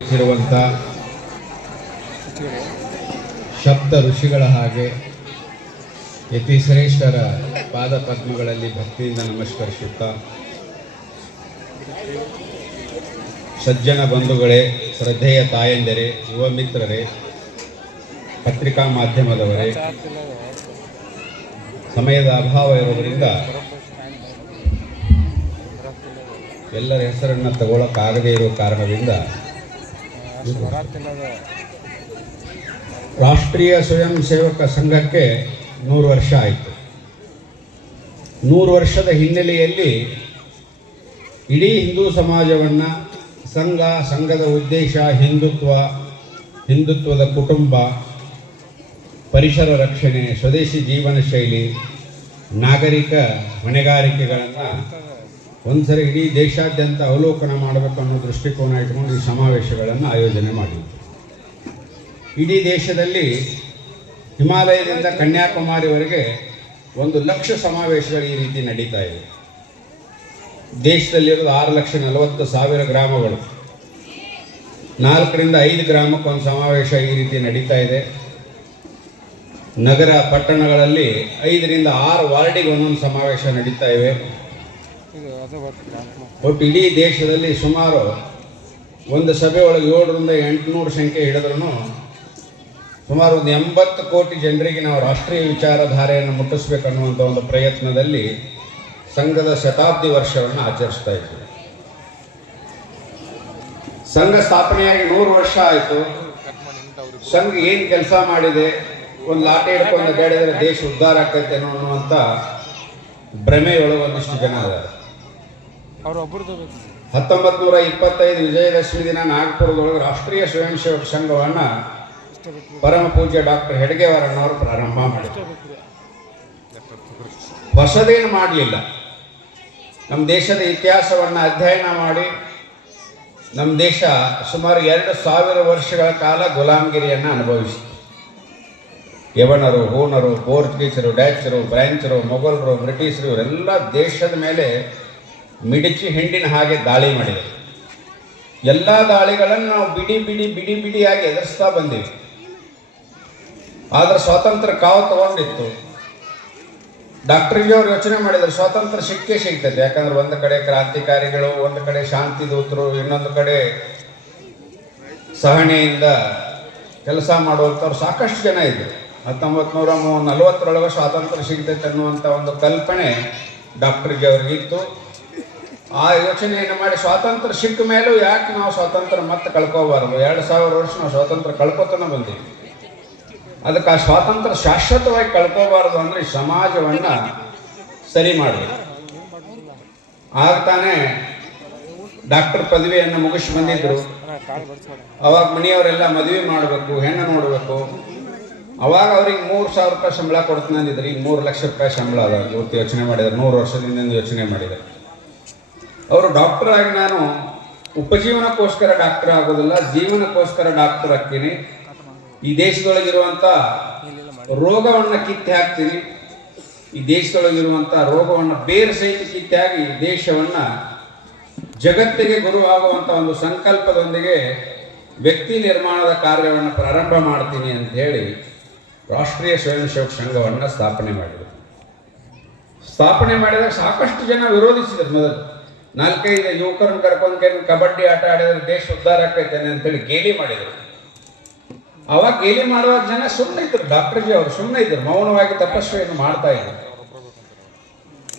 ಇರುವಂಥ ಶಬ್ದ ಋಷಿಗಳ ಹಾಗೆ ಯತಿಶ್ರೇಷ್ಠರ ಪಾದ ಪದ್ಮಗಳಲ್ಲಿ ಭಕ್ತಿಯಿಂದ ನಮಸ್ಕರಿಸುತ್ತಾ, ಸಜ್ಜನ ಬಂಧುಗಳೇ, ಶ್ರದ್ಧೆಯ ತಾಯಂದಿರೇ, ಯುವ ಮಿತ್ರರೇ, ಪತ್ರಿಕಾ ಮಾಧ್ಯಮದವರೇ, ಸಮಯದ ಅಭಾವ ಇರುವುದರಿಂದ ಎಲ್ಲರ ಹೆಸರನ್ನು ತಗೊಳ್ಳೋಕ್ಕಾಗದೇ ಇರುವ ಕಾರಣದಿಂದ ರಾಷ್ಟ್ರೀಯ ಸ್ವಯಂ ಸೇವಕ ಸಂಘಕ್ಕೆ 100 ವರ್ಷ ಆಯಿತು. 100 ವರ್ಷದ ಹಿನ್ನೆಲೆಯಲ್ಲಿ ಇಡೀ ಹಿಂದೂ ಸಮಾಜವನ್ನು ಸಂಘದ ಉದ್ದೇಶ ಹಿಂದುತ್ವದ ಕುಟುಂಬ, ಪರಿಸರ ರಕ್ಷಣೆ, ಸ್ವದೇಶಿ ಜೀವನ ಶೈಲಿ, ನಾಗರಿಕ ಹೊಣೆಗಾರಿಕೆಗಳನ್ನು ಒಂದ್ಸರಿ ಇಡೀ ದೇಶಾದ್ಯಂತ ಅವಲೋಕನ ಮಾಡಬೇಕು ಅನ್ನೋ ದೃಷ್ಟಿಕೋನ ಇಟ್ಕೊಂಡು ಈ ಸಮಾವೇಶಗಳನ್ನು ಆಯೋಜನೆ ಮಾಡಿದ್ವಿ. ಇಡೀ ದೇಶದಲ್ಲಿ ಹಿಮಾಲಯದಿಂದ ಕನ್ಯಾಕುಮಾರಿವರೆಗೆ 1,00,000 ಸಮಾವೇಶಗಳು ಈ ರೀತಿ ನಡೀತಾ ಇವೆ. ದೇಶದಲ್ಲಿರೋದು 6,40,000 ಗ್ರಾಮಗಳು, 4 ರಿಂದ 5 ಗ್ರಾಮಕ್ಕೆ ಒಂದು ಸಮಾವೇಶ ಈ ರೀತಿ ನಡೀತಾ ಇದೆ. ನಗರ ಪಟ್ಟಣಗಳಲ್ಲಿ 5 ರಿಂದ 6 ವಾರ್ಡಿಗೆ ಒಂದೊಂದು ಸಮಾವೇಶ ನಡೀತಾ ಇವೆ. ಒಟ್ಟು ಇಡೀ ದೇಶದಲ್ಲಿ ಸುಮಾರು ಒಂದು ಸಭೆ ಒಳಗೆ 700 ರಿಂದ 800 ಸಂಖ್ಯೆ ಹಿಡಿದ್ರೂ ಸುಮಾರು ಒಂದು 80 ಕೋಟಿ ಜನರಿಗೆ ನಾವು ರಾಷ್ಟ್ರೀಯ ವಿಚಾರಧಾರೆಯನ್ನು ಮುಟ್ಟಿಸ್ಬೇಕನ್ನುವಂಥ ಒಂದು ಪ್ರಯತ್ನದಲ್ಲಿ ಸಂಘದ ಶತಾಬ್ದಿ ವರ್ಷವನ್ನು ಆಚರಿಸ್ತಾ ಇದ್ದೀವಿ. ಸಂಘ ಸ್ಥಾಪನೆಯಾಗಿ 100 ವರ್ಷ ಆಯಿತು. ಸಂಘ ಏನು ಕೆಲಸ ಮಾಡಿದೆ, ಒಂದು ಲಾಟೆ ಹಿಡ್ಕೊಂಡು ಅಡ್ಡಾಡಿದರೆ ದೇಶ ಉದ್ಧಾರ ಆಗ್ತೈತೆ ಅನ್ನುವಂಥ ಭ್ರಮೆಯೊಳಗೆ ಒಂದಿಷ್ಟು ಜನ ಅದಾರೆ. 1925 ವಿಜಯದಶಮಿ ದಿನ ನಾಗಪುರದೊಳಗೆ ರಾಷ್ಟ್ರೀಯ ಸ್ವಯಂ ಸೇವಕ ಸಂಘವನ್ನು ಪರಮ ಪೂಜ್ಯ ಡಾಕ್ಟರ್ ಹೆಡ್ಗೇವಾರಣ್ಣವರು ಪ್ರಾರಂಭ ಮಾಡಿದರು. ಹೊಸದೇನು ಮಾಡಲಿಲ್ಲ. ನಮ್ಮ ದೇಶದ ಇತಿಹಾಸವನ್ನು ಅಧ್ಯಯನ ಮಾಡಿ, ನಮ್ಮ ದೇಶ ಸುಮಾರು 2,000 ವರ್ಷಗಳ ಕಾಲ ಗುಲಾಮಗಿರಿಯನ್ನು ಅನುಭವಿಸಿತು. ಯವನರು, ಹೂಣರು, ಪೋರ್ಚುಗೀಸರು, ಡ್ಯಾಚರು, ಫ್ರೆಂಚರು, ಮೊಘಲರು, ಬ್ರಿಟಿಷರು ಇವರೆಲ್ಲ ದೇಶದ ಮೇಲೆ ಮಿಡಿಚಿ ಹಿಂಡಿನ ಹಾಗೆ ದಾಳಿ ಮಾಡಿದರು. ಎಲ್ಲ ದಾಳಿಗಳನ್ನು ನಾವು ಬಿಡಿಯಾಗಿ ಎದುರಿಸ್ತಾ ಬಂದೀವಿ. ಆದರೆ ಸ್ವಾತಂತ್ರ್ಯ ಕಾವು ತಗೊಂಡಿತ್ತು. ಡಾಕ್ಟರ್ ಜಿ ಅವರು ಯೋಚನೆ ಮಾಡಿದರು, ಸ್ವಾತಂತ್ರ್ಯ ಸಿಗ್ತದೆ. ಯಾಕಂದ್ರೆ ಒಂದು ಕಡೆ ಕ್ರಾಂತಿಕಾರಿಗಳು, ಒಂದು ಕಡೆ ಶಾಂತಿ ದೂತರು, ಇನ್ನೊಂದು ಕಡೆ ಸಹನೆಯಿಂದ ಕೆಲಸ ಮಾಡುವಂಥವ್ರು ಸಾಕಷ್ಟು ಜನ ಇದ್ದರು. 1940 ಸ್ವಾತಂತ್ರ್ಯ ಸಿಗ್ತೈತೆ ಅನ್ನುವಂಥ ಒಂದು ಕಲ್ಪನೆ ಡಾಕ್ಟರ್ ಜಿ ಅವ್ರಿಗಿತ್ತು. ಆ ಯೋಚನೆಯನ್ನು ಮಾಡಿ ಸ್ವಾತಂತ್ರ್ಯ ಸಿಕ್ಕ ಮೇಲೂ ಯಾಕೆ ನಾವು ಸ್ವಾತಂತ್ರ್ಯ ಮತ್ತೆ ಕಳ್ಕೋಬಾರ್ದು, 2,000 ವರ್ಷ ನಾವು ಸ್ವಾತಂತ್ರ್ಯ ಕಳ್ಕೊತಾನೆ ಬಂದೀವಿ. ಅದಕ್ಕೆ ಆ ಸ್ವಾತಂತ್ರ್ಯ ಶಾಶ್ವತವಾಗಿ ಕಳ್ಕೋಬಾರ್ದು ಅಂದರೆ ಸಮಾಜವನ್ನು ಸರಿ ಮಾಡಬೇಕು. ಆಗ ತಾನೇ ಡಾಕ್ಟರ್ ಪದವಿಯನ್ನು ಮುಗಿಸಿ ಬಂದಿದ್ದರು. ಅವಾಗ ಮನೆಯವರೆಲ್ಲ ಮದುವೆ ಮಾಡಬೇಕು, ಹೆಣ್ಣು ನೋಡಬೇಕು. ಅವಾಗ ಅವ್ರಿಗೆ 3,000 ರೂಪಾಯಿ ಸಂಬಳ ಕೊಡ್ತೀನಿ ಅಂದಿದ್ರು. ಈಗ 3,00,000 ರೂಪಾಯಿ ಸಂಬಳ ಅದ. ಇವತ್ತು ಯೋಚನೆ ಮಾಡಿದ್ದಾರೆ, 100 ವರ್ಷದಿಂದ ಯೋಚನೆ ಮಾಡಿದ್ದಾರೆ. ಅವರು ಡಾಕ್ಟರ್ ಆಗಿ, ನಾನು ಉಪಜೀವನಕ್ಕೋಸ್ಕರ ಡಾಕ್ಟರ್ ಆಗೋದಿಲ್ಲ, ಜೀವನಕ್ಕೋಸ್ಕರ ಡಾಕ್ಟರ್ ಆಗ್ತೀನಿ. ಈ ದೇಶದೊಳಗಿರುವಂಥ ರೋಗವನ್ನು ಕಿತ್ತೆ ಹಾಕ್ತೀನಿ. ಈ ದೇಶದೊಳಗಿರುವಂಥ ರೋಗವನ್ನು ಬೇರೆ ಸಹಿತ ಕಿತ್ತೆ ಹಾಕಿ ದೇಶವನ್ನು ಜಗತ್ತಿಗೆ ಗುರು ಆಗುವಂಥ ಒಂದು ಸಂಕಲ್ಪದೊಂದಿಗೆ ವ್ಯಕ್ತಿ ನಿರ್ಮಾಣದ ಕಾರ್ಯವನ್ನು ಪ್ರಾರಂಭ ಮಾಡ್ತೀನಿ ಅಂತ ಹೇಳಿ ರಾಷ್ಟ್ರೀಯ ಸ್ವಯಂ ಸೇವಕ ಸಂಘವನ್ನು ಸ್ಥಾಪನೆ ಮಾಡಿದರು. ಸ್ಥಾಪನೆ ಮಾಡಿದಾಗ ಸಾಕಷ್ಟು ಜನ ವಿರೋಧಿಸಿದರು. ಮೊದಲು 4-5 ಯುವಕರನ್ನು ಕರ್ಕೊಂಡು ಕಬಡ್ಡಿ ಆಟ ಆಡಿದ್ರೆ ದೇಶ ಉದ್ಧಾರ ಆಗ್ತೈತೇನೆ ಅಂತೇಳಿ ಗೇಲಿ ಮಾಡಿದರು. ಅವಾಗ ಗೇಲಿ ಮಾಡುವಾಗ ಜನ ಸುಮ್ಮನೆ ಇದ್ರು. ಡಾಕ್ಟರ್ ಜಿ ಅವರು ಸುಮ್ಮನೆ ಇದ್ರು, ಮೌನವಾಗಿ ತಪಸ್ಸೆಯನ್ನು ಮಾಡ್ತಾ ಇದ್ರು.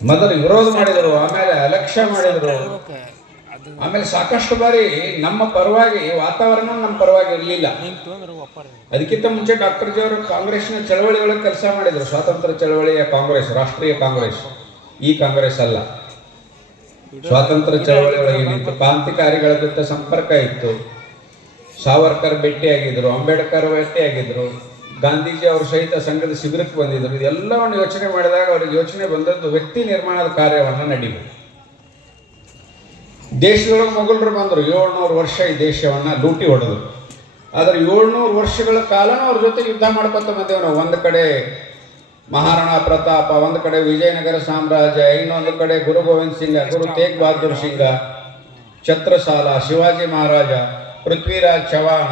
ಮೊದಲು ವಿರೋಧ ಮಾಡಿದರು, ಆಮೇಲೆ ಅಲಕ್ಷ್ಯ ಮಾಡಿದರು. ಆಮೇಲೆ ಸಾಕಷ್ಟು ಬಾರಿ ನಮ್ಮ ಪರವಾಗಿ ವಾತಾವರಣ ನಮ್ಮ ಪರವಾಗಿ ಇರಲಿಲ್ಲ. ಅದಕ್ಕಿಂತ ಮುಂಚೆ ಡಾಕ್ಟರ್ ಜಿ ಅವರು ಕಾಂಗ್ರೆಸ್ನ ಚಳವಳಿ ಒಳಗೆ ಕೆಲಸ ಮಾಡಿದರು. ಸ್ವಾತಂತ್ರ್ಯ ಚಳವಳಿಯ ಕಾಂಗ್ರೆಸ್, ರಾಷ್ಟ್ರೀಯ ಕಾಂಗ್ರೆಸ್, ಈ ಕಾಂಗ್ರೆಸ್ ಅಲ್ಲ. ಸ್ವಾತಂತ್ರ್ಯ ಚಳವಳಿ ಒಳಗೆ ಏನಿತ್ತು, ಕ್ರಾಂತಿಕಾರಿಗಳ ಜೊತೆ ಸಂಪರ್ಕ ಇತ್ತು. ಸಾವರ್ಕರ್ ಭೇಟಿಯಾಗಿದ್ದರು, ಅಂಬೇಡ್ಕರ್ ಭೇಟಿಯಾಗಿದ್ದರು, ಗಾಂಧೀಜಿ ಅವರು ಸಹಿತ ಸಂಘದ ಶಿಬಿರಕ್ಕೆ ಬಂದಿದ್ದರು. ಇದೆಲ್ಲವನ್ನು ಯೋಚನೆ ಮಾಡಿದಾಗ ಅವ್ರಿಗೆ ಯೋಚನೆ ಬಂದದ್ದು ವ್ಯಕ್ತಿ ನಿರ್ಮಾಣದ ಕಾರ್ಯವನ್ನು ನಡೀಬೇಕು. ದೇಶದೊಳಗೆ ಮೊಘಲರು ಬಂದರು, 700 ವರ್ಷ ಈ ದೇಶವನ್ನು ಲೂಟಿ ಹೊಡೆದರು. ಆದರೆ 700 ವರ್ಷಗಳ ಕಾಲನೂ ಅವ್ರ ಜೊತೆ ಯುದ್ಧ ಮಾಡ್ಕೊತ ಬಂದೇವು ನಾವು. ಒಂದು ಕಡೆ ಮಹಾರಾಣಾ ಪ್ರತಾಪ, ಒಂದು ಕಡೆ ವಿಜಯನಗರ ಸಾಮ್ರಾಜ್ಯ, ಇನ್ನೊಂದು ಕಡೆ ಗುರು ಗೋವಿಂದ್ ಸಿಂಗ, ಗುರು ತೇಗ್ ಬಹದ್ದೂರ್ ಸಿಂಗ, ಛತ್ರಸಾಲ, ಶಿವಾಜಿ ಮಹಾರಾಜ, ಪೃಥ್ವಿರಾಜ್ ಚವಾಣ,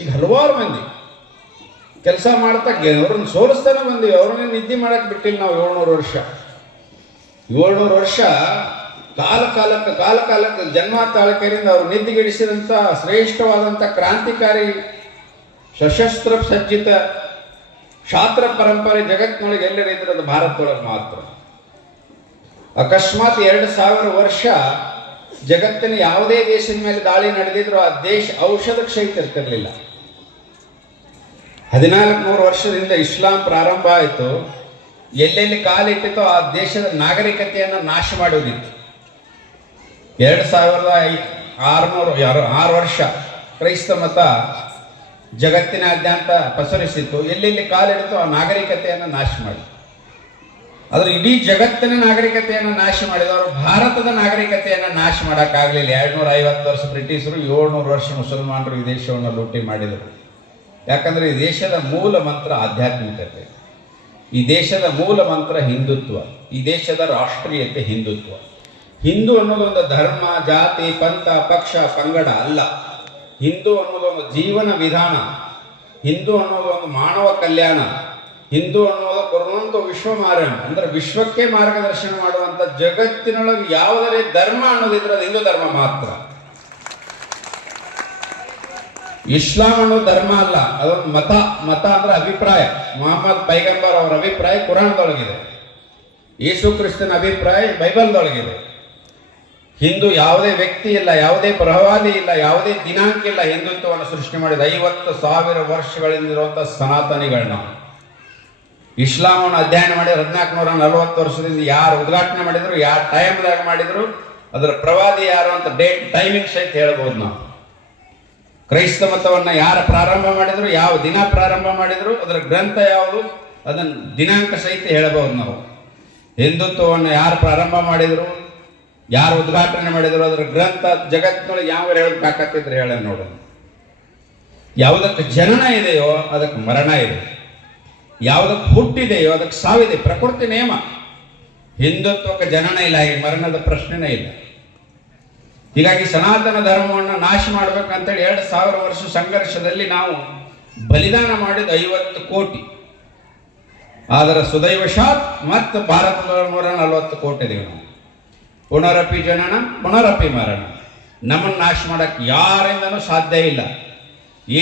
ಈಗ ಹಲವಾರು ಮಂದಿ ಕೆಲಸ ಮಾಡ್ತಾ ಅವ್ರನ್ನ ಸೋಲಿಸ್ತಾನೆ ಬಂದೀವಿ. ಅವ್ರನ್ನೇ ನಿದ್ದೆ ಮಾಡಕ್ಕೆ ಬಿಟ್ಟಿಲ್ಲ ನಾವು 700 ವರ್ಷ ಕಾಲ ಕಾಲಕ್ಕೆ ಜನ್ಮ ತಾಳಕರಿಂದ ಅವರು ನಿದ್ದೆಗೆಡಿಸಿದಂಥ ಶ್ರೇಷ್ಠವಾದಂಥ ಕ್ರಾಂತಿಕಾರಿ ಸಶಸ್ತ್ರ ಸಜ್ಜಿತ ಕ್ಷಾತ್ರ ಪರಂಪರೆ ಜಗತ್ತಿನೊಳಗೆ ಎಲ್ಲರಿದ್ರೆ ಅದು ಭಾರತದೊಳಗೆ ಮಾತ್ರ. ಅಕಸ್ಮಾತ್ 2000 ವರ್ಷ ಜಗತ್ತಿನ ಯಾವುದೇ ದೇಶದ ಮೇಲೆ ದಾಳಿ ನಡೆದಿದ್ರು ಆ ದೇಶ ಔಷಧಕ್ಕೆ ಸಹಿತ ಇರ್ತಿರ್ಲಿಲ್ಲ. 1400 ವರ್ಷದಿಂದ ಇಸ್ಲಾಂ ಪ್ರಾರಂಭ ಆಯಿತು. ಎಲ್ಲೆಲ್ಲಿ ಕಾಲಿಟ್ಟಿತೋ ಆ ದೇಶದ ನಾಗರಿಕತೆಯನ್ನು ನಾಶ ಮಾಡೋದಿತ್ತು. 2606 ವರ್ಷ ಕ್ರೈಸ್ತ ಮತ ಜಗತ್ತಿನಾದ್ಯಂತ ಪಸರಿಸಿತ್ತು. ಎಲ್ಲೆಲ್ಲಿ ಕಾಲಿಡ್ತೋ ಆ ನಾಗರಿಕತೆಯನ್ನು ನಾಶ ಮಾಡಿ, ಆದ್ರೆ ಇಡೀ ಜಗತ್ತಿನ ನಾಗರಿಕತೆಯನ್ನು ನಾಶ ಮಾಡಿದವರು ಭಾರತದ ನಾಗರಿಕತೆಯನ್ನು ನಾಶ ಮಾಡೋಕ್ಕಾಗಲಿಲ್ಲ. 250 ವರ್ಷ ಬ್ರಿಟಿಷರು, 700 ವರ್ಷ ಮುಸಲ್ಮಾನರು ಈ ದೇಶವನ್ನು ಲೂಟಿ ಮಾಡಿದರು. ಯಾಕಂದರೆ ಈ ದೇಶದ ಮೂಲ ಮಂತ್ರ ಆಧ್ಯಾತ್ಮಿಕತೆ, ಈ ದೇಶದ ಮೂಲ ಮಂತ್ರ ಹಿಂದುತ್ವ, ಈ ದೇಶದ ರಾಷ್ಟ್ರೀಯತೆ ಹಿಂದುತ್ವ. ಹಿಂದೂ ಅನ್ನೋದೊಂದು ಧರ್ಮ, ಜಾತಿ, ಪಂಥ, ಪಕ್ಷ, ಪಂಗಡ ಅಲ್ಲ. ಹಿಂದೂ ಅನ್ನೋದೊಂದು ಜೀವನ ವಿಧಾನ, ಹಿಂದೂ ಅನ್ನೋದು ಒಂದು ಮಾನವ ಕಲ್ಯಾಣ, ಹಿಂದೂ ಅನ್ನೋದು ಕೊರುವಂತ ವಿಶ್ವ ಮಾರ್ಗ, ಅಂದ್ರೆ ವಿಶ್ವಕ್ಕೆ ಮಾರ್ಗದರ್ಶನ ಮಾಡುವಂಥ ಜಗತ್ತಿನೊಳಗೆ ಯಾವುದೇ ಧರ್ಮ ಅನ್ನೋದಿದ್ರೆ ಅದು ಹಿಂದೂ ಧರ್ಮ ಮಾತ್ರ. ಇಸ್ಲಾಂ ಅನ್ನೋದು ಧರ್ಮ ಅಲ್ಲ, ಅದೊಂದು ಮತ. ಮತ ಅಂದ್ರೆ ಅಭಿಪ್ರಾಯ. ಮೊಹಮ್ಮದ್ ಪೈಗಂಬರ್ ಅವರ ಅಭಿಪ್ರಾಯ ಕುರಾನ್ದೊಳಗಿದೆ, ಯೇಸು ಕ್ರಿಸ್ತನ ಅಭಿಪ್ರಾಯ ಬೈಬಲ್ದೊಳಗಿದೆ. ಹಿಂದೂ ಯಾವುದೇ ವ್ಯಕ್ತಿ ಇಲ್ಲ, ಯಾವುದೇ ಪ್ರವಾದಿ ಇಲ್ಲ, ಯಾವುದೇ ದಿನಾಂಕ ಇಲ್ಲ. ಹಿಂದುತ್ವವನ್ನು ಸೃಷ್ಟಿ ಮಾಡಿದ 50,000 ವರ್ಷಗಳಿಂದಿರುವಂಥ ಸನಾತನಿಗಳನ್ನ. ಇಸ್ಲಾಮನ್ನು ಅಧ್ಯಯನ ಮಾಡಿದ 1440 ವರ್ಷದಿಂದ ಯಾರು ಉದ್ಘಾಟನೆ ಮಾಡಿದ್ರು, ಯಾವ ಟೈಮ್ದಾಗ ಮಾಡಿದ್ರು, ಅದರ ಪ್ರವಾದಿ ಯಾರು ಅಂತ ಡೇಟ್ ಟೈಮಿಂಗ್ ಸಹಿತ ಹೇಳ್ಬೋದು ನಾವು. ಕ್ರೈಸ್ತ ಮತವನ್ನು ಯಾರು ಪ್ರಾರಂಭ ಮಾಡಿದ್ರು, ಯಾವ ದಿನ ಪ್ರಾರಂಭ ಮಾಡಿದ್ರು, ಅದರ ಗ್ರಂಥ ಯಾವುದು, ಅದನ್ನು ದಿನಾಂಕ ಸಹಿತ ಹೇಳಬಹುದು ನಾವು. ಹಿಂದುತ್ವವನ್ನು ಯಾರು ಪ್ರಾರಂಭ ಮಾಡಿದ್ರು, ಯಾರು ಉದ್ಘಾಟನೆ ಮಾಡಿದ್ರು, ಅದರ ಗ್ರಂಥ ಜಗತ್ತಿನೊಳಗೆ ಯಾವ ಹೇಳಬೇಕಾಕತ್ತಿದ್ರೆ ಹೇಳ ನೋಡೋಣ. ಯಾವುದಕ್ಕೆ ಜನನ ಇದೆಯೋ ಅದಕ್ಕೆ ಮರಣ ಇದೆ, ಯಾವುದಕ್ಕೆ ಹುಟ್ಟಿದೆಯೋ ಅದಕ್ಕೆ ಸಾವಿದೆ. ಪ್ರಕೃತಿ ನಿಯಮ. ಹಿಂದುತ್ವಕ್ಕೆ ಜನನ ಇಲ್ಲ, ಈ ಮರಣದ ಪ್ರಶ್ನೆನೇ ಇಲ್ಲ. ಹೀಗಾಗಿ ಸನಾತನ ಧರ್ಮವನ್ನು ನಾಶ ಮಾಡ್ಬೇಕಂತೇಳಿ 2000 ವರ್ಷ ಸಂಘರ್ಷದಲ್ಲಿ ನಾವು ಬಲಿದಾನ ಮಾಡಿದ 50 ಕೋಟಿ. ಆದರೆ ಸುದೈವಶಾತ್ ಮತ್ತು ಭಾರತದ 140 ಕೋಟಿ ಇದೀವಿ ನಾವು. ಪುನರಪಿ ಜನನ ಪುನರಪಿ ಮರಣ. ನಮ್ಮನ್ನು ನಾಶ ಮಾಡಕ್ಕೆ ಯಾರಿಂದನೂ ಸಾಧ್ಯ ಇಲ್ಲ.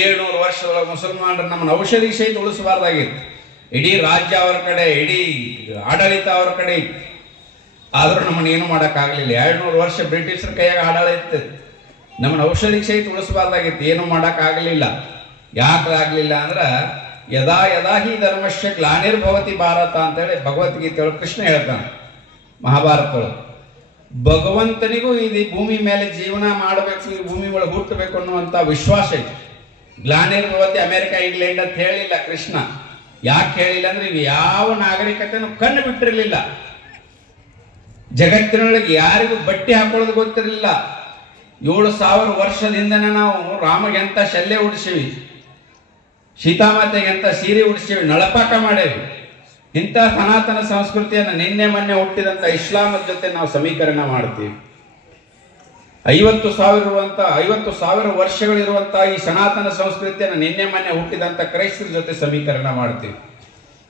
700 ವರ್ಷದೊಳಗೆ ಮುಸಲ್ಮಾನರು ನಮ್ಮನ್ನು ಔಷಧಿ ಸಹಿತ ಉಳಿಸಬಾರ್ದಾಗಿತ್ತು. ಇಡೀ ರಾಜ್ಯ ಅವ್ರ ಕಡೆ, ಇಡೀ ಆಡಳಿತ ಅವ್ರ ಕಡೆ ಇತ್ತು. ಆದರೂ ನಮ್ಮನ್ನು ಏನು ಮಾಡೋಕ್ಕಾಗಲಿಲ್ಲ. 200 ವರ್ಷ ಬ್ರಿಟಿಷರ ಕೈಯಾಗ ಆಡಳಿತ, ನಮ್ಮನ್ನು ಔಷಧಿ ಸಹಿತ ಉಳಿಸಬಾರ್ದಾಗಿತ್ತು. ಏನು ಮಾಡೋಕ್ಕಾಗಲಿಲ್ಲ. ಯಾಕೆ ಆಗಲಿಲ್ಲ ಅಂದ್ರೆ ಯದಾ ಯದಾ ಹಿ ಧರ್ಮಶ್ಯ ಗ್ಲಾನಿರ್ಭವತಿ ಭಾರತ ಅಂತೇಳಿ ಭಗವದ್ಗೀತೆಯೊಳಗೆ ಕೃಷ್ಣ ಹೇಳ್ತಾನೆ, ಮಹಾಭಾರತದೊಳಗೆ. ಭಗವಂತನಿಗೂ ಈ ಭೂಮಿ ಮೇಲೆ ಜೀವನ ಮಾಡಬೇಕು, ಈ ಭೂಮಿ ಒಳಗೆ ಹುಟ್ಟಬೇಕು ಅನ್ನುವಂಥ ವಿಶ್ವಾಸ ಐತೆ. ಗ್ಲಾನಿರ್ಭವತಿ ಅಮೆರಿಕ ಇಂಗ್ಲೆಂಡ್ ಅಂತ ಹೇಳಿಲ್ಲ ಕೃಷ್ಣ. ಯಾಕೆ ಹೇಳಿಲ್ಲ ಅಂದ್ರೆ ಇವು ಯಾವ ನಾಗರಿಕತೆಯನ್ನು ಕಣ್ಣು ಬಿಟ್ಟಿರಲಿಲ್ಲ. ಜಗತ್ತಿನೊಳಗೆ ಯಾರಿಗೂ ಬಟ್ಟೆ ಹಾಕೊಳ್ಳೋದು ಗೊತ್ತಿರಲಿಲ್ಲ. 7,000 ವರ್ಷದಿಂದನೇ ನಾವು ರಾಮಗೆಂತ ಶಲ್ಯ ಉಡಿಸೀವಿ, ಸೀತಾಮಾತೆಗೆಂತ ಸೀರೆ ಉಡಿಸೀವಿ, ನಳಪಾಕ ಮಾಡೇವಿ. ಇಂಥ ಸನಾತನ ಸಂಸ್ಕೃತಿಯನ್ನು ನಿನ್ನೆ ಮೊನ್ನೆ ಹುಟ್ಟಿದಂಥ ಇಸ್ಲಾಮದ ಜೊತೆ ನಾವು ಸಮೀಕರಣ ಮಾಡ್ತೀವಿ. 50,000 ವರ್ಷಗಳಿರುವಂಥ ಈ ಸನಾತನ ಸಂಸ್ಕೃತಿಯನ್ನು ನಿನ್ನೆ ಮೊನ್ನೆ ಹುಟ್ಟಿದಂಥ ಕ್ರೈಸ್ತರ ಜೊತೆ ಸಮೀಕರಣ ಮಾಡ್ತೀವಿ.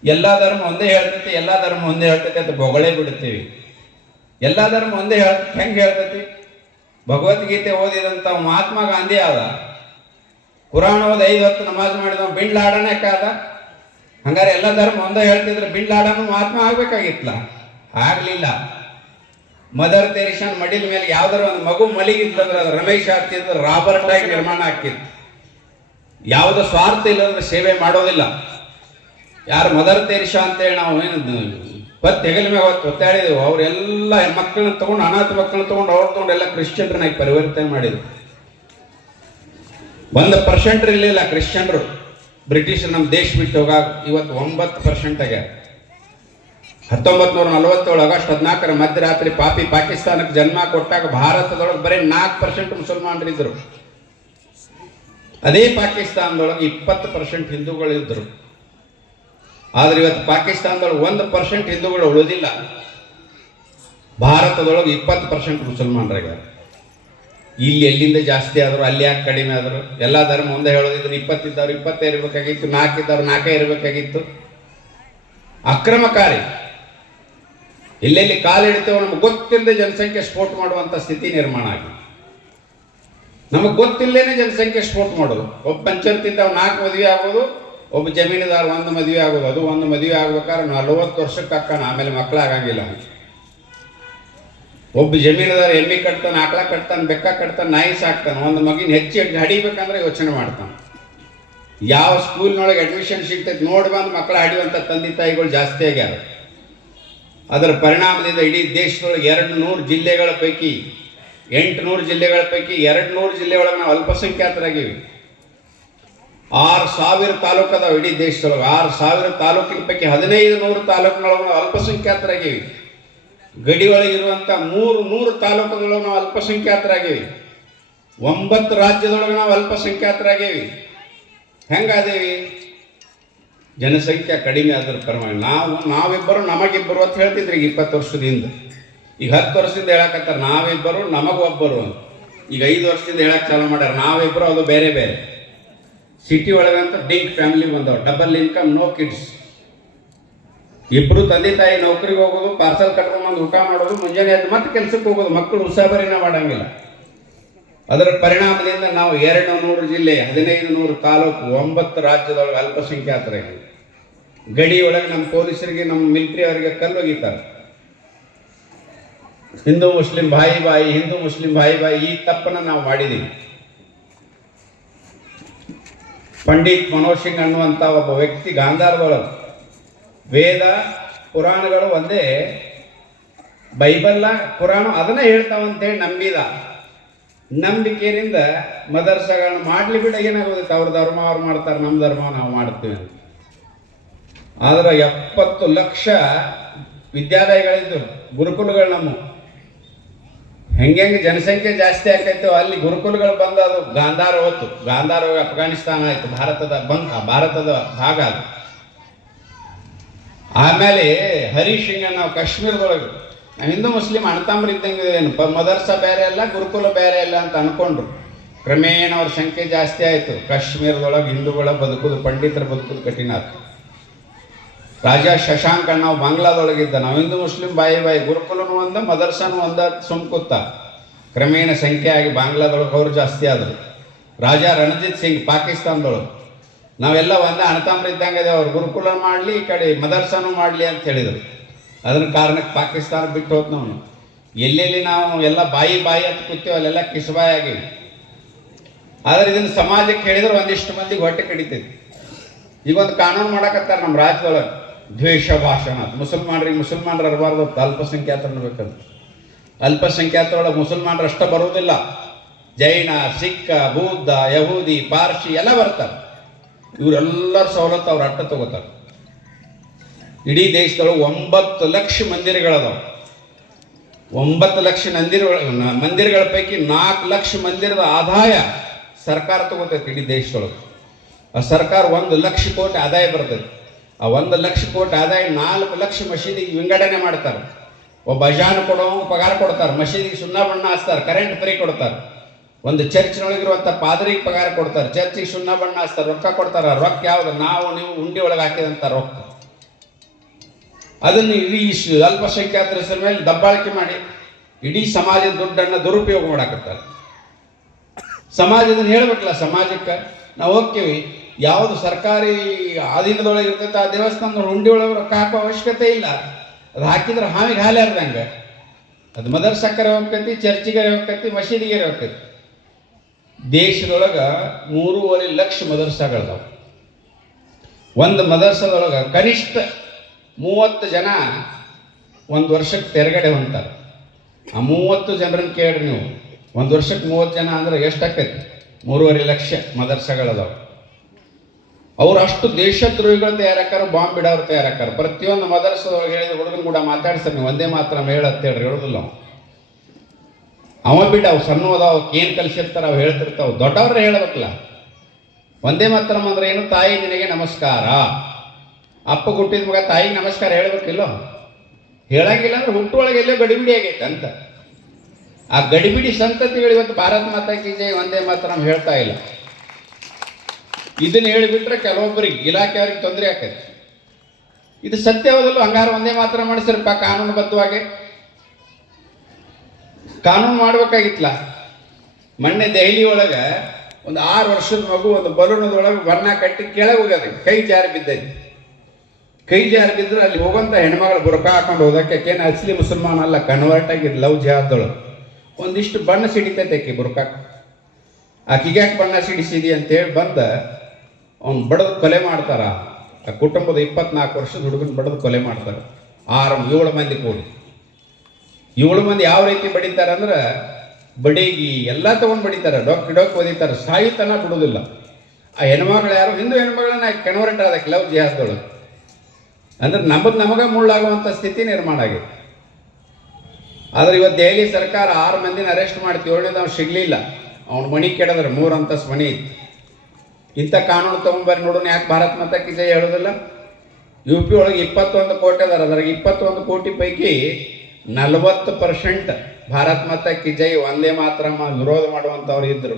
ಎಲ್ಲ ಧರ್ಮ ಒಂದೇ ಹೇಳ್ತೈತಿ, ಎಲ್ಲ ಧರ್ಮ ಒಂದೇ ಹೇಳ್ತೈತಿ ಅಂತ ಬೊಗಳೇ ಬಿಡ್ತೀವಿ. ಎಲ್ಲ ಧರ್ಮ ಒಂದೇ ಹೆಂಗೆ ಹೇಳ್ತೈತಿ? ಭಗವದ್ಗೀತೆ ಓದಿದಂಥ ಮಹಾತ್ಮ ಗಾಂಧಿ ಆದ, ಕುರಾನ್ ಓದಿ 5 ಹೊತ್ತು ನಮಾಜ್ ಮಾಡಿದವ ಬಿನ್ ಲಾಡನೇ ಕಾದ. ಹಂಗಾರೆ ಎಲ್ಲ ಧರ್ಮ ಒಂದೇ ಹೇಳ್ತಿದ್ರೆ ಬಿನ್ ಲಾಡನು ಮಹಾತ್ಮ ಆಗ್ಬೇಕಾಗಿತ್ತಲ್ಲ, ಆಗ್ಲಿಲ್ಲ. ಮದರ್ ತೆರೇಸಾನ್ ಮಡಿಲ ಮೇಲೆ ಯಾವ್ದಾರ ಒಂದು ಮಗು ಮಲಗಿದ್ಲಂದ್ರೆ ಅದು ರಮೇಶ್ ಆಗ್ತಿದ್ರೆ ರಾಬರ್ಟ್ ಆಗಿ ನಿರ್ಮಾಣ ಆಗ್ತಿತ್ತು. ಯಾವುದೋ ಸ್ವಾರ್ಥ ಇಲ್ಲದ್ರೆ ಸೇವೆ ಮಾಡೋದಿಲ್ಲ. ಯಾರು ಮದರ್ ತೆರೇಸಾ ಅಂತೇಳಿ ನಾವು ಏನು ಹೆಗಲ ಮೇಲೆ ಒತ್ತಾಡಿದೆವು, ಅವರೆಲ್ಲ ಮಕ್ಕಳನ್ನ ತಗೊಂಡು, ಅನಾಥ ಮಕ್ಕಳನ್ನ ತಗೊಂಡು, ಅವ್ರು ತಗೊಂಡು ಎಲ್ಲ ಕ್ರಿಶ್ಚಿಯನ್ರನ್ನಾಗಿ ಪರಿವರ್ತನೆ ಮಾಡಿದ್ರು. 1% ಇರಲಿಲ್ಲ ಕ್ರಿಶ್ಚಿಯನ್ರು ಬ್ರಿಟಿಷರು ನಮ್ಮ ದೇಶ ಬಿಟ್ಟು ಹೋಗಾಗ. ಇವತ್ತು 9% ಆಗ್ಯಾರ. 1947 ಆಗಸ್ಟ್ 14 ಮಧ್ಯರಾತ್ರಿ ಪಾಪಿ ಪಾಕಿಸ್ತಾನಕ್ಕೆ ಜನ್ಮ ಕೊಟ್ಟಾಗ ಭಾರತದೊಳಗೆ ಬರೀ 4% ಮುಸಲ್ಮಾನರಿದ್ದರು. ಅದೇ ಪಾಕಿಸ್ತಾನದೊಳಗೆ 20% ಹಿಂದೂಗಳಿದ್ದರು. ಆದ್ರೆ ಇವತ್ತು ಪಾಕಿಸ್ತಾನದೊಳಗೆ 1% ಹಿಂದೂಗಳು ಉಳಿದಿಲ್ಲ. ಭಾರತದೊಳಗೆ 20% ಮುಸಲ್ಮಾನರಾಗ್ಯಾರ. ಇಲ್ಲಿ ಎಲ್ಲಿಂದ ಜಾಸ್ತಿ ಆದರು, ಅಲ್ಲಿ ಯಾಕೆ ಕಡಿಮೆ ಆದರು? ಎಲ್ಲ ಧರ್ಮ ಮುಂದೆ ಹೇಳೋದಿದ್ರು 20 ಇದ್ದವ್ರು 20 ಇರಬೇಕಾಗಿತ್ತು, 4 ಇದ್ದವ್ರು 4 ಇರಬೇಕಾಗಿತ್ತು. ಅಕ್ರಮಕಾರಿ. ಎಲ್ಲೆಲ್ಲಿ ಕಾಲಿಡ್ತೇವೋ ನಮಗೆ ಗೊತ್ತಿಲ್ಲದೆ ಜನಸಂಖ್ಯೆ ಸ್ಫೋಟ ಮಾಡುವಂಥ ಸ್ಥಿತಿ ನಿರ್ಮಾಣ ಆಗಿದೆ. ನಮಗೆ ಗೊತ್ತಿಲ್ಲದೇನೆ ಜನಸಂಖ್ಯೆ ಸ್ಫೋಟ ಮಾಡೋದು. ಒಬ್ಬ ಪಂಚಾಯತಿಂದ 4 ಮದುವೆ ಆಗೋದು, ಒಬ್ಬ ಜಮೀನುದಾರ 1 ಮದುವೆ ಆಗೋದು. ಅದು 1 ಮದುವೆ ಆಗ್ಬೇಕಾದ್ರೆ 40 ವರ್ಷಕ್ಕೆ ಅಕ್ಕನ, ಆಮೇಲೆ ಮಕ್ಕಳಾಗಂಗಿಲ್ಲ. ಒಬ್ಬ ಜಮೀನುದಾರ ಎಮ್ಮೆ ಕಟ್ತಾನೆ, ಆಕಳ ಕಟ್ತಾನೆ, ಬೆಕ್ಕ ಕಟ್ತಾನೆ, ನಾಯಿ ಸಾಕ್ತಾನೆ. ಒಂದು ಮಗಿನ ಹೆಚ್ಚು ಹಡಿಬೇಕಂದ್ರೆ ಯೋಚನೆ ಮಾಡ್ತಾನೆ. ಯಾವ ಸ್ಕೂಲ್ನೊಳಗೆ ಅಡ್ಮಿಷನ್ ಸಿಗ್ತೈತೆ ನೋಡಿ ಬಂದು ಮಕ್ಕಳ ಹಡಿಯುವಂಥ ತಂದೆ ತಾಯಿಗಳು ಜಾಸ್ತಿ ಆಗ್ಯಾರ. ಅದರ ಪರಿಣಾಮದಿಂದ ಇಡೀ ದೇಶದೊಳಗೆ 200 ಜಿಲ್ಲೆಗಳ ಪೈಕಿ 800 ಜಿಲ್ಲೆಗಳ ಪೈಕಿ 200 ಜಿಲ್ಲೆ ಒಳಗೆ ನಾವು ಅಲ್ಪಸಂಖ್ಯಾತರಾಗಿವಿ. 6000 ತಾಲೂಕು ಅದಾವೆ ಇಡೀ ದೇಶದೊಳಗೆ. 6000 ತಾಲೂಕಿನ ಪೈಕಿ 1500 ತಾಲೂಕಿನೊಳಗೆ ನಾವು ಅಲ್ಪಸಂಖ್ಯಾತರಾಗಿವಿ. ಗಡಿ ಒಳಗಿರುವಂಥ 300 ತಾಲೂಕುಗಳೊಳಗೆ ನಾವು ಅಲ್ಪಸಂಖ್ಯಾತರಾಗೀವಿ. 9 ರಾಜ್ಯದೊಳಗೆ ನಾವು ಅಲ್ಪಸಂಖ್ಯಾತರಾಗೀವಿ. ಹೆಂಗಾದೇವಿ? ಜನಸಂಖ್ಯೆ ಕಡಿಮೆ ಆದ್ರ ಪರವಾಗಿ ನಾವಿಬ್ಬರು ನಮಗಿಬ್ಬರು ಅಂತ ಹೇಳ್ತಿದ್ರಿ ಈಗ 20 ವರ್ಷದಿಂದ. ಈಗ 10 ವರ್ಷದಿಂದ ಹೇಳಕತ್ತಾರ ನಾವಿಬ್ಬರು ನಮಗೊಬ್ಬರು ಅಂತ. ಈಗ 5 ವರ್ಷದಿಂದ ಹೇಳಕ್ಕೆ ಚಾಲು ಮಾಡ್ಯಾರ ನಾವಿಬ್ಬರು, ಅದು ಬೇರೆ ಬೇರೆ. ಸಿಟಿ ಒಳಗಂತ ಡಿಂಕ್ ಫ್ಯಾಮಿಲಿ ಬಂದವು, ಡಬಲ್ ಇನ್ಕಮ್, ನೋ ಕಿಡ್ಸ್. ಇಬ್ಬರು ತಂದೆ ತಾಯಿ ನೌಕರಿಗೆ ಹೋಗೋದು, ಪಾರ್ಸಲ್ ಕಟ್ಕೊಂಡ್ಬಂದು ಊಟ ಮಾಡೋದು, ಮುಂಜಾನೆ ಎದ್ದು ಮತ್ತೆ ಕೆಲಸಕ್ಕೆ ಹೋಗೋದು. ಮಕ್ಕಳು ಉಸಾಬರಿನ ಮಾಡಂಗಿಲ್ಲ. ಅದರ ಪರಿಣಾಮದಿಂದ ನಾವು 200 ಜಿಲ್ಲೆ, 1500 ತಾಲೂಕು, 9 ರಾಜ್ಯದೊಳಗೆ ಅಲ್ಪಸಂಖ್ಯಾತರಾಗಿ. ಗಡಿ ಒಳಗೆ ನಮ್ಮ ಪೊಲೀಸರಿಗೆ, ನಮ್ಮ ಮಿಲಿಟರಿ ಅವರಿಗೆ ಕಲ್ಲು ಒಗಿತಾರೆ. ಹಿಂದೂ ಮುಸ್ಲಿಂ ಭಾಯಿ ಬಾಯಿ, ಹಿಂದೂ ಮುಸ್ಲಿಂ ಭಾಯಿ ಬಾಯಿ, ಈ ತಪ್ಪನ್ನು ನಾವು ಮಾಡಿದ್ದೀವಿ. ಪಂಡಿತ್ ಮನೋಜ್ ಸಿಂಗ್ ಅನ್ನುವಂಥ ಒಬ್ಬ ವ್ಯಕ್ತಿ ಗಾಂಧಾರದೊಳಗೆ ವೇದ ಪುರಾಣಗಳು ಒಂದೇ, ಬೈಬಲ್ಲ ಪುರಾಣ ಅದನ್ನೇ ಹೇಳ್ತಾವಂತೇಳಿ ನಂಬಿದ. ನಂಬಿಕೆಯಿಂದ ಮದರ್ಸಗಳನ್ನ ಮಾಡಲಿ ಬಿಡ, ಏನಾಗೋದಿತ್ತು? ಅವ್ರ ಧರ್ಮ ಅವ್ರು ಮಾಡ್ತಾರೆ, ನಮ್ಮ ಧರ್ಮ ನಾವು ಮಾಡ್ತೀವಿ ಅಂತ. ಆದ್ರೆ 70 ಲಕ್ಷ ವಿದ್ಯಾಲಯಗಳಿದ್ದು, ಗುರುಕುಲಗಳು. ನಮ್ಮ ಹೆಂಗೆ ಜನಸಂಖ್ಯೆ ಜಾಸ್ತಿ ಆಕೈತೋ ಅಲ್ಲಿ ಗುರುಕುಲಗಳು ಬಂದು ಅದು ಗಾಂಧಾರ ಹೊತ್ತು. ಗಾಂಧಾರ ಅಫ್ಘಾನಿಸ್ತಾನ ಆಯ್ತು, ಭಾರತದ ಭಾಗ ಅದು. ಆಮೇಲೆ ಹರೀಶ್ ಸಿಂಗ್ ನಾವು ಕಾಶ್ಮೀರದೊಳಗೆ, ನಾವು ಹಿಂದೂ ಮುಸ್ಲಿಂ ಅಣ್ಣತಮ್ಮರು ಇದ್ದಂಗೆ, ಏನು ಮದರ್ಸ ಬೇರೆ ಅಲ್ಲ, ಗುರುಕುಲ ಬೇರೆ ಅಲ್ಲ ಅಂತ ಅನ್ಕೊಂಡ್ರು. ಕ್ರಮೇಣ ಅವ್ರ ಸಂಖ್ಯೆ ಜಾಸ್ತಿ ಆಯಿತು. ಕಾಶ್ಮೀರದೊಳಗೆ ಹಿಂದೂಗಳ ಬದುಕುದು, ಪಂಡಿತರ ಬದುಕುದು ಕಠಿಣ ಆಯ್ತು. ರಾಜ ಶಶಾಂಕ ನಾವು ಬಾಂಗ್ಲಾದೊಳಗಿದ್ದ, ನಾವು ಹಿಂದೂ ಮುಸ್ಲಿಂ ಬಾಯಿ ಬಾಯಿ, ಗುರುಕುಲನು ಒಂದ, ಮದರ್ಸನು ಒಂದ ಸುಮ್ಕುತ್ತ. ಕ್ರಮೇಣ ಸಂಖ್ಯೆ ಆಗಿ ಬಾಂಗ್ಲಾದೊಳಗೆ ಅವರು ಜಾಸ್ತಿ ಆದರು. ರಾಜ ರಣಜಿತ್ ಸಿಂಗ್ ಪಾಕಿಸ್ತಾನದೊಳಗೆ, ನಾವೆಲ್ಲ ಒಂದೇ ಅಣ್ಣತಮ್ಮರು ಇದ್ದಂಗೆ ಅವ್ರು ಗುರುಕುಲ ಮಾಡಲಿ, ಈ ಕಡೆ ಮದರ್ಸನೂ ಮಾಡಲಿ ಅಂತ ಹೇಳಿದರು. ಅದನ್ನ ಕಾರಣಕ್ಕೆ ಪಾಕಿಸ್ತಾನ ಬಿಟ್ಟು ಹೋದ್ ನಾವು. ಎಲ್ಲೆಲ್ಲಿ ನಾವು ಎಲ್ಲ ಬಾಯಿ ಅಂತ ಕೂತೀವಿ ಅಲ್ಲೆಲ್ಲ ಕಿಸ್ಬಾಯಿ ಆಗಿವಿ. ಆದರೆ ಇದನ್ನು ಸಮಾಜಕ್ಕೆ ಹೇಳಿದ್ರೆ ಒಂದಿಷ್ಟು ಮಂದಿಗೆ ಹೊಟ್ಟೆ ಕಡಿತೈತಿ. ಈಗ ಒಂದು ಕಾನೂನು ಮಾಡಕತ್ತಾರೆ ನಮ್ಮ ರಾಜ್ಯದೊಳಗೆ, ದ್ವೇಷ ಭಾಷಣ. ಮುಸಲ್ಮಾನರು ಇರಬಾರ್ದು, ಅಲ್ಪಸಂಖ್ಯಾತರನ್ನ ಬೇಕಂತ. ಅಲ್ಪಸಂಖ್ಯಾತರೊಳಗೆ ಮುಸಲ್ಮಾನರು ಅಷ್ಟೇ ಬರುವುದಿಲ್ಲ, ಜೈನ, ಸಿಖ್, ಬೌದ್ಧ, ಯಹೂದಿ, ಪಾರ್ಸಿ ಎಲ್ಲ ಬರ್ತಾರೆ. ಇವರೆಲ್ಲರ ಸವಲತ್ತು ಅವ್ರು ಅಟ್ಟ ತಗೋತಾರೆ. ಇಡೀ ದೇಶದೊಳಗೆ 9 ಲಕ್ಷ ಮಂದಿರಗಳದಾವೆ. 9 ಲಕ್ಷ ಮಂದಿರಗಳ ಪೈಕಿ 4 ಲಕ್ಷ ಮಂದಿರದ ಆದಾಯ ಸರ್ಕಾರ ತಗೋತೈತೆ ಇಡೀ ದೇಶದೊಳಗೆ. ಆ ಸರ್ಕಾರ 1 ಲಕ್ಷ ಕೋಟಿ ಆದಾಯ ಬರ್ತದೆ. ಆ 1 ಲಕ್ಷ ಕೋಟಿ ಆದಾಯ 4 ಲಕ್ಷ ಮಸೀದಿಗೆ ವಿಂಗಡಣೆ ಮಾಡ್ತಾರೆ. ಒಬ್ಬ ಅಜಾನ್ ಕೊಡೋ ಪಗಾರ ಕೊಡ್ತಾರೆ, ಮಸೀದಿಗೆ ಸುಣ್ಣ ಬಣ್ಣ ಹಚ್ತಾರೆ, ಕರೆಂಟ್ ಫ್ರೀ ಕೊಡ್ತಾರೆ. ಒಂದು ಚರ್ಚ್ನೊಳಗಿರುವಂಥ ಪಾದರಿಗೆ ಪಗಾರ ಕೊಡ್ತಾರೆ, ಚರ್ಚಿಗೆ ಸುಣ್ಣ ಬಣ್ಣ ಹಚ್ತಾರೆ, ರೊಕ್ಕ ಕೊಡ್ತಾರೆ. ರೊಕ್ಕ ಯಾವುದು? ನಾವು ನೀವು ಉಂಡಿ ಒಳಗೆ ಹಾಕಿದಂಥ ರೊಕ್ಕ. ಅದನ್ನು ಇಡೀ ಅಲ್ಪಸಂಖ್ಯಾತರ ಹೆಸರ ಮೇಲೆ ದಬ್ಬಾಳಿಕೆ ಮಾಡಿ ಇಡೀ ಸಮಾಜದ ದುಡ್ಡನ್ನು ದುರುಪಯೋಗ ಮಾಡಾಕತ್ತಾರೆ. ಸಮಾಜದನ್ನು ಹೇಳ್ಬೇಕಲ್ಲ, ಸಮಾಜಕ್ಕೆ ನಾವು ಹೋಗ್ತೀವಿ, ಯಾವುದು ಸರ್ಕಾರಿ ಅಧೀನದೊಳಗೆ ಇರ್ತೈತೆ ಆ ದೇವಸ್ಥಾನದ ಹುಂಡಿ ಒಳಗೆ ರೊಕ್ಕ ಹಾಕೋ ಅವಶ್ಯಕತೆ ಇಲ್ಲ. ಅದು ಹಾಕಿದ್ರೆ ಹಾವಿಗೆ ಹಾಲೆ ಇರ್ದಂಗೆ. ಅದು ಮದರ್ಸಕ್ಕರೆ ಹೋಗ್ತೈತಿ, ಚರ್ಚಿಗೆ ಹೋಗ್ತೈತಿ, ಮಸೀದಿಗೆ ಹೋಗ್ತೈತಿ. ದೇಶದೊಳಗೆ 3.5 ಲಕ್ಷ ಮದರ್ಸಗಳದಾವೆ. ಒಂದು ಮದರ್ಸದೊಳಗೆ ಕನಿಷ್ಠ 30 ಜನ ಒಂದು ವರ್ಷಕ್ಕೆ ತೆರಗಡೆ ಹೊಂತಾರೆ. ಆ 30 ಜನರನ್ನು ಕೇಳ್ರಿ ನೀವು, ಒಂದು ವರ್ಷಕ್ಕೆ 30 ಜನ ಅಂದ್ರೆ ಎಷ್ಟಾಕೈತಿ? 3.5 ಲಕ್ಷ ಮದರ್ಸಗಳದಾವೆ. ಅವ್ರು ಅಷ್ಟು ದೇಶದ್ರೋಹಿಗಳು ತಯಾರಾಕಾರ, ಬಾಂಬ್ ಬಿಡೋರು ತಯಾರಾಕಾರ. ಪ್ರತಿಯೊಂದು ಮದರ್ಸದೊಳಗೆ ಹೇಳಿದ ಹುಡುಗನ ಕೂಡ ಮಾತಾಡ್ತಾರೆ, ನೀವು ಒಂದೇ ಮಾತ್ರ ಹೇಳತ್ತೇಳ್ರಿ, ಹೇಳೋದಿಲ್ಲ ಅವ ಬಿಟ್ಟು ಅವು ಸಣ್ಣ ಅದಾವ, ಏನು ಕಲಿಸಿರ್ತಾರೆ ಅವು ಹೇಳ್ತಿರ್ತಾವೆ. ದೊಡ್ಡವ್ರೆ ಹೇಳಬೇಕಲ್ಲ. ಒಂದೇ ಮಾತ್ರ ಅಂದ್ರೆ ಏನು? ತಾಯಿ ನಿನಗೆ ನಮಸ್ಕಾರ. ಅಪ್ಪ ಹುಟ್ಟಿದ ಮಗ ತಾಯಿಗೆ ನಮಸ್ಕಾರ ಹೇಳ್ಬೇಕಿಲ್ಲೋ? ಹೇಳಂಗಿಲ್ಲ ಅಂದ್ರೆ ಹುಟ್ಟುವೊಳಗೆ ಎಲ್ಲೋ ಗಡಿಬಿಡಿ ಆಗೈತೆ ಅಂತ. ಆ ಗಡಿಬಿಡಿ ಸಂತತಿಗಳು ಇವತ್ತು ಭಾರತ ಮಾತಾ ಕಿ ಜೈ ವಂದೇ ಮಾತರಂ ಹೇಳ್ತಾ ಇಲ್ಲ. ಇದನ್ನ ಹೇಳಿಬಿಟ್ರೆ ಕೆಲವೊಬ್ಬರಿಗೆ ಇಲಾಖೆಯವ್ರಿಗೆ ತೊಂದರೆ ಆಕೈತಿ. ಇದು ಸತ್ಯವದಲ್ಲೂ ಹಂಗಾರ ಒಂದೇ ಮಾತ್ರ ಮಾಡಿಸ್ರಪ್ಪ ಕಾನೂನುಬದ್ಧವಾಗಿ. ಕಾನೂನು ಮಾಡ್ಬೇಕಾಗಿತ್ತಲ್ಲ. ಮೊನ್ನೆ ದೆಹಲಿ ಒಳಗೆ ಒಂದು 6 ವರ್ಷದ ಮಗು ಒಂದು ಬಲೂನದೊಳಗೆ ಬಣ್ಣ ಕಟ್ಟಿ ಕೆಳಗೆ ಹೋಗ್ಯದ, ಕೈ ಜಾರಿ ಬಿದ್ದೈತಿ. ಕೈ ಜಾರಿ ಬಿದ್ದರೆ ಅಲ್ಲಿ ಹೋಗೋಂಥ ಹೆಣ್ಮಗಳು ಬುರ್ಕ ಹಾಕೊಂಡು ಹೋದಕ್ಕೆ ಏನು ಅಸಲಿ ಮುಸಲ್ಮಾನ ಅಲ್ಲ, ಕನ್ವರ್ಟ್ ಆಗಿದ್ದು ಲವ್ ಜಿಹಾದೊಳಗೆ ಒಂದಿಷ್ಟು ಬಣ್ಣ ಸಿಡಿತೈತೆ ಆಕಿ ಬುರ್ಕಾಕ. ಆಕಿಗೆ ಯಾಕೆ ಬಣ್ಣ ಸಿಡಿಸಿದಿ ಅಂತೇಳಿ ಬಂದ ಅವ್ನು ಬಡದು ಕೊಲೆ ಮಾಡ್ತಾರ. ಆ ಕುಟುಂಬದ 24 ವರ್ಷದ ಹುಡುಗನ ಬಡದು ಕೊಲೆ ಮಾಡ್ತಾರೆ. 7 ಮಂದಿ ಕೂಡಿ. 7 ಮಂದಿ ಯಾವ ರೀತಿ ಬಡಿತಾರೆ ಅಂದ್ರೆ ಬಡಿಗಿ ಎಲ್ಲ ತಗೊಂಡು ಬಡಿತಾರೆ, ಡೊಕ್ ಒದಿತಾರೆ, ಸಾಯುತನ ಬಿಡೋದಿಲ್ಲ. ಆ ಹೆಣ್ಮಗಳು ಯಾರು ಹಿಂದೂ ಹೆಣ್ಮಗಳನ್ನ ಕನ್ವರ್ಟ್ ಆದಕ್ಕೆ ಲವ್ ಜಿಹಾದೊಳಗೆ. ಅಂದ್ರೆ ನಮಗೆ ಮುಳ್ಳಾಗುವಂಥ ಸ್ಥಿತಿ ನಿರ್ಮಾಣ ಆಗಿದೆ. ಆದ್ರೆ ಇವತ್ತು ದೆಹಲಿ ಸರ್ಕಾರ 6 ಮಂದಿನ ಅರೆಸ್ಟ್ ಮಾಡ್ತೀವಿ, 7ನೇದು ಅವ್ನು ಸಿಗ್ಲಿಲ್ಲ. ಅವ್ನ ಮಣಿ ಕೆಡದ್ರೆ 3 ಅಂತಸ್ತು ಮಣಿ ಇತ್ತು. ಇಂಥ ಕಾನೂನು ತೊಗೊಂಬರ್ರಿ ನೋಡೋಣ, ಯಾಕೆ ಭಾರತ್ ಮಾತಾ ಕಿ ಜೈ ಹೇಳೋದಿಲ್ಲ? UP ಒಳಗೆ 21 ಕೋಟಿ ಅದಾರ. ಅದ್ರಾಗ 21 ಕೋಟಿ ಪೈಕಿ 40% ಭಾರತ್ ಮಾತಾ ಕಿ ಜೈ ವಂದೇ ಮಾತರಂ ವಿರೋಧ ಮಾಡುವಂಥವ್ರು ಇದ್ದರು.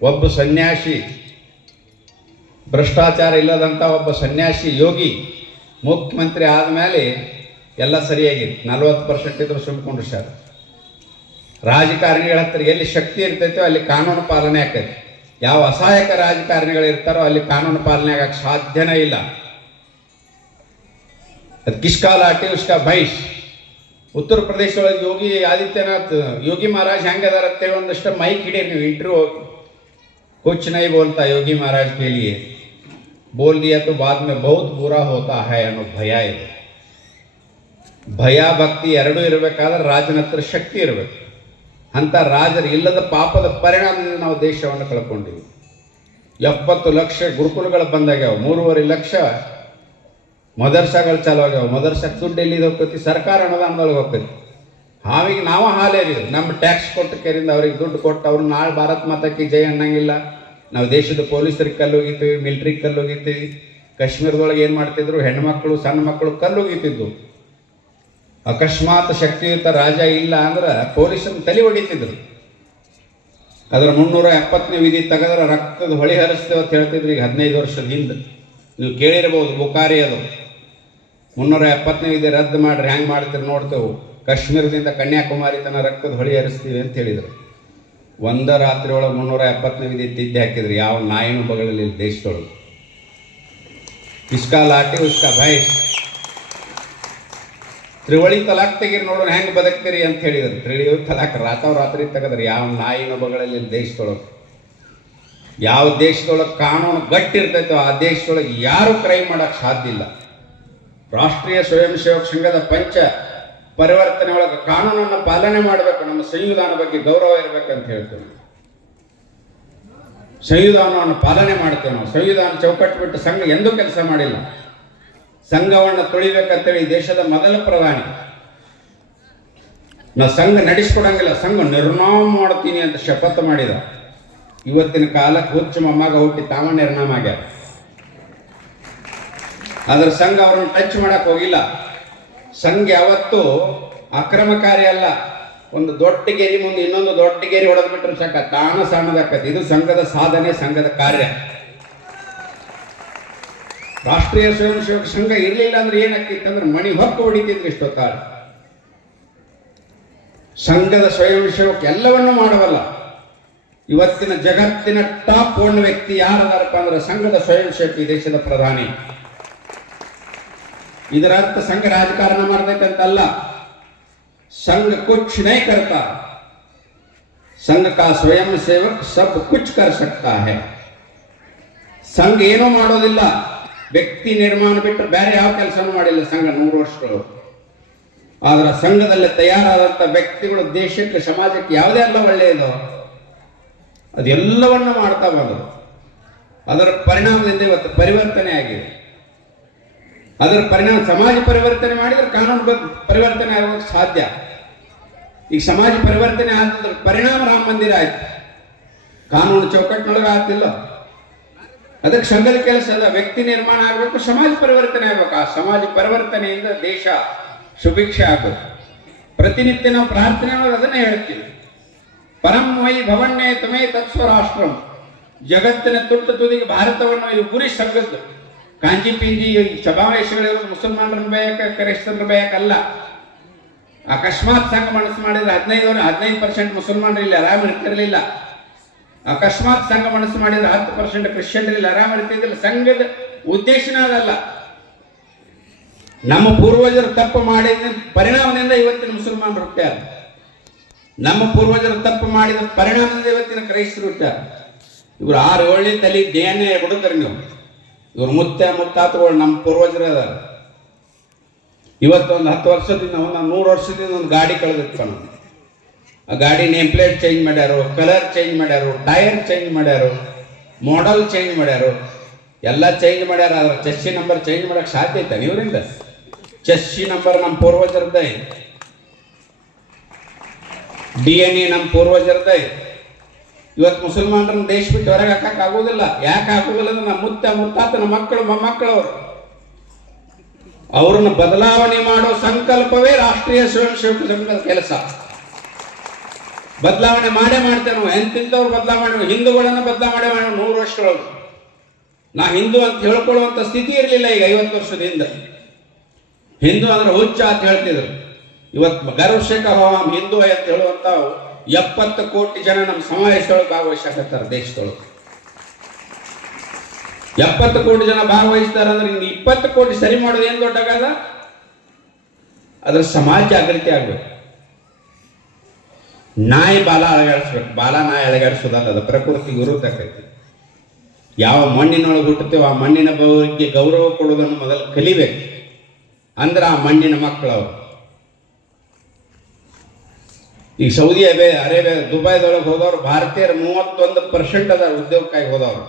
ಒಬ್ಬ ಸನ್ಯಾಸಿ, ಭ್ರಷ್ಟಾಚಾರ ಇಲ್ಲದಂಥ ಒಬ್ಬ ಸನ್ಯಾಸಿ ಯೋಗಿ ಮುಖ್ಯಮಂತ್ರಿ ಆದಮೇಲೆ ಎಲ್ಲ ಸರಿಯಾಗಿದೆ. 40% ಇದ್ರು ಸುಮ್ಕೊಂಡ್ರು ಸರ್. ರಾಜಕಾರಣಿಗಳ ಹತ್ರ ಎಲ್ಲಿ ಶಕ್ತಿ ಇರ್ತೈತೋ ಅಲ್ಲಿ ಕಾನೂನು ಪಾಲನೆ ಆಕೈತಿ. ಯಾವ ಅಸಹಾಯಕ ರಾಜಕಾರಣಿಗಳು ಇರ್ತಾರೋ ಅಲ್ಲಿ ಕಾನೂನು ಪಾಲನೆ ಆಗಕ್ಕೆ ಸಾಧ್ಯನೇ ಇಲ್ಲ. ಅದು ಕಿಸ್ಕಾ ಲಾಠಿ ಉಸ್ಕಾ ಭೈಸ್. ಉತ್ತರ ಪ್ರದೇಶದೊಳಗೆ ಯೋಗಿ ಆದಿತ್ಯನಾಥ್, ಯೋಗಿ ಮಹಾರಾಜ್ ಹೆಂಗದಾರ ಅಂತೇಳಿ ಒಂದಷ್ಟು ಮೈಕ್ ಹಿಡೀರಿ ನೀವು ಇಂಟರ್ವ್ಯೂ. कुछ नहीं बोलता योगी महाराज के लिए, बोल दिया तो बाद में बहुत बुरा होता है ಅನ್ನೋ ಭಯ ಇದೆ. ಭಯ ಭಕ್ತಿ ಎರಡೂ ಇರಬೇಕಾದ್ರೆ ರಾಜನ ಹತ್ರ ಶಕ್ತಿ ಇರಬೇಕು. ಅಂಥ ರಾಜರು ಇಲ್ಲದ ಪಾಪದ ಪರಿಣಾಮದಿಂದ ನಾವು ದೇಶವನ್ನು ಕಳ್ಕೊಂಡಿವಿ. 70 ಲಕ್ಷ ಗುರುಕುಲಗಳು ಬಂದಾಗ್ಯಾವ, 3.5 ಲಕ್ಷ ಮದರ್ಸಾಗಳು ಚಾಲು ಆಗ್ಯಾವ. ಮದರ್ಸಕ್ಕೆ ದುಡ್ಡು ಎಲ್ಲಿದು ಹೋಗ್ತೈತಿ? ಸರ್ಕಾರ ಅನುದಾನದೊಳಗೆ ಹೋಗ್ತೈತಿ. ಹಾವಿಗೆ ನಾವು ಹಾಲೇರಿದ್ರು, ನಮ್ಮ ಟ್ಯಾಕ್ಸ್ ಕೊಟ್ಟ ಕೇರಿಂದ ಅವ್ರಿಗೆ ದುಡ್ಡು ಕೊಟ್ಟು ಅವ್ರು ನಾಳೆ ಭಾರತ್ ಮಾತಾ ಕಿ ಜೈ ಅನ್ನಂಗಿಲ್ಲ. ನಾವು ದೇಶದ ಪೊಲೀಸರಿಗೆ ಕಲ್ಲೋಗಿತೀವಿ, ಮಿಲ್ಟ್ರಿಗೆ ಕಲ್ಲೋಗಿತೀವಿ. ಕಾಶ್ಮೀರದೊಳಗೆ ಏನು ಮಾಡ್ತಿದ್ರು, ಹೆಣ್ಮಕ್ಳು ಸಣ್ಣ ಮಕ್ಕಳು ಕಲ್ಲೋಗಿತಿದ್ದು. ಅಕಸ್ಮಾತ್ ಶಕ್ತಿಯುತ ರಾಜ ಇಲ್ಲ ಅಂದ್ರೆ ಪೊಲೀಸರನ್ನು ತಲೆ ಹೊಡಿತಿದ್ರು. ಅದರ 370ನೇ ವಿಧಿ ತೆಗೆದ್ರೆ ರಕ್ತದ ಹೊಳಿ ಹರಿಸ್ತೇವೆ ಅಂತ ಹೇಳ್ತಿದ್ರು. ಈಗ 15 ವರ್ಷದ ಹಿಂದೆ ನೀವು ಕೇಳಿರ್ಬೋದು, ಬುಕಾರಿ ಅದು 370ನೇ ವಿಧಿ ರದ್ದು ಮಾಡ್ರಿ, ಹೆಂಗೆ ಮಾಡ್ತೀರಿ ನೋಡ್ತೇವೆ. ಕಾಶ್ಮೀರದಿಂದ ಕನ್ಯಾಕುಮಾರಿ ತನಕ ರಕ್ತದ ಹೊಳಿ ಹರಿಸ್ತೀವಿ ಅಂತ ಹೇಳಿದರು. ಒಂದ ರಾತ್ರಿ ಒಳಗೆ 370ನೇ ವಿಧಿ ತಿದ್ದಿ ಹಾಕಿದ್ರು. ಯಾವ ನಾಯಿನೂ ಬಗಳಲ್ಲಿ ದೇಶದೊಳಗೆ. ಇಸ್ಕಾ ಲಾಠಿ ಉಸ್ಕಾ ಭೈಸ್. ತ್ರಿವಳಿ ತಲಾಕ್ ತೆಗೀರಿ ನೋಡೋಣ ಹೆಂಗೆ ಬದುಕ್ತೀರಿ ಅಂತ ಹೇಳಿದ್ರು. ತ್ರಿವಳಿ ತಲಾಕ್ ರಾತ್ರಿ ತೆಗೆದ್ರಿ. ಯಾವ ನಾಯಿನೂ ಬಗಳಲ್ಲಿ ದೇಶದೊಳಗೆ. ಯಾವ ದೇಶದೊಳಗೆ ಕಾನೂನು ಗಟ್ಟಿರ್ತೈತೋ ಆ ದೇಶದೊಳಗೆ ಯಾರು ಕ್ರೈಮ್ ಮಾಡೋಕ್ಕೆ ಸಾಧ್ಯ ಇಲ್ಲ. ರಾಷ್ಟ್ರೀಯ ಸ್ವಯಂ ಸೇವಕ ಸಂಘದ ಪಂಚ ಪರಿವರ್ತನೆ ಒಳಗೆ ಕಾನೂನನ್ನು ಪಾಲನೆ ಮಾಡಬೇಕು. ನಮ್ಮ ಸಂವಿಧಾನ ಬಗ್ಗೆ ಗೌರವ ಇರಬೇಕಂತ ಹೇಳ್ತೇವೆ. ಸಂವಿಧಾನವನ್ನು ಪಾಲನೆ ಮಾಡ್ತೇವೆ ನಾವು. ಸಂವಿಧಾನ ಚೌಕಟ್ಟು ಬಿಟ್ಟು ಸಂಘ ಎಂದೂ ಕೆಲಸ ಮಾಡಿಲ್ಲ. ಸಂಘವನ್ನು ತುಳಿಬೇಕಂತೇಳಿ ದೇಶದ ಮೊದಲ ಪ್ರಧಾನಿ ನಾ ಸಂಘ ನಡೆಸ್ಕೊಡಂಗಿಲ್ಲ, ಸಂಘ ನಿರ್ನಾಮ ಮಾಡ್ತೀನಿ ಅಂತ ಶಪಥ ಮಾಡಿದ. ಇವತ್ತಿನ ಕಾಲಕ್ಕೆ ಹುಚ್ಚು ಮೊಮ್ಮಗ ಹುಟ್ಟಿ ತಾವ ನಿರ್ನಾಮ ಆಗ್ಯಾರ. ಆದ್ರೆ ಸಂಘ ಅವ್ರನ್ನ ಟಚ್ ಮಾಡಕ್ ಹೋಗಿಲ್ಲ. ಸಂಘ ಯಾವತ್ತೂ ಅಕ್ರಮಕಾರಿ ಅಲ್ಲ. ಒಂದು ದೊಡ್ಡ ಗೆರಿ ಮುಂದೆ ಇನ್ನೊಂದು ದೊಡ್ಡ ಗೆರಿ ಹೊಡೆದು ಬಿಟ್ರೆ ಸಾಕ, ತಾನ ಸಣ್ಣದಾಕತಿ. ಇದು ಸಂಘದ ಸಾಧನೆ, ಸಂಘದ ಕಾರ್ಯ. ರಾಷ್ಟ್ರೀಯ ಸ್ವಯಂ ಸೇವಕ ಸಂಘ ಇರಲಿಲ್ಲ ಅಂದ್ರೆ ಏನಾಗ್ತಿತ್ತಂದ್ರೆ ಮಣಿ ಹೊತ್ತು ಹೊಡಿತಿದ್ರು ಇಷ್ಟೊತ್ತಾಳ. ಸಂಘದ ಸ್ವಯಂ ಸೇವಕ ಎಲ್ಲವನ್ನೂ ಮಾಡಬಲ್ಲ. ಇವತ್ತಿನ ಜಗತ್ತಿನ ಟಾಪ್ 1 ವ್ಯಕ್ತಿ ಯಾರದಾರಪ್ಪ ಅಂದ್ರೆ ಸಂಘದ ಸ್ವಯಂ ಸೇವಕ, ಈ ದೇಶದ ಪ್ರಧಾನಿ. ಇದರ ಅರ್ಥ ಸಂಘ ರಾಜಕಾರಣ ಮಾಡಬೇಕಂತಲ್ಲ. संघ कुछ नहीं करता, संघ का स्वयं सेवक सब कुछ कर सकता है. ಸಂಘ ಏನೂ ಮಾಡೋದಿಲ್ಲ, ವ್ಯಕ್ತಿ ನಿರ್ಮಾಣ ಬಿಟ್ಟರೆ ಬೇರೆ ಯಾವ ಕೆಲಸನೂ ಮಾಡಿಲ್ಲ ಸಂಘ 100 ವರ್ಷಗಳು. ಆದ್ರೆ ಸಂಘದಲ್ಲಿ ತಯಾರಾದಂಥ ವ್ಯಕ್ತಿಗಳು ದೇಶಕ್ಕೆ ಸಮಾಜಕ್ಕೆ ಯಾವುದೇ ಅಲ್ಲ ಒಳ್ಳೆಯದು ಅದೆಲ್ಲವನ್ನು ಮಾಡ್ತಾ ಬಂದರು. ಅದರ ಪರಿಣಾಮದಿಂದ ಇವತ್ತು ಪರಿವರ್ತನೆ ಆಗಿದೆ. ಅದರ ಪರಿಣಾಮ ಸಮಾಜ ಪರಿವರ್ತನೆ ಮಾಡಿದ್ರೆ ಕಾನೂನು ಪರಿವರ್ತನೆ ಆಗೋಕ್ಕೆ ಸಾಧ್ಯ. ಈಗ ಸಮಾಜ ಪರಿವರ್ತನೆ ಆದ ಪರಿಣಾಮ ರಾಮ ಮಂದಿರ ಆಯ್ತು. ಕಾನೂನು ಚೌಕಟ್ಟಿನೊಳಗೆ ಆಗ್ತಿಲ್ಲ. ಅದಕ್ಕೆ ಸಂಘದ ಕೆಲಸ ಅದ. ವ್ಯಕ್ತಿ ನಿರ್ಮಾಣ ಆಗಬೇಕು, ಸಮಾಜ ಪರಿವರ್ತನೆ ಆಗಬೇಕು. ಆ ಸಮಾಜ ಪರಿವರ್ತನೆಯಿಂದ ದೇಶ ಸುಭಿಕ್ಷೆ ಆಗಬೇಕು. ಪ್ರತಿನಿತ್ಯ ನಾವು ಪ್ರಾರ್ಥನೆ ಅನ್ನೋದು ಅದನ್ನೇ ಹೇಳ್ತೀವಿ. ಪರಂ ವೈ ಭವನ್ನೇ ತಮೇ ತತ್ಸ್ವರಾಷ್ಟ್ರಂ. ಜಗತ್ತಿನ ತುಟ್ಟ ತುದಿಗೆ ಭಾರತವನ್ನು ಇದು ಗುರಿ ಸಗ್ಗದ್ದು. ಕಾಂಜಿ ಪಿಂಜಿ ಸಮಾವೇಶಗಳಿರೋದು ಮುಸಲ್ಮಾನರನ್ನು ಬೇಯಕ್ಕೆ ಕ್ರೈಸ್ತರನ್ನು ಬೇಯಕ್ಕಲ್ಲ. ಅಕಸ್ಮಾತ್ ಸಂಘ ಮನಸ್ಸು ಮಾಡಿದ್ರೆ 15% ಮುಸಲ್ಮಾನರು ಇಲ್ಲಿ ಆರಾಮ ಇರ್ತಿರ್ಲಿಲ್ಲ. ಅಕಸ್ಮಾತ್ ಸಂಘ ಮನಸ್ಸು ಮಾಡಿದ್ರೆ 10% ಕ್ರಿಶ್ಚಿಯನ್ರು ಇಲ್ಲಿ ಆರಾಮ ಇರ್ತಿದ್ದಿಲ್ಲ. ಸಂಘದ ಉದ್ದೇಶನೇ ಅದಲ್ಲ. ನಮ್ಮ ಪೂರ್ವಜರು ತಪ್ಪು ಮಾಡಿದ ಪರಿಣಾಮದಿಂದ ಇವತ್ತಿನ ಮುಸಲ್ಮಾನರು ಹುಟ್ಟ್ಯಾರ. ನಮ್ಮ ಪೂರ್ವಜರು ತಪ್ಪು ಮಾಡಿದ ಪರಿಣಾಮದಿಂದ ಇವತ್ತಿನ ಕ್ರೈಸ್ತರು ಹುಟ್ಟ್ಯಾರ. ಇವರು 6-7 ತಲೆ DNA ಹುಡುಕರು ನೀವು. ಇವ್ರು ಮುತ್ತಾತುಗಳು ನಮ್ಮ ಪೂರ್ವಜರ ಅದಾರ. ಇವತ್ತೊಂದು 10 ವರ್ಷದಿಂದ 100 ವರ್ಷದಿಂದ ಒಂದು ಗಾಡಿ ಕಳೆದಿತ್ತು. ಆ ಗಾಡಿ ನೇಮ್ ಪ್ಲೇಟ್ ಚೇಂಜ್ ಮಾಡ್ಯಾರು, ಕಲರ್ ಚೇಂಜ್ ಮಾಡ್ಯಾರು, ಟೈರ್ ಚೇಂಜ್ ಮಾಡ್ಯಾರು, ಮಾಡೆಲ್ ಚೇಂಜ್ ಮಾಡ್ಯಾರು, ಎಲ್ಲ ಚೇಂಜ್ ಮಾಡ್ಯಾರ. ಅದ್ರ ಚೆಸ್ಸಿ ನಂಬರ್ ಚೇಂಜ್ ಮಾಡಕ್ಕೆ ಸಾಧ್ಯ ಐತೆ ಇವರಿಂದ? ಚೆಸ್ಸಿ ನಂಬರ್ ನಮ್ಮ ಪೂರ್ವಜರದ, DNA ನಮ್ಮ ಪೂರ್ವಜರದ. ಇವತ್ತು ಮುಸಲ್ಮಾನರನ್ನ ದೇಶ ಬಿಟ್ಟು ಹೊರಗೆ ಹಾಕಕ್ಕೆ ಆಗೋದಿಲ್ಲ. ಯಾಕೆ ಆಗೋದಿಲ್ಲ ಅಂದ್ರೆ ನಮ್ಮ ಮುತ್ತಾತ ನಮ್ಮ ಮಕ್ಕಳು ಮೊಮ್ಮಕ್ಕಳವರು ಅವ್ರನ್ನ ಬದಲಾವಣೆ ಮಾಡೋ ಸಂಕಲ್ಪವೇ ರಾಷ್ಟ್ರೀಯ ಸ್ವಯಂ ಸೇವಕ ಸಂಘದ ಕೆಲಸ. ಬದಲಾವಣೆ ಮಾಡ್ತೇವೆ ನಾವು. ಎಂತಿಂತವ್ರು ಬದಲಾವಣೆ, ಹಿಂದೂಗಳನ್ನ ಬದಲಾವಣೆ ಮಾಡಿ 100 ವರ್ಷದೊಳಗೆ. ನಾ ಹಿಂದೂ ಅಂತ ಹೇಳ್ಕೊಳ್ಳುವಂತ ಸ್ಥಿತಿ ಇರಲಿಲ್ಲ. ಈಗ 50 ವರ್ಷದ ಹಿಂದೆ ಹಿಂದೂ ಅಂದ್ರೆ ಹುಚ್ಚ ಅಂತ ಹೇಳ್ತಿದ್ರು. ಇವತ್ತು ಗರ್ವಶೇಖ ಹವಾಮ್ ಹಿಂದೂ ಅಂತ ಹೇಳುವಂತ 70 ಕೋಟಿ ಜನ ನಮ್ಮ ಸಮಾವೇಶದೊಳಗೆ ಭಾಗವಹಿಸಕತ್ತಾರೆ. ದೇಶದೊಳಗೆ 70 ಕೋಟಿ ಜನ ಭಾಗವಹಿಸ್ತಾರೆ ಅಂದ್ರೆ ಇನ್ನು 20 ಕೋಟಿ ಸರಿ ಮಾಡೋದು ಏನ್ ದೊಡ್ಡಾಗದ? ಅದ್ರ ಸಮಾಜ ಜಾಗೃತಿ ಆಗ್ಬೇಕು. ನಾಯಿ ಬಾಲ ಅಳಗಾಡಿಸ್ಬೇಕು. ಬಾಲ ನಾಯಿ ಅಳಗಾಡಿಸೋದಲ್ಲ, ಅದು ಪ್ರಕೃತಿ ವಿರುದ್ಧ ಆಕೈತಿ. ಯಾವ ಮಣ್ಣಿನೊಳಗೆ ಹುಟ್ಟುತ್ತೇವೆ ಆ ಮಣ್ಣಿನ ಬಗ್ಗೆ ಗೌರವ ಕೊಡೋದನ್ನು ಮೊದಲು ಕಲಿಬೇಕು. ಅಂದ್ರೆ ಆ ಮಣ್ಣಿನ ಮಕ್ಕಳು ಅವರು. ಈಗ ಸೌದಿ ಅರೇಬಿಯಾ ದುಬೈದೊಳಗೆ ಹೋದವರು ಭಾರತೀಯರು 31% ಅದಾರ. ಉದ್ಯೋಗಕ್ಕಾಗಿ ಹೋದವರು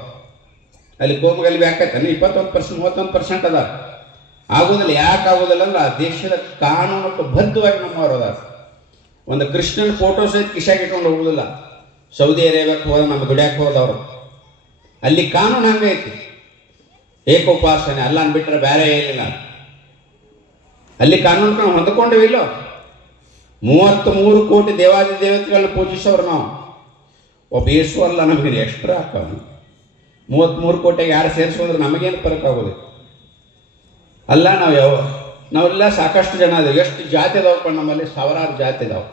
ಅಲ್ಲಿ ಕೋಮಗಲಿ ಹಾಕೈತಾನೆ 21%, 31% ಅದಾರ. ಆಗೋದಿಲ್ಲ. ಯಾಕೆ ಆಗೋದಿಲ್ಲ ಅಂದ್ರೆ ಆ ದೇಶದ ಕಾನೂನಕ್ಕೆ ಬದ್ಧವಾಗಿ ನಮ್ಮವರು ಅದಾರ. ಒಂದು ಕೃಷ್ಣನ ಫೋಟೋ ಸಹಿತ ಕಿಶಾಗಿ ಇಟ್ಕೊಂಡು ಹೋಗುದಿಲ್ಲ. ಸೌದಿ ಅರೇಬಿಯಾಕ್ಕೆ ಹೋದ ನಮ್ಮ ದುಡ್ಯಾಕೆ ಹೋದವರು ಅಲ್ಲಿ ಕಾನೂನು ಹಂಗೈತಿ. ಏಕೋಪಾಸನೆ ಅಲ್ಲ ಅಂದ್ಬಿಟ್ರೆ ಬೇರೆ ಏನಿಲ್ಲ. ಅಲ್ಲಿ ಕಾನೂನು ನಾವು ಹೊಂದ್ಕೊಂಡಿವಿಲ್ಲೋ. 33 ಕೋಟಿ ದೇವಾದಿ ದೇವತೆಗಳನ್ನ ಪೂಜಿಸೋರು ನಾವು. ಒಬ್ಬ ಯೇಸು ಅಲ್ಲ, ನಮಗೆ ಎಕ್ಸ್ಟ್ರಾ ಹಾಕವ. 33 ಕೋಟಿಗೆ ಯಾರು ಸೇರಿಸೋದ್ರೆ ನಮಗೇನು ಫರಕ್ ಆಗೋದು ಅಲ್ಲ. ನಾವೆಲ್ಲ ಸಾಕಷ್ಟು ಜನ ಅದೇವೆ. ಎಷ್ಟು ಜಾತಿ ಅದಾವಪ್ಪ ನಮ್ಮಲ್ಲಿ? ಸಾವಿರಾರು ಜಾತಿ ಇದಾವೆ.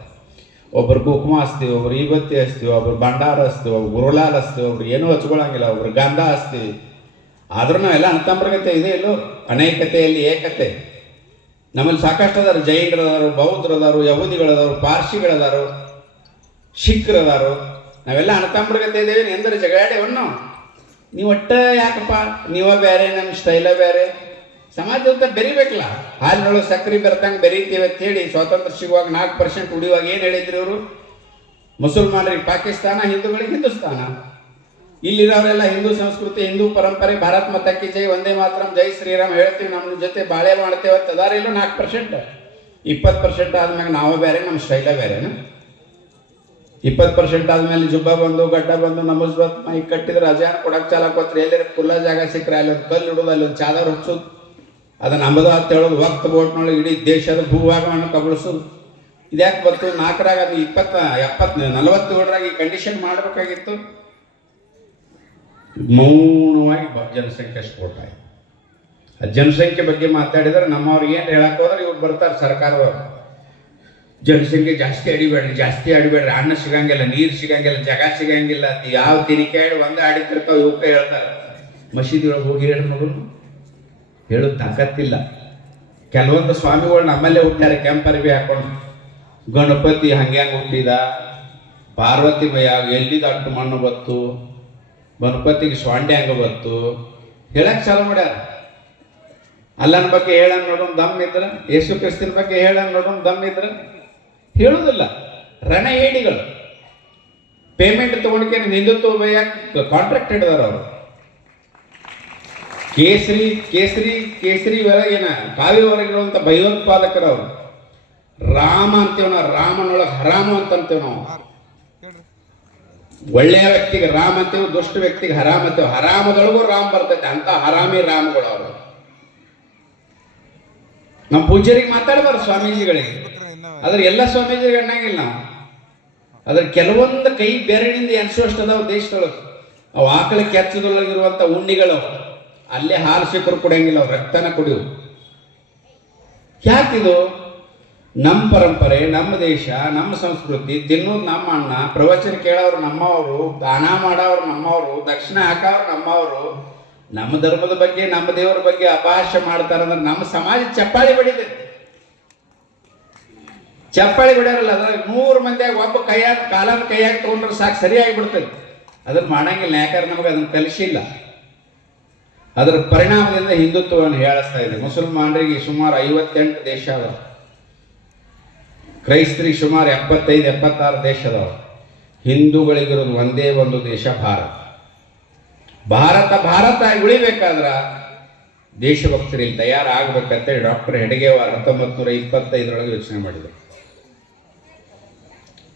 ಒಬ್ರು ಕುಕುಮ ಹಚ್ತೀವಿ, ಒಬ್ರು ಈಬತ್ತಿ ಹಚ್ತೀವಿ, ಒಬ್ರು ಭಂಡಾರ ಹಚ್ತೀವಿ, ಒಬ್ರು ಗುರುಲಾಲ್ ಹಚ್ತೀವಿ, ಒಬ್ರು ಏನೂ ಹಚ್ಕೊಳಂಗಿಲ್ಲ, ಒಬ್ರು ಗಂಧ ಹಚ್ತೀವಿ. ಆದ್ರೂ ನಾವೆಲ್ಲ ಅಂತಂಬ್ರಗತೆ ಇದೆ ಇಲ್ಲೋ. ಅನೇಕತೆಯಲ್ಲಿ ಏಕತೆ ನಮ್ಮಲ್ಲಿ ಸಾಕಷ್ಟು ಅದಾರು. ಜೈನರದಾರು, ಬೌದ್ಧರದಾರು, ಯಹೂದಿಗಳದಾರು, ಪಾರ್ಸಿಗಳದಾರು, ಸಿಖ್ರದಾರು. ನಾವೆಲ್ಲ ಅಣತಂಬ್ರಗತೆ ಇದ್ದೇವೆ. ಎಂದರೆ ಜಗಳಾಡೇವನ್ನು ನೀವು ಒಟ್ಟ ಯಾಕಪ್ಪ? ನೀವ ಬೇರೆ, ನಮ್ಮ ಸ್ಟೈಲ ಬೇರೆ. ಸಮಾಜದ ಬೆರಿಬೇಕಲ್ಲ. ಹಾಲಿನೊಳಗೆ ಸಕ್ಕರೆ ಬೆರೆತಂಗೆ ಬೆರೀತೀವಿ ಅಂತ ಹೇಳಿ ಸ್ವಾತಂತ್ರ್ಯ ಸಿಗುವಾಗ 4% ಉಳಿಯುವಾಗ ಏನು ಹೇಳಿದ್ರಿ ಅವರು? ಮುಸಲ್ಮಾನರಿಗೆ ಪಾಕಿಸ್ತಾನ, ಹಿಂದೂಗಳಿಗೆ ಹಿಂದೂಸ್ತಾನ. ಇಲ್ಲಿರೋರೆಲ್ಲ ಹಿಂದೂ ಸಂಸ್ಕೃತಿ, ಹಿಂದೂ ಪರಂಪರೆ, ಭಾರತ್ ಮಾತಾ ಕಿ ಜೈ, ವಂದೇ ಮಾತರಂ, ಜೈ ಶ್ರೀರಾಮ್ ಹೇಳ್ತೀವಿ. ನಮ್ಮ ಜೊತೆ ಬಾಳೆ ಮಾಡ್ತೇವೆ ಅಂತ ಅದಾರಿಲ್ಲ 4%. 20% ಆದ್ಮೇಲೆ ನಾವು ಬೇರೆ, ನಮ್ಮ ಸ್ಟೈಲ ಬೇರೆನಾ? 20% ಆದ್ಮೇಲೆ ಜುಬ್ಬ ಬಂದು, ಗಡ್ಡ ಬಂದು, ನಮಸ್ ಬಂದು ಮೈ ಕಟ್ಟಿದ್ರೆ ಅಜಾನ್ ಕೊಡಕ್ಕೆ ಚಾಲಕೋತ್ರಿ. ಎಲ್ಲರ ಖುಲ್ಲ ಜಾಗ ಸಿಕ್ಕರೆ ಅಲ್ಲಿ ಒಂದು ಕಲ್ಲು ಇಡೋದು, ಅಲ್ಲಿ ಒಂದು ಚಾದರ್ ಹಚ್ಚೋದು, ಅದನ್ನು ಅಂಬದ ಅಂತ ಹೇಳೋದು. ವಕ್ತ ಬೋಟ್ನೊಳಗೆ ಇಡೀ ದೇಶದ ಭೂಭಾಗವನ್ನು ಕಬಳಿಸೋದು. ಇದ್ಯಾಕೆ ಬಂತು? 4ರಾಗ ಅದು 40-40 ಈ ಕಂಡೀಷನ್ ಮಾಡಬೇಕಾಗಿತ್ತು. ಮೌನವಾಗಿ ಜನಸಂಖ್ಯೆ ಸ್ಫೋಟ ಆಯಿತು. ಆ ಜನಸಂಖ್ಯೆ ಬಗ್ಗೆ ಮಾತಾಡಿದ್ರೆ ನಮ್ಮವ್ರಿಗೆ ಏನು ಹೇಳಕ್ಕೆ ಹೋದ್ರೆ ಇವ್ರು ಬರ್ತಾರೆ ಸರ್ಕಾರದವ್ರು. ಜನಸಂಖ್ಯೆ ಜಾಸ್ತಿ ಅಡಿಬೇಡ್ರಿ, ಅನ್ನ ಸಿಗಂಗಿಲ್ಲ, ನೀರು ಸಿಗಂಗಿಲ್ಲ, ಜಾಗ ಸಿಗಂಗಿಲ್ಲ. ಯಾವ ತಿರಿಕೆ ಆಡಿ ಒಂದೇ ಆಡಿತಿರ್ತಾವೆ ಇವಕ್ಕ ಹೇಳ್ತಾರೆ. ಮಸೀದಿ ಒಳಗೆ ಹೋಗಿ ಹೇಳಿ ನೋಡು, ಹೇಳೋದು ತಾಕತ್ತಿಲ್ಲ. ಕೆಲವೊಂದು ಸ್ವಾಮಿಗಳು ನಮ್ಮಲ್ಲೇ ಹುಟ್ಟಾರೆ ಕೆಂಪರ್ಬಿ ಹಾಕೊಂಡು. ಗಣಪತಿ ಹಂಗೆ ಹುಟ್ಟಿದ, ಪಾರ್ವತಿ ಮಯ್ಯ ಎಲ್ಲಿದ ಅಟ್ಟು ಮಣ್ಣು ಬತ್ತು, ಗಣಪತಿಗೆ ಸ್ವಾಂಡೆ ಹಂಗೆ ಬತ್ತು ಹೇಳಕ್ಕೆ ಚಾಲು ಮಾಡ್ಯಾರ. ಅಲ್ಲನ ಬಗ್ಗೆ ಹೇಳಂಗ್ ನೋಡೋಣ ದಮ್ ಇದ್ರ, ಯೇಸು ಕ್ರಿಸ್ತನ ಬಗ್ಗೆ ಹೇಳಂಗ್ ನೋಡೋಣ ದಮ್ ಇದ್ರ ಹೇಳುವುದಿಲ್ಲ. ರಣ ಏಡಿಗಳು ಪೇಮೆಂಟ್ ತಗೊಂಡ್ಕೇನೆ ಹಿಂದುತ್ವ ಬೈಯಾಕ ಕಾಂಟ್ರಾಕ್ಟ್ ಹಿಡಿದಾರ ಅವರು. ಕೇಸರಿ ಒಳಗೇನ ಕಾವಿ ಹೊರಗಿರುವಂತ ಭಯೋತ್ಪಾದಕರು ಅವರು. ರಾಮ ಅಂತೇವ್ ನಾವು, ರಾಮನೊಳಗೆ ಹರಾಮು ಅಂತಂತೇವ್ ನಾವು. ಒಳ್ಳೆಯ ವ್ಯಕ್ತಿಗೆ ರಾಮ ಅಂತೇವೆ, ದುಷ್ಟ ವ್ಯಕ್ತಿಗೆ ಹರಾಮ್ ಅಂತೇವೆ. ಹರಾಮದೊಳಗೂ ರಾಮ್ ಬರ್ತೈತೆ. ಅಂತ ಹರಾಮಿ ರಾಮ್ಗಳು ಅವರು. ನಮ್ಮ ಪೂಜ್ಯರಿಗೆ ಮಾತಾಡ್ಬಾರ್ದು, ಸ್ವಾಮೀಜಿಗಳಿಗೆ ಅದ್ರ ಎಲ್ಲ ಸ್ವಾಮೀಜಿಗೆ ಅನ್ನಂಗಿಲ್ಲ ನಾವು. ಅದ್ರ ಕೆಲವೊಂದು ಕೈ ಬೆರಳಿನಿಂದ ಎನ್ಸುವಷ್ಟು ಅದಾವ ದೇಶದೊಳಗೆ. ಅವು ಆಕಳ ಕೆಚ್ಚದೊಳಗಿರುವಂಥ ಉಣ್ಣಿಗಳು ಅಲ್ಲೇ ಹಾಲು ಸಿಕ್ಕರು ಕುಡಿಯಂಗಿಲ್ಲ, ಅವ್ರು ರಕ್ತನ ಕುಡಿಯು. ಯಾಕಿದು? ನಮ್ಮ ಪರಂಪರೆ, ನಮ್ಮ ದೇಶ, ನಮ್ಮ ಸಂಸ್ಕೃತಿ, ತಿನ್ನೋದು ನಮ್ಮ ಅಣ್ಣ, ಪ್ರವಚನ ಕೇಳೋರು ನಮ್ಮವರು, ದಾನ ಮಾಡೋರು ನಮ್ಮವರು, ದಕ್ಷಿಣ ಹಾಕೋರು ನಮ್ಮವರು, ನಮ್ಮ ಧರ್ಮದ ಬಗ್ಗೆ ನಮ್ಮ ದೇವರ ಬಗ್ಗೆ ಅಪಹಾಸ್ಯ ಮಾಡ್ತಾರಂದ್ರೆ ನಮ್ಮ ಸಮಾಜ ಚಪ್ಪಾಳಿ ಬಡಿದೆ. ಚಪ್ಪಾಳಿ ಬಿಡೋರಲ್ಲ, ಅದ್ರಾಗ 100 ಮಂದಿಯಾಗ ಒಬ್ಬ ಕೈಯಾಗ ಕಾಲನ ಕೈಯಾಗ ತಗೊಂಡ್ರೆ ಸಾಕು, ಸರಿಯಾಗಿ ಬಿಡ್ತದೆ. ಅದನ್ನು ಮಾಡಂಗಿಲ್ಲ, ಯಾಕಂದ್ರೆ ನಮಗೆ ಅದನ್ನು ಕಲಿಸಿಲ್ಲ. ಅದರ ಪರಿಣಾಮದಿಂದ ಹಿಂದುತ್ವವನ್ನು ಹೇಳಿಸ್ತಾ ಇದೆ. ಮುಸಲ್ಮಾನರಿಗೆ ಸುಮಾರು 58 ದೇಶ ಅದಾವ, ಕ್ರೈಸ್ತರಿಗೆ ಸುಮಾರು 75-76 ದೇಶ ಅದಾವ. ಹಿಂದೂಗಳಿಗಿರೋದು ಒಂದೇ ಒಂದು ದೇಶ, ಭಾರತ. ಭಾರತ ಉಳಿಬೇಕಾದ್ರೆ ದೇಶಭಕ್ತರು ಇಲ್ಲಿ ತಯಾರಾಗಬೇಕಂತೇಳಿ ಡಾಕ್ಟರ್ ಹೆಡ್ಗೇವಾರ್ 1925 ಯೋಚನೆ ಮಾಡಿದರು.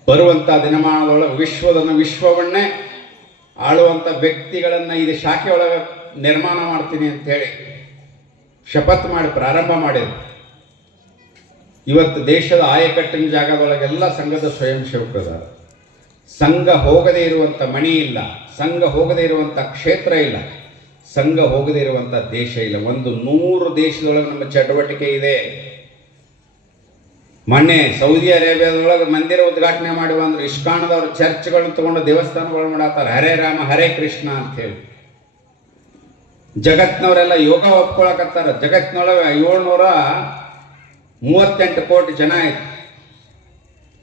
ಬರುವಂಥ ದಿನಮಾನದೊಳಗೆ ವಿಶ್ವವನ್ನೇ ಆಳುವಂಥ ವ್ಯಕ್ತಿಗಳನ್ನು ಇದು ಶಾಖೆ ಒಳಗೆ ನಿರ್ಮಾಣ ಮಾಡ್ತೀನಿ ಅಂತೇಳಿ ಶಪಥ ಮಾಡಿ ಪ್ರಾರಂಭ ಮಾಡಿದ್ರು. ಇವತ್ತು ದೇಶದ ಆಯಕಟ್ಟಿನ ಜಾಗದೊಳಗೆಲ್ಲ ಸಂಘದ ಸ್ವಯಂ ಸೇವಕರಿದ್ದಾರೆ. ಸಂಘ ಹೋಗದೇ ಇರುವಂಥ ಮಣಿ ಇಲ್ಲ, ಸಂಘ ಹೋಗದೇ ಇರುವಂಥ ಕ್ಷೇತ್ರ ಇಲ್ಲ, ಸಂಘ ಹೋಗದೇ ಇರುವಂಥ ದೇಶ ಇಲ್ಲ. 100 ದೇಶದೊಳಗೆ ನಮ್ಮ ಚಟುವಟಿಕೆ ಇದೆ. ಮೊನ್ನೆ ಸೌದಿ ಅರೇಬಿಯಾದೊಳಗೆ ಮಂದಿರ ಉದ್ಘಾಟನೆ ಮಾಡಿ ಬಂದ್ರು. ಇಸ್ಕಾನದವ್ರು ಚರ್ಚ್ಗಳನ್ನ ತಗೊಂಡು ದೇವಸ್ಥಾನಗಳು ಮಾಡತ್ತಾರೆ, ಹರೇ ರಾಮ ಹರೇ ಕೃಷ್ಣ ಅಂತ ಹೇಳಿ. ಜಗತ್ನವರೆಲ್ಲ ಯೋಗ ಒಪ್ಕೊಳಕತ್ತಾರ. ಜಗತ್ತಿನೊಳಗೆ 738 ಕೋಟಿ ಜನ ಆಯ್ತು.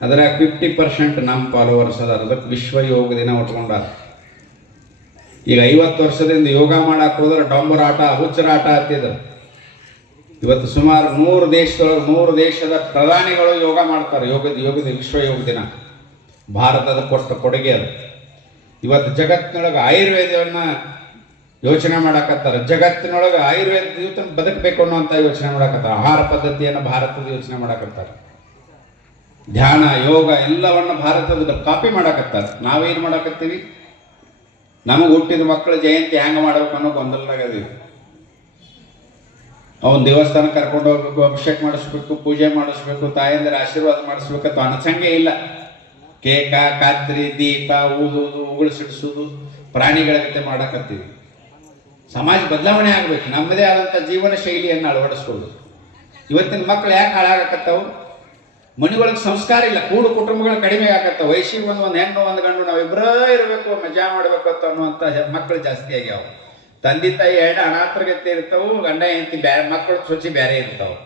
ಅದರ 50% ನಮ್ಮ ಫಾಲೋವರ್ಸ್ ಅದಾರ. ಅದಕ್ಕೆ ವಿಶ್ವ ಯೋಗ ದಿನ ಉಟ್ಕೊಂಡಾರ. ಈಗ 50 ವರ್ಷದಿಂದ ಯೋಗ ಮಾಡಕ್ಕೆ ಹೋದ್ರೆ ಡೊಂಬರ ಆಟ, ಹುಚ್ಚರ ಆಟ ಹತ್ತಿದ್ರು. ಇವತ್ತು ಸುಮಾರು 100 ದೇಶದೊಳಗೆ 100 ದೇಶದ ಪ್ರಧಾನಿಗಳು ಯೋಗ ಮಾಡ್ತಾರೆ. ಯೋಗದ ವಿಶ್ವ ಯೋಗ ದಿನ ಭಾರತದ ಕೊಟ್ಟ ಕೊಡುಗೆ ಅದು. ಇವತ್ತು ಜಗತ್ತಿನೊಳಗೆ ಆಯುರ್ವೇದವನ್ನು ಯೋಚನೆ ಮಾಡಕತ್ತಾರ. ಜಗತ್ತಿನೊಳಗೆ ಆಯುರ್ವೇದ ಜೀವಿತ ಬದುಕಬೇಕು ಅನ್ನೋಂಥ ಯೋಚನೆ ಮಾಡಕತ್ತಾರ. ಆಹಾರ ಪದ್ಧತಿಯನ್ನು ಭಾರತದ ಯೋಚನೆ ಮಾಡಕತ್ತಾರ. ಧ್ಯಾನ, ಯೋಗ ಎಲ್ಲವನ್ನು ಭಾರತದ ಕಾಪಿ ಮಾಡಕತ್ತಾರ. ನಾವೇನು ಮಾಡಕತ್ತೀವಿ? ನಮಗೆ ಹುಟ್ಟಿದ ಮಕ್ಕಳ ಜಯಂತಿ ಹೆಂಗೆ ಮಾಡ್ಬೇಕು ಅನ್ನೋ ಗೊಂದಲದಾಗದೀವಿ. ಅವನ ದೇವಸ್ಥಾನ ಕರ್ಕೊಂಡು ಹೋಗ್ಬೇಕು, ಅಭಿಷೇಕ ಮಾಡಿಸ್ಬೇಕು, ಪೂಜೆ ಮಾಡಿಸ್ಬೇಕು, ತಾಯಂದಿರ ಆಶೀರ್ವಾದ ಮಾಡಿಸ್ಬೇಕಂತ ಅನಸಂಗೆ ಇಲ್ಲ. ಕೇಕ, ಕಾತ್ರಿ, ದೀಪ ಊದುವುದು, ಉಗುಳಿಸಿಡಿಸೋದು, ಪ್ರಾಣಿಗಳ ಜೊತೆ ಮಾಡಕತ್ತೀವಿ. ಸಮಾಜ ಬದಲಾವಣೆ ಆಗಬೇಕು. ನಮ್ಮದೇ ಆದಂಥ ಜೀವನ ಶೈಲಿಯನ್ನು ಅಳವಡಿಸ್ಕೊಳ್ಳೋದು. ಇವತ್ತಿನ ಮಕ್ಕಳು ಯಾಕೆ ಹಾಳಾಗಕತ್ತವು? ಮನೆಗಳಿಗೆ ಸಂಸ್ಕಾರ ಇಲ್ಲ, ಕೂಡು ಕುಟುಂಬಗಳು ಕಡಿಮೆ ಆಗತ್ತವೆ. ವಯಸ್ಸಿಗೆ ಒಂದು ಹೆಣ್ಣು ಒಂದು ಗಂಡು ನಾವಿಬ್ಬರೇ ಇರಬೇಕು, ಮಜಾ ಮಾಡಬೇಕು ಅನ್ನುವಂಥ ಮಕ್ಕಳು ಜಾಸ್ತಿ ಆಗ್ಯಾವ. ತಂದೆ ತಾಯಿ 2 ಅನಾಥರಗತ್ತೆ ಇರ್ತಾವೆ, ಗಂಡ ಹೆಂಡತಿ ಬೇರೆ, ಮಕ್ಕಳು ಸೊಚ್ಚಿ ಬೇರೆ ಇರ್ತಾವೆ.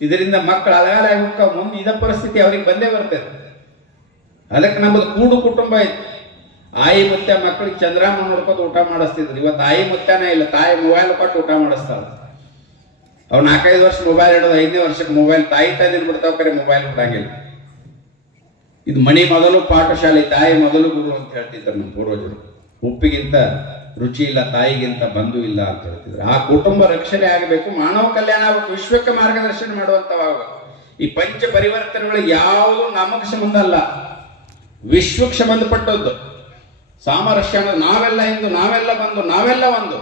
ಇದರಿಂದ ಮಕ್ಕಳು ಅಲಗಾಲ ಹೋಗ್ತಾವ. ಮುಂದೆ ಇದ ಪರಿಸ್ಥಿತಿ ಅವ್ರಿಗೆ ಬಂದೇ ಬರ್ತದೆ. ಅದಕ್ಕೆ ನಮ್ಮದು ಕೂಡು ಕುಟುಂಬ ಐತಿ. ಆಯಿ ಮುತ್ತೆ ಮಕ್ಕಳಿಗೆ ಚಂದ್ರಾಮ ನೋಡ್ಕೊಂಡು ಊಟ ಮಾಡಿಸ್ತಿದ್ರು. ಇವತ್ತು ಆಯಿ ಮುತ್ತನೇ ಇಲ್ಲ, ತಾಯಿ ಮೊಬೈಲ್ ಕೊಟ್ಟು ಊಟ ಮಾಡಿಸ್ತಾವೆ. ಅವ್ರು 4-5 ವರ್ಷ ಮೊಬೈಲ್ ಇಡೋದು, 5ನೇ ವರ್ಷಕ್ಕೆ ಮೊಬೈಲ್. ತಾಯಿ ತಂದಿನ ಬಿಡ್ತಾವ, ಕರೆ ಮೊಬೈಲ್ ಬಿಡಂಗಿಲ್ಲ. ಇದು ಮಣಿ ಮೊದಲು ಪಾಠಶಾಲೆ, ತಾಯಿ ಮೊದಲು ಗುರು ಅಂತ ಹೇಳ್ತಿದ್ರು ನಮ್ಮ ಪೂರ್ವಜರು. ಉಪ್ಪಿಗಿಂತ ರುಚಿ ಇಲ್ಲ, ತಾಯಿಗಿಂತ ಬಂಧು ಇಲ್ಲ ಅಂತ ಹೇಳ್ತಿದ್ರು. ಆ ಕುಟುಂಬ ರಕ್ಷಣೆ ಆಗಬೇಕು, ಮಾನವ ಕಲ್ಯಾಣ ಆಗಬೇಕು, ವಿಶ್ವಕ್ಕೆ ಮಾರ್ಗದರ್ಶನ ಮಾಡುವಂಥವಾಗಬೇಕು. ಈ ಪಂಚ ಪರಿವರ್ತನೆಗಳು ಯಾವುದು ನಮಗೆ ಸಂಬಂಧ ಅಲ್ಲ, ವಿಶ್ವಕ್ಕೆ ಸಂಬಂಧಪಟ್ಟದ್ದು. ಸಾಮರಸ್ಯ ಅನ್ನೋದು ನಾವೆಲ್ಲ ಹಿಂದೂ, ನಾವೆಲ್ಲ ಬಂದು, ನಾವೆಲ್ಲ ಒಂದು.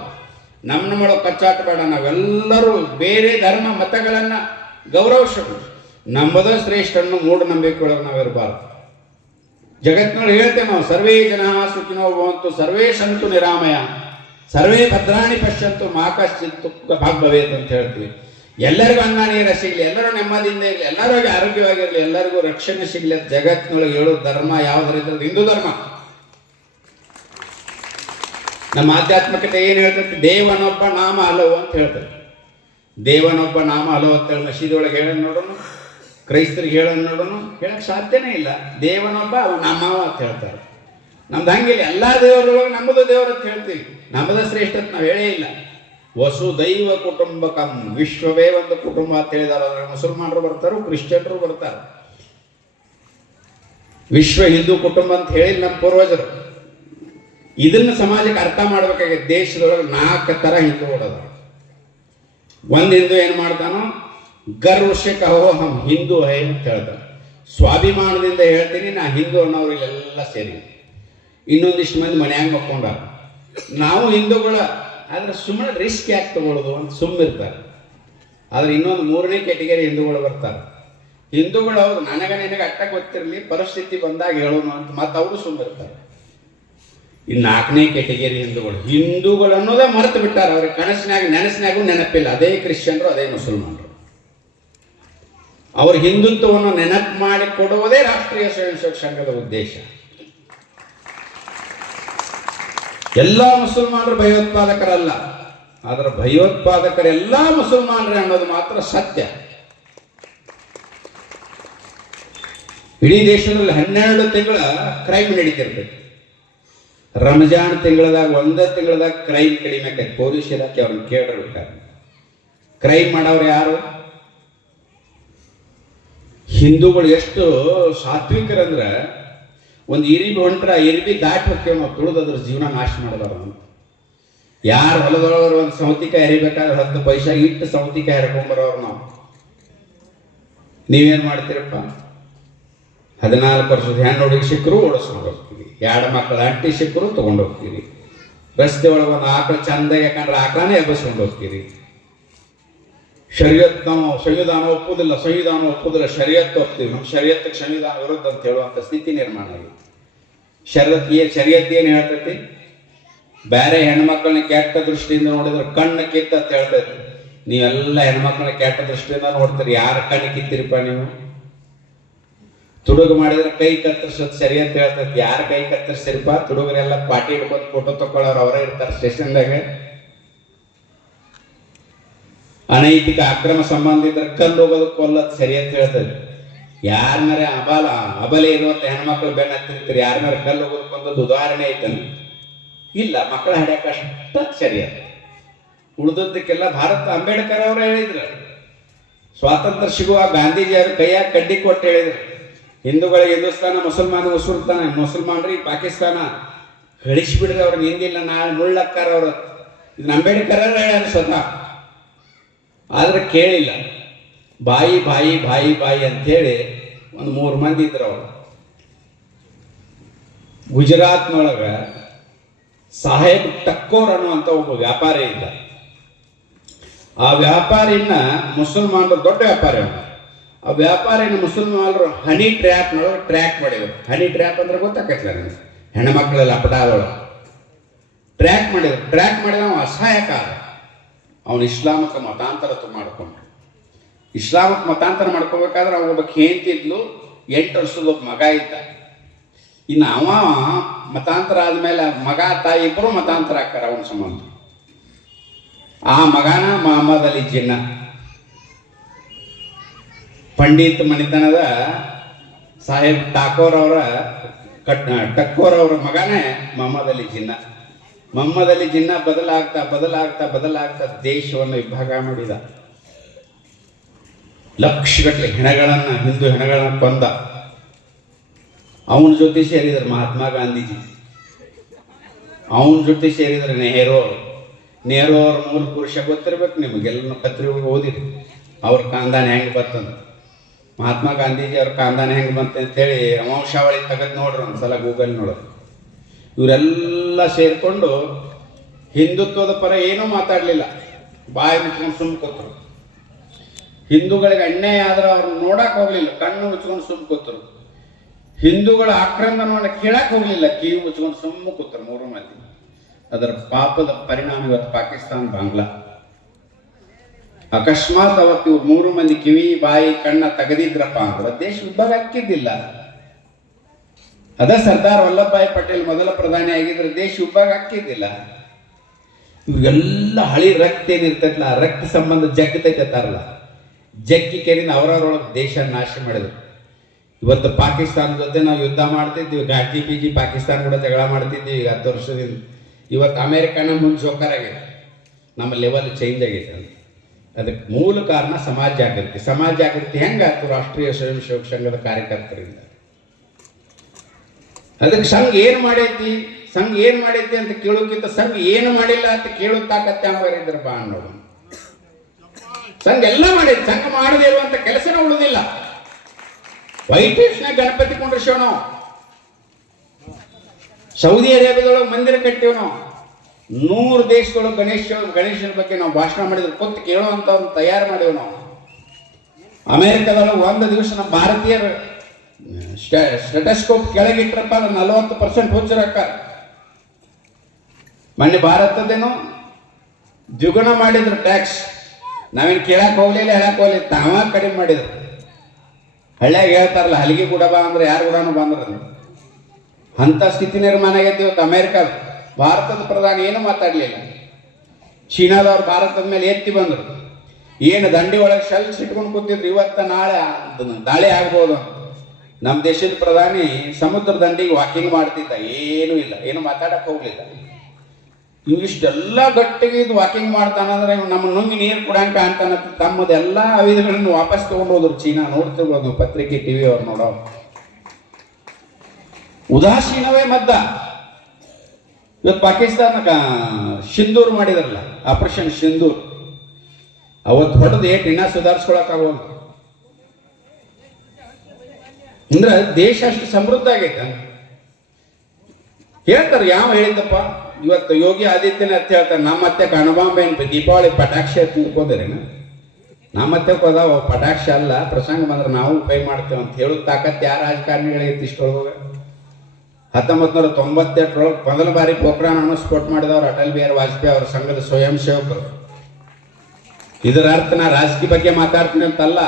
ನಮ್ಮೊಳಗೆ ಕಚ್ಚಾಟ ಬೇಡ. ನಾವೆಲ್ಲರೂ ಬೇರೆ ಧರ್ಮ ಮತಗಳನ್ನು ಗೌರವಿಸಬೇಕು. ನಮ್ಮದೇ ಶ್ರೇಷ್ಠನ್ನು ಮೂಢನಂಬಿಕೆ ಒಳಗೆ ನಾವಿರಬಾರ್ದು. ಜಗತ್ತಿನೊಳಗೆ ಹೇಳ್ತೇವೆ ನಾವು, ಸರ್ವೇ ಜನ ಸುಖಿನೋ ಭವಂತು, ಸರ್ವೇ ಸಂತು ನಿರಾಮಯ, ಸರ್ವೇ ಭದ್ರಾಣಿ ಪಶ್ಯಂತು ಮಾ ಕಶ್ಚಿತ್ ಭಾಗ್ಭವೇತ್ ಅಂತ ಹೇಳ್ತೀವಿ. ಎಲ್ಲರಿಗೂ ಅನ್ನ ನೀರ ಸಿಗಲಿ, ಎಲ್ಲರೂ ನೆಮ್ಮದಿಯಿಂದ ಇರಲಿ, ಎಲ್ಲರಿಗೂ ಆರೋಗ್ಯವಾಗಿರಲಿ, ಎಲ್ಲರಿಗೂ ರಕ್ಷಣೆ ಸಿಗಲಿ ಅಂತ ಜಗತ್ತಿನೊಳಗೆ ಹೇಳೋ ಧರ್ಮ ಯಾವುದರಿಂದ? ಹಿಂದೂ ಧರ್ಮ. ನಮ್ಮ ಆಧ್ಯಾತ್ಮಿಕತೆ ಏನು ಹೇಳ್ತೈತಿ? ದೇವನೊಬ್ಬ ನಾಮ ಹಲವು ಅಂತ ಹೇಳ್ತದೆ. ದೇವನೊಬ್ಬ ನಾಮ ಹಲವು ಅಂತೇಳಿ ಮಸೀದಿ ಒಳಗೆ ಹೇಳೋಣ ನೋಡೋಣ, ಕ್ರೈಸ್ತರಿಗೆ ಹೇಳೋಣ ನೋಡೋಣ, ಹೇಳಕ್ಕೆ ಸಾಧ್ಯನೇ ಇಲ್ಲ. ದೇವನೊಬ್ಬ ಅವ ನಮ್ಮವ ಅಂತ ಹೇಳ್ತಾರೆ. ನಮ್ದು ಹಂಗಿಲ್ಲ, ಎಲ್ಲ ದೇವರೊಳಗೆ ನಮ್ಮದು ದೇವರು ಅಂತ ಹೇಳ್ತೀವಿ. ನಮ್ಮದ ಶ್ರೇಷ್ಠತೆ ನಾವು ಹೇಳೇ ಇಲ್ಲ. ವಸುದೈವ ಕುಟುಂಬಕಂ, ವಿಶ್ವವೇ ಒಂದು ಕುಟುಂಬ ಅಂತ ಹೇಳಿದಾರೆ. ಅದ್ರಾಗ ಮುಸಲ್ಮಾನರು ಬರ್ತಾರೆ, ಕ್ರಿಶ್ಚಿಯನ್ರು ಬರ್ತಾರೆ. ವಿಶ್ವ ಹಿಂದೂ ಕುಟುಂಬ ಅಂತ ಹೇಳಿಲ್ಲ ನಮ್ಮ ಪೂರ್ವಜರು. ಇದನ್ನು ಸಮಾಜಕ್ಕೆ ಅರ್ಥ ಮಾಡ್ಬೇಕಾಗಿದೆ. ದೇಶದೊಳಗೆ 4 ಥರ ಹಿಂದೂಗಳದ. ಒಂದು ಹಿಂದೂ ಏನು ಮಾಡ್ತಾನೋ, ಗರ್ವಶೆ ಕಹೋ ಹಮ್ ಹಿಂದೂ ಹೈ ಅಂತ ಹೇಳ್ತಾನೆ. ಸ್ವಾಭಿಮಾನದಿಂದ ಹೇಳ್ತೀನಿ ನಾ ಹಿಂದೂ ಅನ್ನೋರಿಗೆಲ್ಲ ಸೇರಿ. ಇನ್ನೊಂದಿಷ್ಟು ಮಂದಿ ಮನ್ಯಾಗ ಮಕ್ಕೊಂಡಾರ, ನಾವು ಹಿಂದೂಗಳ, ಆದರೆ ಸುಮ್ಮನೆ ರಿಸ್ಕ್ ಯಾಕೆ ತಗೊಳ್ಳೋದು ಅಂತ ಸುಮ್ಮಿರ್ತಾರೆ. ಆದರೆ ಇನ್ನೊಂದು 3ನೇ ಕ್ಯಾಟಗರಿ ಹಿಂದೂಗಳು ಬರ್ತಾರೆ. ಹಿಂದೂಗಳು ಹೌದು ನನಗೆ ನಿನಗೆ ಅಟ್ಟ ಗೊತ್ತಿರಲಿ, ಪರಿಸ್ಥಿತಿ ಬಂದಾಗ ಹೇಳೋಣ ಅಂತ ಮತ್ತೆ ಅವರು ಸುಮ್ಮನಿರ್ತಾರೆ. ಇನ್ನು 4ನೇ ಕೆಟಗರಿ ಹಿಂದೂಗಳು ಅನ್ನೋದೇ ಮರೆತು ಬಿಟ್ಟಾರೆ. ಅವ್ರಿಗೆ ಕನಸಿನಾಗ ನೆನಸಿನಾಗೂ ನೆನಪಿಲ್ಲ. ಅದೇ ಕ್ರಿಶ್ಚಿಯನ್ರು, ಅದೇ ಮುಸಲ್ಮಾನರು. ಅವ್ರ ಹಿಂದುತ್ವವನ್ನು ನೆನಪು ಮಾಡಿ ಕೊಡುವುದೇ ರಾಷ್ಟ್ರೀಯ ಸ್ವಯಂ ಸೇವಕ ಸಂಘದ ಉದ್ದೇಶ. ಎಲ್ಲ ಮುಸಲ್ಮಾನರು ಭಯೋತ್ಪಾದಕರಲ್ಲ, ಆದರೆ ಭಯೋತ್ಪಾದಕರೆಲ್ಲ ಮುಸಲ್ಮಾನರೇ ಅನ್ನೋದು ಮಾತ್ರ ಸತ್ಯ. ಇಡೀ ದೇಶದಲ್ಲಿ 12 ತಿಂಗಳ ಕ್ರೈಮ್ ನಡೀತಿರ್ಬೇಕು. ರಂಜಾನ್ ತಿಂಗಳದಾಗ 1 ತಿಂಗಳದಾಗ ಕ್ರೈಮ್ ಕಡಿಮೆ ಆಕೈತೆ. ಪೊಲೀಸ್ ಇಲಾಖೆ ಅವ್ರನ್ನ ಕೇಳಿರ್ಬೇಕಾದ್ರೆ ಕ್ರೈಮ್ ಮಾಡೋರು ಯಾರು? ಹಿಂದೂಗಳು ಎಷ್ಟು ಸಾತ್ವಿಕರಂದ್ರೆ ಒಂದು ಇರಿಬಿ ಹೊಂಟ್ರ ಇರಿಬಿ ದಾಟಿ ಹೋಗ್ತೇವೆ ನಾವು, ತುಳಿದದ್ರ ಜೀವನ ನಾಶ ಮಾಡಿದವರು. ಯಾರು ಹೊಲದೊಳಗರು ಒಂದು ಸೌತಿಕಾಯಿ ಹರಿಬೇಕಾದ್ರೆ 10 ಪೈಸಾ ಇಟ್ಟು ಸೌತಿಕಾಯಿ ಹರ್ಕೊಂಬರೋರು ನಾವು. ನೀವೇನು ಮಾಡ್ತೀರಪ್ಪ? 14 ವರ್ಷದ ಹೆಣ್ಣು ಹುಡುಗಿ ಸಿಕ್ಕರು ಓಡಿಸ್ಕೊಂಡು ಹೋಗ್ತೀವಿ, 2 ಮಕ್ಕಳ ಅಂಟಿ ಸಿಕ್ಕರು ತೊಗೊಂಡು ಹೋಗ್ತೀವಿ, ರಸ್ತೆ ಒಳಗೆ ಒಂದು ಆಕಳು ಚಂದ ಯಾಕಂದ್ರೆ ಆಕಳನೇ ಎಬ್ಬಿಸ್ಕೊಂಡು ಹೋಗ್ತೀವಿ. ಶರೀಯತ್ ನಾವು ಸಂವಿಧಾನ ಒಪ್ಪುದಿಲ್ಲ, ಶರೀಯತ್ ಒಪ್ತೀವಿ. ನಮ್ಮ ಶರೀಯತ್ಗೆ ಸಂವಿಧಾನ ವಿರುದ್ಧ ಅಂತ ಹೇಳುವಂಥ ಸ್ಥಿತಿ ನಿರ್ಮಾಣ ಆಗಿದೆ. ಶರೀಯತ್ ಏನು ಹೇಳ್ತೈತಿ? ಬೇರೆ ಹೆಣ್ಮಕ್ಳನ್ನ ಕೆಟ್ಟ ದೃಷ್ಟಿಯಿಂದ ನೋಡಿದ್ರೆ ಕಣ್ಣು ಕಿತ್ತ ಅಂತ ಹೇಳ್ತೈತಿ. ನೀವೆಲ್ಲ ಹೆಣ್ಮಕ್ಳನ್ನ ಕೆಟ್ಟ ದೃಷ್ಟಿಯಿಂದ ನೋಡ್ತೀರಿ, ಯಾರ ಕಣ್ಣು ಕಿತ್ತಿರಿಪ್ಪ ನೀವು? ತುಡುಗು ಮಾಡಿದ್ರೆ ಕೈ ಕತ್ತರಿಸೋದು ಸರಿ ಅಂತ ಹೇಳ್ತೈತಿ. ಯಾರ ಕೈ ಕತ್ತರಿಸ್ತಿರಪ್ಪ? ತುಡುಗರೆಲ್ಲ ಪಾಟಿ ಹಿಡ್ಕೊಂಡು ಫೋಟೋ ತಗೊಳ್ಳೋರು ಅವರೇ ಇರ್ತಾರೆ ಸ್ಟೇಷನ್ದಾಗ. ಅನೈತಿಕ ಅಕ್ರಮ ಸಂಬಂಧ ಇದ್ರೆ ಕಲ್ಲು ಹೋಗೋದು ಕೊಲ್ಲೋದು ಸರಿ ಅಂತ ಹೇಳ್ತದೆ. ಯಾರನ್ನಾರೆ ಅಬಲೆ ಇರುವಂತ ಹೆಣ್ಮಕ್ಳು ಬೆನ್ನ ಹತ್ತಿರ್ತೀರಿ, ಯಾರನ್ನಾರ ಕಲ್ಲು ಹೋಗೋದಕ್ಕೊಂದೊಂದು ಉದಾಹರಣೆ ಐತಂದ್ರೆ ಇಲ್ಲ. ಮಕ್ಕಳ ಹಡ್ಯಾಕಷ್ಟ ಸರಿ ಅಂತ ಉಳಿದದ್ದಕ್ಕೆಲ್ಲ ಭಾರತ ಅಂಬೇಡ್ಕರ್ ಅವರು ಹೇಳಿದ್ರು. ಸ್ವಾತಂತ್ರ್ಯ ಸಿಗುವ ಗಾಂಧೀಜಿಯವರು ಕೈಯಾಗ ಕಡ್ಡಿ ಕೊಟ್ಟು ಹೇಳಿದ್ರು, ಹಿಂದೂಗಳಿಗೆ ಹಿಂದೂಸ್ತಾನ, ಮುಸಲ್ಮಾನರಿಗೆ ಪಾಕಿಸ್ತಾನ ಕಳಿಸಿಬಿಡ್ರಿ, ಅವ್ರಿಗೆ ಹಿಂದಿಲ್ಲ ನಾಳೆ ಮುಳ್ಳಕ್ಕಾರ ಅವರು. ಇದನ್ನ ಅಂಬೇಡ್ಕರ್ ಹೇಳ್ಯಾರ ಸ್ವತಃ. ಆದ್ರೆ ಕೇಳಿಲ್ಲ. ಬಾಯಿ ಬಾಯಿ ಬಾಯಿ ಬಾಯಿ ಅಂಥೇಳಿ ಒಂದು 3 ಮಂದಿ ಇದ್ರು. ಅವರು ಗುಜರಾತ್ನೊಳಗೆ ಸಾಹೇಬ್ ಟಕ್ಕೋರ್ ಅನ್ನುವಂಥ ಒಬ್ಬ ವ್ಯಾಪಾರಿ ಇದ್ದ. ಆ ವ್ಯಾಪಾರಿನ ಮುಸಲ್ಮಾನರು, ದೊಡ್ಡ ವ್ಯಾಪಾರಿ ಅವನು. ಆ ವ್ಯಾಪಾರಿನ ಮುಸಲ್ಮಾನರು ಹನಿ ಟ್ರ್ಯಾಪ್ನೊಳಗೆ ಟ್ರ್ಯಾಕ್ ಮಾಡಿದ್ರು. ಹನಿ ಟ್ರ್ಯಾಪ್ ಅಂದ್ರೆ ಗೊತ್ತಾಕೈತಿಲ್ಲ ನನಗೆ, ಹೆಣ್ಮಕ್ಳೆಲ್ಲ ಅಪಟಾದೊಳಗೆ ಟ್ರ್ಯಾಕ್ ಮಾಡಿದ್ರು. ಅವ ಅಸಹಾಯಕಾರ. ಅವನು ಇಸ್ಲಾಮಕ್ಕೆ ಮತಾಂತರ ಮಾಡ್ಕೊಂಡ. ಇಸ್ಲಾಮಕ್ಕೆ ಮತಾಂತರ ಮಾಡ್ಕೋಬೇಕಾದ್ರೆ ಅವ ಒಬ್ಬ ಹೆಂಡ್ತಿದ್ಲು, 8 ವರ್ಷದ ಒಬ್ಬ ಮಗ ಇದ್ದ. ಇನ್ನು ಅವ ಮತಾಂತರ ಆದ್ಮೇಲೆ ಮಗ ತಾಯಿ ಇಬ್ಬರು ಮತಾಂತರ ಆಗ್ತಾರೆ ಅವನ ಸಂಬಂಧ. ಆ ಮಗನ ಮೊಹಮ್ಮದ್ ಅಲಿ ಜಿನ್ನಾ, ಪಂಡಿತ್ ಮಣಿತನದ ಸಾಹೇಬ್ ಠಾಕೋರ್ ಅವರ ಟಕ್ಕೋರ್ ಅವರ ಮಗನೇ ಮೊಹಮ್ಮದ್ ಅಲಿ ಜಿನ್ನಾ. ಮೊಹಮ್ಮದ್ ಅಲಿ ಜಿನ್ನಾ ಬದಲಾಗ್ತಾ ದೇಶವನ್ನು ವಿಭಾಗ ಮಾಡಿದ. ಲಕ್ಷಗಟ್ಟಲೆ ಹಿಂದೂ ಹೆಣಗಳನ್ನ ಕೊಂದ. ಅವನ ಜೊತೆ ಸೇರಿದ್ರು ಮಹಾತ್ಮ ಗಾಂಧೀಜಿ, ಅವನ ಜೊತೆ ಸೇರಿದ್ರೆ ನೆಹರು ಅವ್ರ ಮೂಲ ಪುರುಷ ಗೊತ್ತಿರ್ಬೇಕು ನಿಮಗೆಲ್ಲ. ಪತ್ರಿಕೆ ಓದಿರಿ ಅವ್ರ ಕಾಂದಾನ ಹೆಂಗೆ ಬರ್ತಂದು. ಮಹಾತ್ಮ ಗಾಂಧೀಜಿ ಅವ್ರ ಕಾಂದಾನ ಹೆಂಗೆ ಬಂತ ಅಂತೇಳಿ ವಂಶಾವಳಿ ತೆಗೆದು ನೋಡ್ರಿ ಒಂದ್ಸಲ ಗೂಗಲ್ ನೋಡೋದು. ಇವರೆಲ್ಲ ಸೇರಿಕೊಂಡು ಹಿಂದುತ್ವದ ಪರ ಏನೂ ಮಾತಾಡಲಿಲ್ಲ, ಬಾಯಿ ಮುಚ್ಕೊಂಡು ಸುಮ್ಮ ಕೂತರು. ಹಿಂದೂಗಳಿಗೆ ಅನ್ಯಾಯ ಆದ್ರೆ ಅವ್ರನ್ನ ನೋಡಕ್ಕೆ ಹೋಗ್ಲಿಲ್ಲ, ಕಣ್ಣು ಮುಚ್ಕೊಂಡು ಸುಮ್ಮ ಕೂತರು. ಹಿಂದೂಗಳ ಆಕ್ರಮಣವನ್ನು ಕೇಳಕ್ಕೆ ಹೋಗ್ಲಿಲ್ಲ, ಕಿವಿ ಮುಚ್ಕೊಂಡು ಸುಮ್ಮ ಕೂತರು 3 ಮಂದಿ. ಅದರ ಪಾಪದ ಪರಿಣಾಮ ಇವತ್ತು ಪಾಕಿಸ್ತಾನ, ಬಾಂಗ್ಲಾ. ಅಕಸ್ಮಾತ್ ಅವತ್ತು ಇವ್ರು 3 ಮಂದಿ ಕಿವಿ ಬಾಯಿ ಕಣ್ಣ ತೆಗೆದಿದ್ರಪ್ಪ ಅಂದ್ರೆ ದೇಶ ವಿಭಾಗ ಹಾಕಿದ್ದಿಲ್ಲ. ಅದ ಸರ್ದಾರ್ ವಲ್ಲಭಭಾಯಿ ಪಟೇಲ್ ಮೊದಲ ಪ್ರಧಾನಿ ಆಗಿದ್ರೆ ದೇಶ ವಿಭಾಗ ಹಾಕಿದ್ದಿಲ್ಲ. ಇವ್ರಿಗೆಲ್ಲ ಹಳಿ ರಕ್ತ ಏನಿರ್ತೈತಲ್ಲ, ಆ ರಕ್ತ ಸಂಬಂಧ ಜಗ್ತೈತಾರಲ್ಲ, ಜಗ್ಗಿ ಕೆರಿಂದ ಅವರವರೊಳಗೆ ದೇಶ ನಾಶ ಮಾಡಿದ್ರು. ಇವತ್ತು ಪಾಕಿಸ್ತಾನ ಜೊತೆ ನಾವು ಯುದ್ಧ ಮಾಡ್ತಿದ್ವಿ, ಗಾಜಿ ಪಿಜಿ ಪಾಕಿಸ್ತಾನ ಕೂಡ ಜಗಳ ಮಾಡ್ತಿದ್ವಿ ಈಗ 10 ವರ್ಷದಿಂದ. ಇವತ್ತು ಅಮೇರಿಕಾನ ಮುಂದೆ ಜೋಕರಾಗಿದೆ, ನಮ್ಮ ಲೆವೆಲ್ ಚೇಂಜ್ ಆಗೈತೆ ಅಂತ. ಅದಕ್ಕೆ ಮೂಲ ಕಾರಣ ಸಮಾಜ ಜಾಗೃತಿ ಹೆಂಗಾಯ್ತು? ರಾಷ್ಟ್ರೀಯ ಸ್ವಯಂ ಸೇವಕ ಸಂಘದ ಕಾರ್ಯಕರ್ತರಿಂದ. ಅದಕ್ಕೆ ಸಂಘ ಏನು ಮಾಡೈತಿ ಅಂತ ಕೇಳೋಕ್ಕಿಂತ ಸಂಘ ಏನು ಮಾಡಿಲ್ಲ ಅಂತ ಕೇಳೋ ತಾಕತ್ತೆ ಅಂಬರಿದ್ರಪ್ಪ ಅನ್ನೋದು. ಸಂಘ ಎಲ್ಲ ಮಾಡೈತಿ, ಸಂಘ ಮಾಡದೇ ಇರುವಂತ ಕೆಲಸನ ಉಳಿದಿಲ್ಲ. ವೈಟ್ ಹೌಸ್ನಾಗ ಗಣಪತಿ ಕುಂಡ್ರಿಸೋಣ ನಾವು, ಸೌದಿ ಅರೇಬಿಯಾದೊಳಗೆ ಮಂದಿರ ಕಟ್ಟಿವ್ ನಾವು, 100 ದೇಶದೊಳಗೆ ಗಣೇಶನ ಬಗ್ಗೆ ನಾವು ಭಾಷಣ ಮಾಡಿದ್ರೆ ಕೂತು ಕೇಳುವಂತ ಒಂದು ತಯಾರು ಮಾಡಿವ್ ನಾವು. ಅಮೆರಿಕದೊಳಗೆ ಒಂದು ದಿವಸ ನಮ್ಮ ಭಾರತೀಯರು ಸ್ಟೆಟಸ್ಕೋಪ್ ಕೆಳಗಿಟ್ರಪ್ಪ 40% ಹುಚ್ಚರಕ್ಕ. ಮೊನ್ನೆ ಭಾರತದೇನು ದ್ವಿಗುಣ ಮಾಡಿದ್ರು ಟ್ಯಾಕ್ಸ್. ನಾವೇನು ಕೇಳಕ್ಕೆ ಹೋಗ್ಲಿಲ್ಲ, ಹೇಳಕ್ಕೆ ಹೋಗ್ಲಿಲ್ಲ, ತಾವ ಕಡಿಮೆ ಮಾಡಿದ್ರು. ಹಳ್ಳ್ಯಾಗ ಹೇಳ್ತಾರಲ್ಲ, ಹಲಿಗೆ ಕೂಡ ಬಾ ಅಂದ್ರೆ ಯಾರು ಕೂಡ ಬಂದ್ರದು. ಅಂಥ ಸ್ಥಿತಿ ನಿರ್ಮಾಣ ಆಗೈತಿ ಇವತ್ತು ಅಮೆರಿಕದ. ಭಾರತದ ಪ್ರಧಾನಿ ಏನು ಮಾತಾಡಲಿಲ್ಲ. ಚೀನಾದವ್ರು ಭಾರತದ ಮೇಲೆ ಎತ್ತಿ ಬಂದರು. ಏನು ದಂಡಿ ಒಳಗೆ ಶೆಲ್ಸ್ ಇಟ್ಕೊಂಡು ಕೂತಿದ್ರು, ಇವತ್ತು ನಾಳೆ ದಾಳಿ ಆಗ್ಬೋದು. ನಮ್ಮ ದೇಶದ ಪ್ರಧಾನಿ ಸಮುದ್ರ ದಂಡಿಗೆ ವಾಕಿಂಗ್ ಮಾಡ್ತಿದ್ದ, ಏನೂ ಇಲ್ಲ, ಏನು ಮಾತಾಡಕ್ಕೆ ಹೋಗ್ಲಿಲ್ಲ. ಇವಿಷ್ಟೆಲ್ಲ ಗಟ್ಟಿಗೆ ಇದು ವಾಕಿಂಗ್ ಮಾಡ್ತಾನಂದ್ರೆ ನಮ್ಮ ನುಂಗಿ ನೀರು ಕೊಡಂಗೆ ಕಾಣ್ತಾನ. ತಮ್ಮದೆಲ್ಲ ಆಯುಧಗಳನ್ನು ವಾಪಸ್ ತಗೊಂಡು ಹೋದ್ರು ಚೀನಾ. ನೋಡ್ತಿರ್ಬೋದು ಪತ್ರಿಕೆ, ಟಿವಿ ಅವ್ರು ನೋಡೋ. ಉದಾಸೀನವೇ ಮದ್ದ. ಇವತ್ತು ಪಾಕಿಸ್ತಾನ ಸಿಂಧೂರ್ ಮಾಡಿದ್ರಲ್ಲ, ಆಪರೇಷನ್ ಸಿಂಧೂರ್, ಅವತ್ತು ಹೊಡೆದು ಇನ್ನ ಸುಧಾರಿಸ್ಕೊಳಕ್ಕಾಗೋದು. ಅಂದ್ರೆ ದೇಶ ಅಷ್ಟು ಸಮೃದ್ಧ ಆಗೈತೆ. ಹೇಳ್ತಾರೆ, ಯಾವ ಹೇಳಿದ್ದಪ್ಪ ಇವತ್ತು ಯೋಗಿ ಆದಿತ್ಯನಾಥ್ ಹೇಳ್ತಾರೆ, ನಮ್ಮತ್ತೆ ಕಣಬಾಂಬೆ ದೀಪಾವಳಿ ಪಟಾಕ್ಷಿ ತಿಳ್ಕೋದ್ರೇನ, ನಮ್ಮತ್ತೆ ಹೋದಾವ ಪಟಾಕ್ಷಿ ಅಲ್ಲ, ಪ್ರಸಂಗ ಬಂದ್ರೆ ನಾವು ಉಪಯೋಗ ಮಾಡ್ತೇವೆ ಅಂತ ಹೇಳೋದು ತಾಕತ್ ಯಾರ ರಾಜಕಾರಣಿಗಳಿಗೆ ಇಷ್ಟೊಳಗೆ. 1998 ಮೊದಲ ಬಾರಿ ಪೋಖ್ರಾನ್ ಅಣುಸ್ಫೋಟ ಮಾಡಿದವರು ಅಟಲ್ ಬಿಹಾರಿ ವಾಜಪೇಯಿ ಅವರ ಸಂಘದ ಸ್ವಯಂ ಸೇವಕರು. ಇದರ ಅರ್ಥ ನಾ ರಾಜಕೀಯ ಬಗ್ಗೆ ಮಾತಾಡ್ತೀನಿ ಅಂತಲ್ಲ.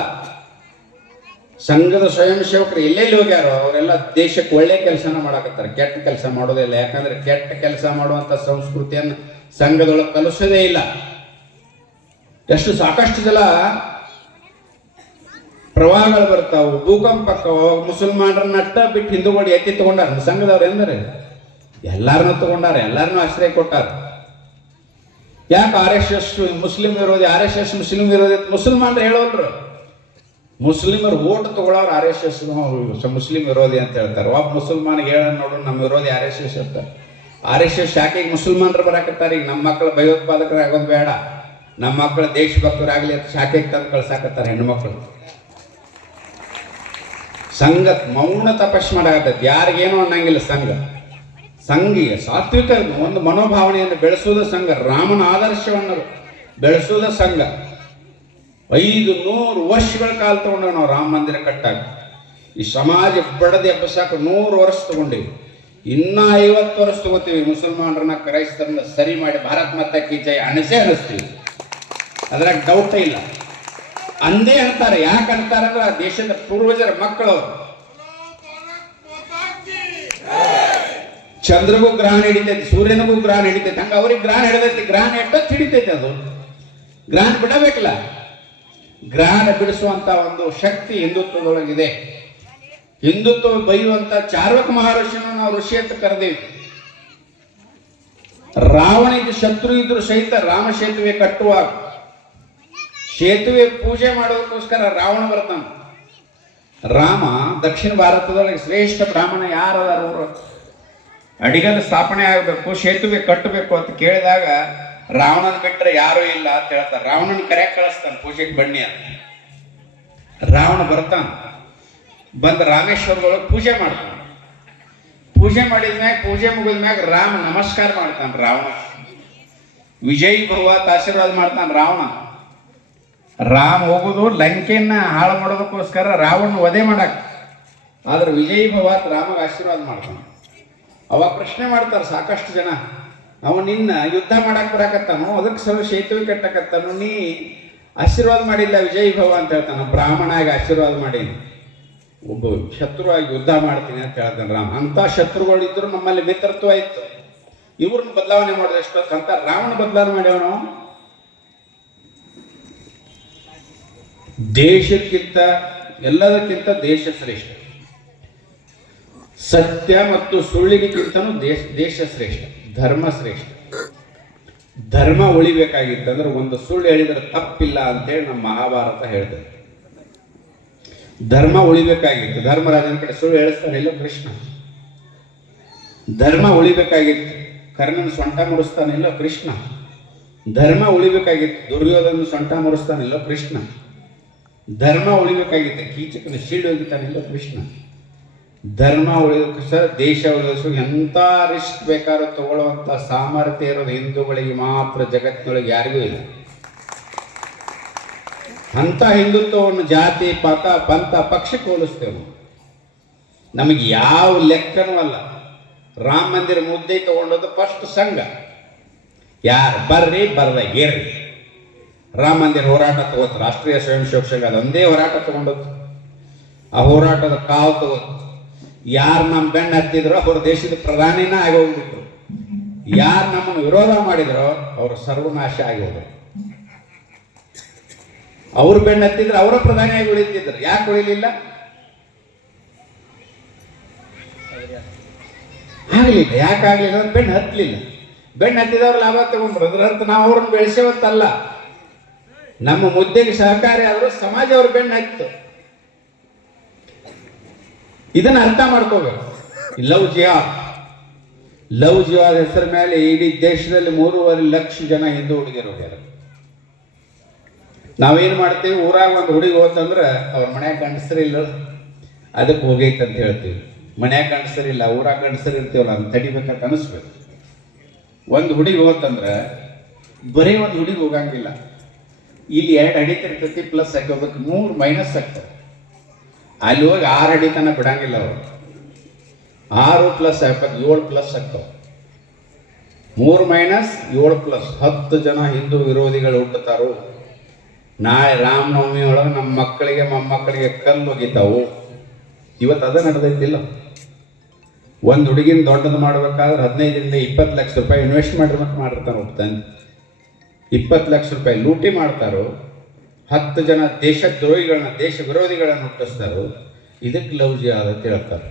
ಸಂಘದ ಸ್ವಯಂ ಸೇವಕರು ಎಲ್ಲೆಲ್ಲಿ ಹೋಗ್ಯಾರೋ ಅವರೆಲ್ಲ ದೇಶಕ್ಕೆ ಒಳ್ಳೆ ಕೆಲಸನ ಮಾಡಕತ್ತಾರೆ, ಕೆಟ್ಟ ಕೆಲಸ ಮಾಡೋದಿಲ್ಲ. ಯಾಕಂದ್ರೆ ಕೆಟ್ಟ ಕೆಲಸ ಮಾಡುವಂಥ ಸಂಸ್ಕೃತಿಯನ್ನು ಸಂಘದೊಳಗೆ ಕಲಿಸೋದೇ ಇಲ್ಲ. ಎಷ್ಟು ಸಾಕಷ್ಟು ಸಲ ಪ್ರವಾಹಗಳು ಬರ್ತಾವು, ಭೂಕಂಪ ಆಕ್ಕವು, ಮುಸಲ್ಮಾನರನ್ನ ನಟ್ಟ ಬಿಟ್ಟು ಹಿಂದೂಗಳು ಎತ್ತಿ ತಗೊಂಡಾರ. ಸಂಘದವ್ರು ಎಂದರೆ ಎಲ್ಲಾರನ್ನೂ ತಗೊಂಡಾರ, ಎಲ್ಲಾರನ್ನೂ ಆಶ್ರಯ ಕೊಟ್ಟಾರ. ಯಾಕೆ RSS ಮುಸ್ಲಿಂ ವಿರೋಧಿ, RSS ಮುಸ್ಲಿಂ ವಿರೋಧಿ ಮುಸಲ್ಮಾನರು ಹೇಳೋಲ್ರು. ಮುಸ್ಲಿಮರು ಓಟ್ ತಗೊಳ್ಳೋರು RSS ಮುಸ್ಲಿಂ ವಿರೋಧಿ ಅಂತ ಹೇಳ್ತಾರೆ. ಒಬ್ಬ ಮುಸಲ್ಮಾನಿಗೆ ಹೇಳ ನೋಡು ನಮ್ಮ ವಿರೋಧಿ RSS ಇರ್ತಾರೆ. RSS ಶಾಖೆಗೆ ಮುಸಲ್ಮಾನರು ಬರಾಕತ್ತಾರೆ. ಈಗ ನಮ್ಮ ಮಕ್ಕಳು ಭಯೋತ್ಪಾದಕರಾಗೋದು ಬೇಡ, ನಮ್ಮ ಮಕ್ಕಳು ದೇಶಭಕ್ತರಾಗಲಿ ಅಂತ ಶಾಖೆಗೆ ತಂದು ಕಳ್ಸಾಕತ್ತಾರೆ ಹೆಣ್ಮಕ್ಳು. ಸಂಘ ಮೌನ ತಪಸ್ ಮಾಡಾಕತ್ತೈತಿ, ಯಾರಿಗೇನು ಅನ್ನಂಗಿಲ್ಲ. ಸಂಘಿಗೆ ಸಾತ್ವಿಕ ಒಂದು ಮನೋಭಾವನೆಯನ್ನು ಬೆಳೆಸುವುದ ಸಂಘ, ರಾಮನ ಆದರ್ಶವನ್ನು ಬೆಳೆಸುವುದ ಸಂಘ. 500 ವರ್ಷಗಳ ಕಾಲ ತಗೊಂಡು ನಾವು ರಾಮ ಮಂದಿರ ಕಟ್ಟಾಗ. ಈ ಸಮಾಜ ಬಡದೆ ಎಬ್ಬಸಾಕ 100 ವರ್ಷ ತಗೊಂಡಿವಿ, ಇನ್ನೂ 50 ವರ್ಷ ತಗೋತೀವಿ. ಮುಸಲ್ಮಾನರನ್ನ ಕ್ರೈಸ್ತರನ್ನ ಸರಿ ಮಾಡಿ ಭಾರತ್ ಮಾತಾ ಕಿ ಜೈ ಅನಿಸ್ತೀವಿ, ಅದ್ರಾಗ ಡೌಟೇ ಇಲ್ಲ. ಅಂದೇ ಅಂತಾರೆ. ಯಾಕೆ ಅಂತಾರೆ ಅಂದ್ರೆ ದೇಶದ ಪೂರ್ವಜರ ಮಕ್ಕಳು. ಚಂದ್ರಗೂ ಗ್ರಹಣ ಹಿಡಿತೈತಿ, ಸೂರ್ಯನಿಗೂ ಗ್ರಹಣ ಹಿಡಿತೈತಿ, ಹಂಗ ಅವ್ರಿಗೆ ಗ್ರಹಣ ಹಿಡಿದೈತಿ. ಗ್ರಹಣ ಎಷ್ಟೊತ್ತು ಹಿಡಿತೈತಿ, ಅದು ಗ್ರಹಣ ಬಿಡಬೇಕಲ್ಲ. ಗ್ರಹಣ ಬಿಡಿಸುವಂತ ಒಂದು ಶಕ್ತಿ ಹಿಂದುತ್ವದೊಳಗಿದೆ. ಹಿಂದುತ್ವ ಬೈಯುವಂತ ಚಾರ್ವಕ ಮಹರ್ಷಿನ ನಾವು ಋಷಿ ಅಂತ ಕರೆದೇವಿ. ರಾವಣಿಗೆ ಶತ್ರು ಇದ್ರು ಸಹಿತ ರಾಮ ಸೇತುವೆ ಕಟ್ಟುವಾಗ ಸೇತುವೆ ಪೂಜೆ ಮಾಡೋದಕ್ಕೋಸ್ಕರ ರಾವಣ ಬರ್ತಾನೆ. ರಾಮ ದಕ್ಷಿಣ ಭಾರತದೊಳಗೆ ಶ್ರೇಷ್ಠ ಬ್ರಾಹ್ಮಣ ಯಾರದಾರ, ಅಡಿಗಲ್ ಸ್ಥಾಪನೆ ಆಗಬೇಕು, ಸೇತುವೆ ಕಟ್ಟಬೇಕು ಅಂತ ಕೇಳಿದಾಗ ರಾವಣನ ಬಿಟ್ಟರೆ ಯಾರೂ ಇಲ್ಲ ಅಂತ ಹೇಳ್ತಾರೆ. ರಾವಣನ ಕರೆಯಾಗಿ ಕಳಿಸ್ತಾನೆ, ಪೂಜೆಗೆ ಬನ್ನಿ ಅಂತ. ರಾವಣ ಬರ್ತಾನೆ, ಬಂದು ರಾಮೇಶ್ವರದೊಳಗೆ ಪೂಜೆ ಮಾಡ್ತಾನೆ. ಪೂಜೆ ಮಾಡಿದ ಮ್ಯಾಗ, ಪೂಜೆ ಮುಗಿದ ಮ್ಯಾಗ ರಾಮ ನಮಸ್ಕಾರ ಮಾಡ್ತಾನೆ. ರಾವಣ ವಿಜಯ್ ಭವ ಆಶೀರ್ವಾದ ಮಾಡ್ತಾನೆ. ರಾಮ ಹೋಗುದು ಲಂಕೆಯನ್ನ ಹಾಳು ಮಾಡೋದಕ್ಕೋಸ್ಕರ, ರಾವಣ ವಧೆ ಮಾಡಕ್. ಆದ್ರೆ ವಿಜಯ್ ಭವ ರಾಮಗೆ ಆಶೀರ್ವಾದ ಮಾಡ್ತಾನೆ. ಅವಾಗ ಪ್ರಶ್ನೆ ಮಾಡ್ತಾರೆ ಸಾಕಷ್ಟು ಜನ, ಅವ ನಿನ್ನ ಯುದ್ಧ ಮಾಡಕ್ ಬರಾಕತ್ತಾನು, ಅದಕ್ಕೆ ಸೇತುವೆ ಕಟ್ಟಕತ್ತಾನು, ನೀ ಆಶೀರ್ವಾದ ಮಾಡಿಲ್ಲ ವಿಜಯ್ ಭವ ಅಂತ ಹೇಳ್ತಾನ. ಬ್ರಾಹ್ಮಣಾಗಿ ಆಶೀರ್ವಾದ ಮಾಡೀನಿ, ಒಬ್ಬ ಶತ್ರುವಾಗಿ ಯುದ್ಧ ಮಾಡ್ತೀನಿ ಅಂತ ಹೇಳ್ತಾನೆ ರಾಮ. ಅಂತ ಶತ್ರುಗಳಿದ್ರು ನಮ್ಮಲ್ಲಿ ಮಿತ್ರತ್ವ ಇತ್ತು. ಇವ್ರನ್ನ ಬದಲಾವಣೆ ಮಾಡೋದು ಎಷ್ಟೊತ್ತು ಅಂತ ರಾವಣ ಬದಲಾವಣೆ ಮಾಡ್ಯವನು. ದೇಶಕ್ಕಿಂತ ಎಲ್ಲದಕ್ಕಿಂತ ದೇಶ ಶ್ರೇಷ್ಠ. ಸತ್ಯ ಮತ್ತು ಸುಳ್ಳಿಗಿಂತನೂ ದೇಶ ಶ್ರೇಷ್ಠ, ಧರ್ಮ ಶ್ರೇಷ್ಠ. ಧರ್ಮ ಉಳಿಬೇಕಾಗಿತ್ತಂದ್ರೆ ಒಂದು ಸುಳ್ಳು ಹೇಳಿದ್ರೆ ತಪ್ಪಿಲ್ಲ ಅಂತೇಳಿ ನಮ್ಮ ಮಹಾಭಾರತ ಹೇಳ್ತದೆ. ಧರ್ಮ ಉಳಿಬೇಕಾಗಿತ್ತು. ಧರ್ಮರಾಜನ ಕಡೆ ಸುಳ್ಳು ಹೇಳಿಸ್ತಾನಿಲ್ಲ ಕೃಷ್ಣ. ಧರ್ಮ ಉಳಿಬೇಕಾಗಿತ್ತು. ಕರ್ಣನ ಸೊಂಟ ಮುರಿಸ್ತಾನಿಲ್ಲ ಕೃಷ್ಣ. ಧರ್ಮ ಉಳಿಬೇಕಾಗಿತ್ತು. ದುರ್ಯೋಧನ ಸೊಂಟ ಮುರಿಸ್ತಾನಿಲ್ಲ ಕೃಷ್ಣ. ಧರ್ಮ ಉಳಿಬೇಕಾಗಿತ್ತು. ಕೀಚಕನ ಶೀಲ್ಡ್ ಹೋಗಿತಾನಿಲ್ಲ ಕೃಷ್ಣ. ಧರ್ಮ ಉಳಿಯೋಕೆ ದೇಶ ಉಳಿಸೋ ಎಂಥ ರಿಸ್ಕ್ ಬೇಕಾದ್ರೂ ತಗೊಳ್ಳುವಂಥ ಸಾಮರ್ಥ್ಯ ಇರೋದು ಹಿಂದೂಗಳಿಗೆ ಮಾತ್ರ, ಜಗತ್ತಿನೊಳಗೆ ಯಾರಿಗೂ ಇಲ್ಲ. ಅಂಥ ಹಿಂದುತ್ವವನ್ನು ಜಾತಿ ಪಂಥ ಪಕ್ಷಕ್ಕೆ ಹೋಲಿಸ್ತೇವೆ. ನಮಗೆ ಯಾವ ಲೆಕ್ಕನೂ ಅಲ್ಲ. ರಾಮ ಮಂದಿರ ಮುದ್ದೆ ತಗೊಂಡದ್ದು ಫಸ್ಟ್ ಸಂಘ. ಯಾರು ಬರ್ರಿ ಏರ್ರಿ ರಾಮ ಮಂದಿರ ಹೋರಾಟ ತಗೋತು. ರಾಷ್ಟ್ರೀಯ ಸ್ವಯಂ ಸೇವಕ ಸಂಘ ಅದೊಂದೇ ಹೋರಾಟ ತಗೊಂಡದ್ದು. ಆ ಹೋರಾಟದ ಕಾವು ತಗೋತು. ಯಾರು ನಮ್ಮ ಬೆನ್ನು ಹತ್ತಿದ್ರೋ ಅವ್ರ ದೇಶದ ಪ್ರಧಾನಿನ ಆಗಿ ಹೋಗ್ಬಿಟ್ರು. ಯಾರು ನಮ್ಮನ್ನು ವಿರೋಧ ಮಾಡಿದ್ರೋ ಅವರು ಸರ್ವನಾಶ ಆಗಿ ಹೋದ್ರು. ಅವ್ರು ಬೆನ್ನು ಹತ್ತಿದ್ರೆ ಅವರ ಪ್ರಧಾನಿಯಾಗಿ ಉಳಿತಿದ್ರು. ಯಾಕೆ ಉಳಿಲಿಲ್ಲ? ಆಗಲಿಲ್ಲ. ಯಾಕಾಗಲಿಲ್ಲ? ಬೆನ್ನು ಹತ್ತಲಿಲ್ಲ. ಬೆನ್ನು ಹತ್ತಿದವ್ರು ಲಾಭ ತಗೊಂಡ್ರು. ಅದ್ರಂತ ನಾವು ಅವ್ರನ್ನ ಬೆಳೆಸೇವಂತಲ್ಲ. ನಮ್ಮ ಮುದ್ದೆಗೆ ಸಹಕಾರಿ ಆದರೂ ಸಮಾಜ ಅವ್ರ ಬೆನ್ನು ಹತ್ತು. ಇದನ್ನ ಅರ್ಥ ಮಾಡ್ಕೋಬೇಕು. ಲವ್ ಜಿಹಾದ್ ಹೆಸರ ಮೇಲೆ ಇಡೀ ದೇಶದಲ್ಲಿ 3.5 ಲಕ್ಷ ಜನ ಹಿಂದೂ ಹುಡುಗಿಯರು ಹೋಗ್ಯಾರ. ನಾವೇನು ಮಾಡ್ತೀವಿ? ಊರಾಗ ಒಂದು ಹುಡುಗಿ ಹೋತಂದ್ರೆ ಅವ್ರ ಮನ್ಯಾಗ ಗಂಡಸರಿಲ್ಲ, ಅದಕ್ಕೆ ಹೋಗೈತೆ ಅಂತ ಹೇಳ್ತೀವಿ. ಮನ್ಯಾಗ ಗಂಡಸರಿಲ್ಲ, ಊರಾಗ ಗಂಡಸರು ಇರ್ತೀವಲ್ಲ, ಅದನ್ನ ತಡಿಬೇಕಂತ ಅನಿಸ್ಬೇಕು. ಒಂದು ಹುಡುಗಿ ಹೋತಂದ್ರೆ ಬರೀ ಒಂದು ಹುಡುಗಿ ಹೋಗಂಗಿಲ್ಲ. ಇಲ್ಲಿ 2 ಅಡಿ ತಿರ್ತೈತಿ, ಪ್ಲಸ್ ಹಾಕೋಬೇಕು, 3 ಮೈನಸ್ ಆಗ್ತವೆ. ಅಲ್ಲಿ ಹೋಗಿ 6 ಅಡಿ ತನಕ ಬಿಡಂಗಿಲ್ಲ ಅವರು. 6 ಪ್ಲಸ್ 7 ಪ್ಲಸ್ ಆಗ್ತವೆ. 3 ಮೈನಸ್ 7 ಪ್ಲಸ್ 10 ಜನ ಹಿಂದೂ ವಿರೋಧಿಗಳು ಹುಟ್ಟುತ್ತಾರು. ನಾಳೆ ರಾಮನವಮಿ ಒಳಗೆ ನಮ್ಮ ಮಕ್ಕಳಿಗೆ ಮೊಮ್ಮಕ್ಕಳಿಗೆ ಕಲ್ಲು ಒಗಿತಾವು. ಇವತ್ತು ಅದ ನಡೆದೈತಿಲ್ಲ. ಒಂದು ಹುಡುಗಿನ ದೊಡ್ಡದು ಮಾಡ್ಬೇಕಾದ್ರೆ 15ರಿಂದ 20 ಲಕ್ಷ ರೂಪಾಯಿ ಇನ್ವೆಸ್ಟ್ ಮಾಡಿರ್ತಾನೆ ಹೋಗ್ತಾನೆ. 20 ಲಕ್ಷ ರೂಪಾಯಿ ಲೂಟಿ ಮಾಡ್ತಾರೋ. 10 ಜನ ದೇಶ ವಿರೋಧಿಗಳನ್ನ ಹುಟ್ಟಿಸ್ತಾರೋ. ಇದಕ್ಕೆ ಲವ್ ಜಿಹಾದ್ ಅಂತ ಹೇಳ್ತಾರೆ.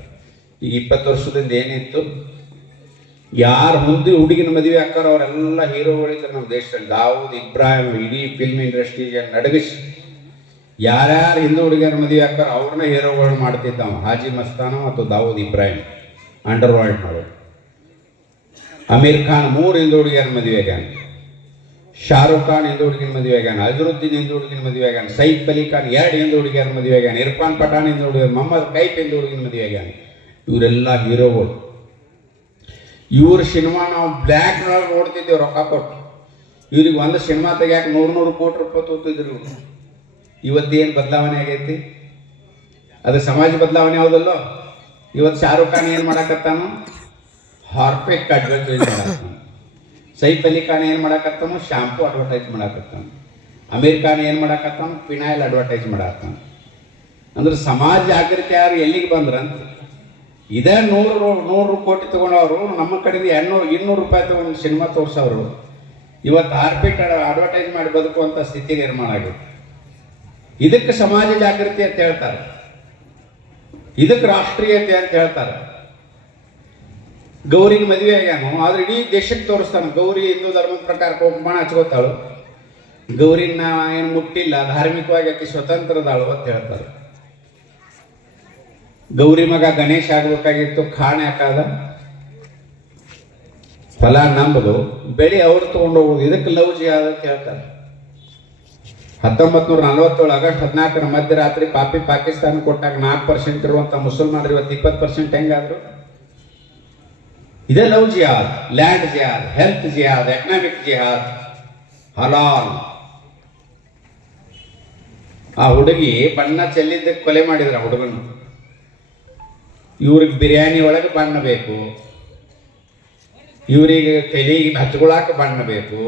ಈಗ 20 ವರ್ಷದಿಂದ ಏನಿತ್ತು? ಯಾರು ಮುಂದೆ ಹುಡುಗಿನ ಮದುವೆ ಹಾಕಾರ ಅವರೆಲ್ಲ ಹೀರೋಗಳಿದ್ರು ನಮ್ಮ ದೇಶದಲ್ಲಿ. ದಾವೂದ್ ಇಬ್ರಾಹಿಂ ಇಡೀ ಫಿಲ್ಮ್ ಇಂಡಸ್ಟ್ರಿಗೆ ನಡಗಿಸಿ ಯಾರ್ಯಾರು ಹಿಂದೂ ಹುಡುಗಿಯರ ಮದುವೆ ಹಾಕಾರ ಅವ್ರನ್ನ ಹೀರೋಗಳನ್ನ ಮಾಡ್ತಿದ್ದಾವ. ಹಾಜಿ ಮಸ್ತಾನ ಮತ್ತು ದಾವೂದ್ ಇಬ್ರಾಹಿಂ ಅಂಡರ್ ವರ್ಲ್ಡ್ ಮಾಡೋದು. ಅಮೀರ್ ಖಾನ್ 3 ಹಿಂದೂ ಹುಡುಗಿಯರ ಮದುವೆ ಆಗ್ಯಾನ. ಶಾರುಖ್ ಖಾನ್ ಹಿಂದೂ ಹುಡುಗಿನ ಮದುವೆ ಆಗ್ಯಾನ. ಅಜರುದ್ದೀನ್ ಹಿಂದೂ ಹುಡುಗಿನ ಮದುವೆ ಆಗ್ಯಾನ. ಸೈಫ್ ಅಲಿ ಖಾನ್ 2 ಹಿಂದೂ ಹುಡುಗಿಯರ ಮದುವೆ ಆಗ್ಯಾನ. ಇರ್ಫಾನ್ ಪಠಾಣ್ ಹಿಂದೂ ಹುಡುಗಿಯರು. ಮೊಹಮ್ಮದ್ ಕೈಫ್ ಹಿಂದೂ ಹುಡುಗಿನ ಮದುವೆ ಆಗ್ಯಾನ. ಇವರೆಲ್ಲ ಹೀರೋಗಳು. ಇವ್ರ ಸಿನಿಮಾ ನಾವು ಬ್ಲ್ಯಾಕ್ನೊಳಗೆ ನೋಡ್ತಿದ್ದೇವೆ ರೊಕ್ಕ ಕೊಟ್ಟು. ಇವ್ರಿಗೆ ಒಂದು ಸಿನಿಮಾ ತೆಗಿಯಾಕೆ 100 ಕೋಟಿ ರೂಪಾಯಿ ತೋತಿದ್ರು. ಇವತ್ತೇನು ಬದಲಾವಣೆ ಆಗೈತಿ? ಅದು ಸಮಾಜ ಬದಲಾವಣೆ ಯಾವುದಲ್ಲೋ. ಇವತ್ತು ಶಾರುಖ್ ಖಾನ್ ಏನು ಮಾಡಕತ್ತಾನು? ಹಾರ್ಪಿಕ್ ಅಡ್ವರ್ಟೈಸ್ ಮಾಡತ್ತಾನ. ಸೈಫ್ ಅಲಿ ಖಾನ್ ಏನು ಮಾಡಕತ್ತಾನು? ಶಾಂಪೂ ಅಡ್ವರ್ಟೈಸ್ ಮಾಡಕತ್ತಾನ. ಅಮೀರ್ ಖಾನ್ ಏನು ಮಾಡಕತ್ತಾನು? Phenyl advertise ಮಾಡತ್ತಾನ. ಅಂದ್ರೆ ಸಮಾಜ ಜಾಗೃತಿ ಯಾರು ಎಲ್ಲಿಗೆ ಬಂದ್ರಂತ? ಇದೇ 100 ಕೋಟಿ ತಗೊಂಡವರು ನಮ್ಮ ಕಡೆಯಿಂದ 200 ರೂಪಾಯಿ ತಗೊಂಡು ಸಿನಿಮಾ ತೋರಿಸೋರು ಇವತ್ತು ಹಾರ್ಪಿಕ್ ಅಡ್ವರ್ಟೈಸ್ ಮಾಡಿ ಬದುಕುವಂಥ ಸ್ಥಿತಿ ನಿರ್ಮಾಣ ಆಗಿದೆ. ಇದಕ್ಕೆ ಸಮಾಜ ಜಾಗೃತಿ ಅಂತ ಹೇಳ್ತಾರೆ. ಇದಕ್ಕೆ ರಾಷ್ಟ್ರೀಯತೆ ಅಂತ ಹೇಳ್ತಾರೆ. ಗೌರಿಗೆ ಮದುವೆ ಆಗ್ಯಾನು, ಆದ್ರೆ ಇಡೀ ದೇಶಕ್ಕೆ ತೋರಿಸ್ತಾನೆ. ಗೌರಿ ಹಿಂದೂ ಧರ್ಮದ ಪ್ರಕಾರ ಕುಂಕುಮ ಹಚ್ಕೋತಾಳು. ಗೌರಿನ ಏನು ಮುಟ್ಟಿಲ್ಲ, ಧಾರ್ಮಿಕವಾಗಿ ಆಕೆ ಸ್ವತಂತ್ರದಾಳು ಅಂತ ಹೇಳ್ತಾರೆ. ಗೌರಿ ಮಗ ಗಣೇಶ್ ಆಗ್ಬೇಕಾಗಿತ್ತು, ಖಾಣೆ ಹಾಕಾದ. ಫಲ ನಂಬುದು, ಬೆಳಿ ಅವ್ರು ತಗೊಂಡು ಹೋಗುದು. ಇದಕ್ಕೆ ಲವ್ ಜಿಹಾದ್ ಅಂತ ಹೇಳ್ತಾರೆ. 1947 ಆಗಸ್ಟ್ 14 ಮಧ್ಯರಾತ್ರಿ ಪಾಕಿಸ್ತಾನ ಕೊಟ್ಟಾಗ 4% ಇರುವಂತ ಮುಸಲ್ಮಾನರು ಇವತ್ತು 20% ಹೆಂಗಾದ್ರು? ಇದೇ ಲವ್ ಜಿಹಾದ್. ಲ್ಯಾಂಡ್ ಜಿಹಾದ್, ಹೆಲ್ತ್ ಜಿಹಾದ್, ಎಕನಾಮಿಕ್ ಜಿಹಾದ್, ಹಲಾಲ್. ಆ ಹುಡುಗಿ ಬಣ್ಣ ಚೆಲ್ಲಿದ್ದಕ್ಕೆ ಕೊಲೆ ಮಾಡಿದ್ರ ಹುಡುಗನ. ಇವ್ರಿಗೆ ಬಿರಿಯಾನಿ ಒಳಗೆ ಬಣ್ಣ ಬೇಕು, ಇವ್ರಿಗೆ ತಲೆಗೆ ಹಚ್ಕೊಳಾಕ ಬಣ್ಣ ಬೇಕು,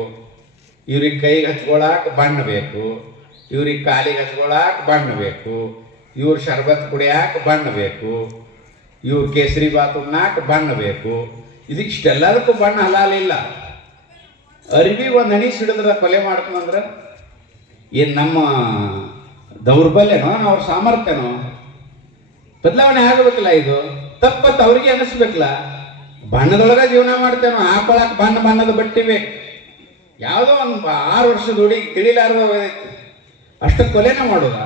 ಇವ್ರಿಗೆ ಕೈಗೆ ಹಚ್ಕೊಳಾಕ ಬಣ್ಣ ಬೇಕು, ಇವ್ರಿಗೆ ಕಾಲಿಗೆ ಹಚ್ಕೊಳಾಕ ಬಣ್ಣ ಬೇಕು, ಇವ್ರ ಶರ್ಬತ್ ಕುಡಿಯಾಕ ಬಣ್ಣ ಬೇಕು, ಇವ್ರ ಕೇಸರಿ ಬಾತ್ ಉಣ್ಣಾಕ ಬಣ್ಣ ಬೇಕು. ಇದಕ್ಕೆಲ್ಲದಕ್ಕೂ ಬಣ್ಣ ಹಲಾಲಿಲ್ಲ. ಅರಿವಿ ಒಂದು ಹನಿ ಸಿಡಿದ್ರ ಕೊಲೆ ಮಾಡ್ಕೊಂಡ್ರೆ ಏನು ನಮ್ಮ ದೌರ್ಬಲ್ಯನೋ ಅವ್ರ ಸಾಮರ್ಥ್ಯನೋ? ಬದಲಾವಣೆ ಆಗಬೇಕಲ್ಲ. ಇದು ತಪ್ಪತ್ತು ಅವ್ರಿಗೆ ಅನಿಸ್ಬೇಕಲ್ಲ. ಬಣ್ಣದೊಳಗೆ ಜೀವನ ಮಾಡ್ತೇನೋ, ಹಾಕೊಳಕ್ಕೆ ಬಣ್ಣದ ಬಟ್ಟೆ ಬೇಕು. ಯಾವುದೋ ಒಂದು 6 ವರ್ಷದ ಹುಡುಗಿ ತಿಳಿಲಾರ್ದ ಅಷ್ಟು ಕೊಲೆನ ಮಾಡೋದ?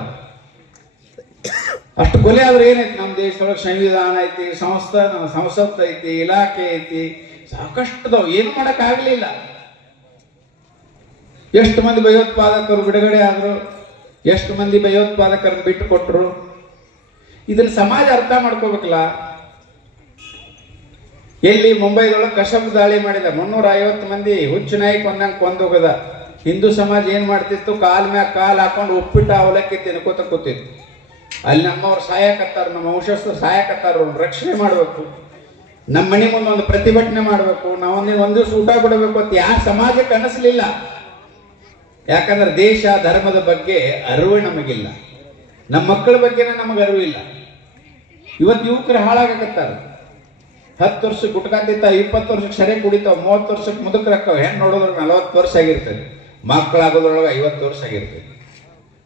ಅಷ್ಟು ಕೊಲೆ ಆದ್ರೆ ಏನೈತಿ? ನಮ್ಮ ದೇಶದೊಳಗೆ ಸಂವಿಧಾನ ಐತಿ, ಸಂಸತ್ ಐತಿ, ಇಲಾಖೆ ಐತಿ, ಸಾಕಷ್ಟು ಏನು ಮಾಡೋಕ್ಕಾಗಲಿಲ್ಲ. ಎಷ್ಟು ಮಂದಿ ಭಯೋತ್ಪಾದಕರು ಬಿಡುಗಡೆ ಆದರು, ಎಷ್ಟು ಮಂದಿ ಭಯೋತ್ಪಾದಕರನ್ನು ಬಿಟ್ಟು ಕೊಟ್ಟರು. ಇದನ್ನು ಸಮಾಜ ಅರ್ಥ ಮಾಡ್ಕೋಬೇಕಲ್ಲ. ಎಲ್ಲಿ ಮುಂಬೈದೊಳಗೆ ಕಶಬ್ ದಾಳಿ ಮಾಡಿದ 350 ಮಂದಿ ಹುಚ್ಚು ನಾಯಿ ಕೊಂದಂಗೆ ಕೊಂದೋಗದ. ಹಿಂದೂ ಸಮಾಜ ಏನು ಮಾಡ್ತಿತ್ತು, ಕಾಲ್ ಮ್ಯಾಗ ಕಾಲು ಹಾಕೊಂಡು ಉಪ್ಪಿಟ್ಟು ಅವಲಕ್ಕಿ ತಿನ್ಕೋತ ಕೂತಿತ್ತು. ಅಲ್ಲಿ ನಮ್ಮವ್ರು ಸಾಯಕತ್ತಾರ, ನಮ್ಮ ವಂಶಸ್ಥರು ಸಾಯಕತ್ತಾರ, ಅವ್ರನ್ನ ರಕ್ಷಣೆ ಮಾಡಬೇಕು, ನಮ್ಮ ಮನೆ ಮುಂದೆ ಒಂದು ಪ್ರತಿಭಟನೆ ಮಾಡಬೇಕು, ನಾವೊಂದು ಒಂದು ದಿವಸ ಊಟ ಕೊಡಬೇಕು ಅಂತ ಯಾವ ಸಮಾಜಕ್ಕೆ ಅನಿಸ್ಲಿಲ್ಲ. ಯಾಕಂದ್ರೆ ದೇಶ ಧರ್ಮದ ಬಗ್ಗೆ ಅರಿವು ನಮಗಿಲ್ಲ, ನಮ್ಮ ಮಕ್ಕಳ ಬಗ್ಗೆನೇ ನಮಗೆ ಅರಿವು ಇಲ್ಲ. ಇವತ್ತು ಯುವಕರು ಹಾಳಾಗಕತ್ತಾರ. 10 ವರ್ಷಕ್ಕೆ ಗುಟ್ಕಾ ತಿಂತಾವ, 20 ವರ್ಷಕ್ಕೆ ಸರಿ ಕುಡಿತಾವ, 30 ವರ್ಷಕ್ಕೆ ಮುದುಕರಕ್ಕವ. ಹೆಣ್ಣು ನೋಡಿದ್ರೆ 40 ವರ್ಷ ಆಗಿರ್ತದೆ, ಮಕ್ಕಳಾಗೋದ್ರೊಳಗೆ 50 ವರ್ಷ ಆಗಿರ್ತದೆ.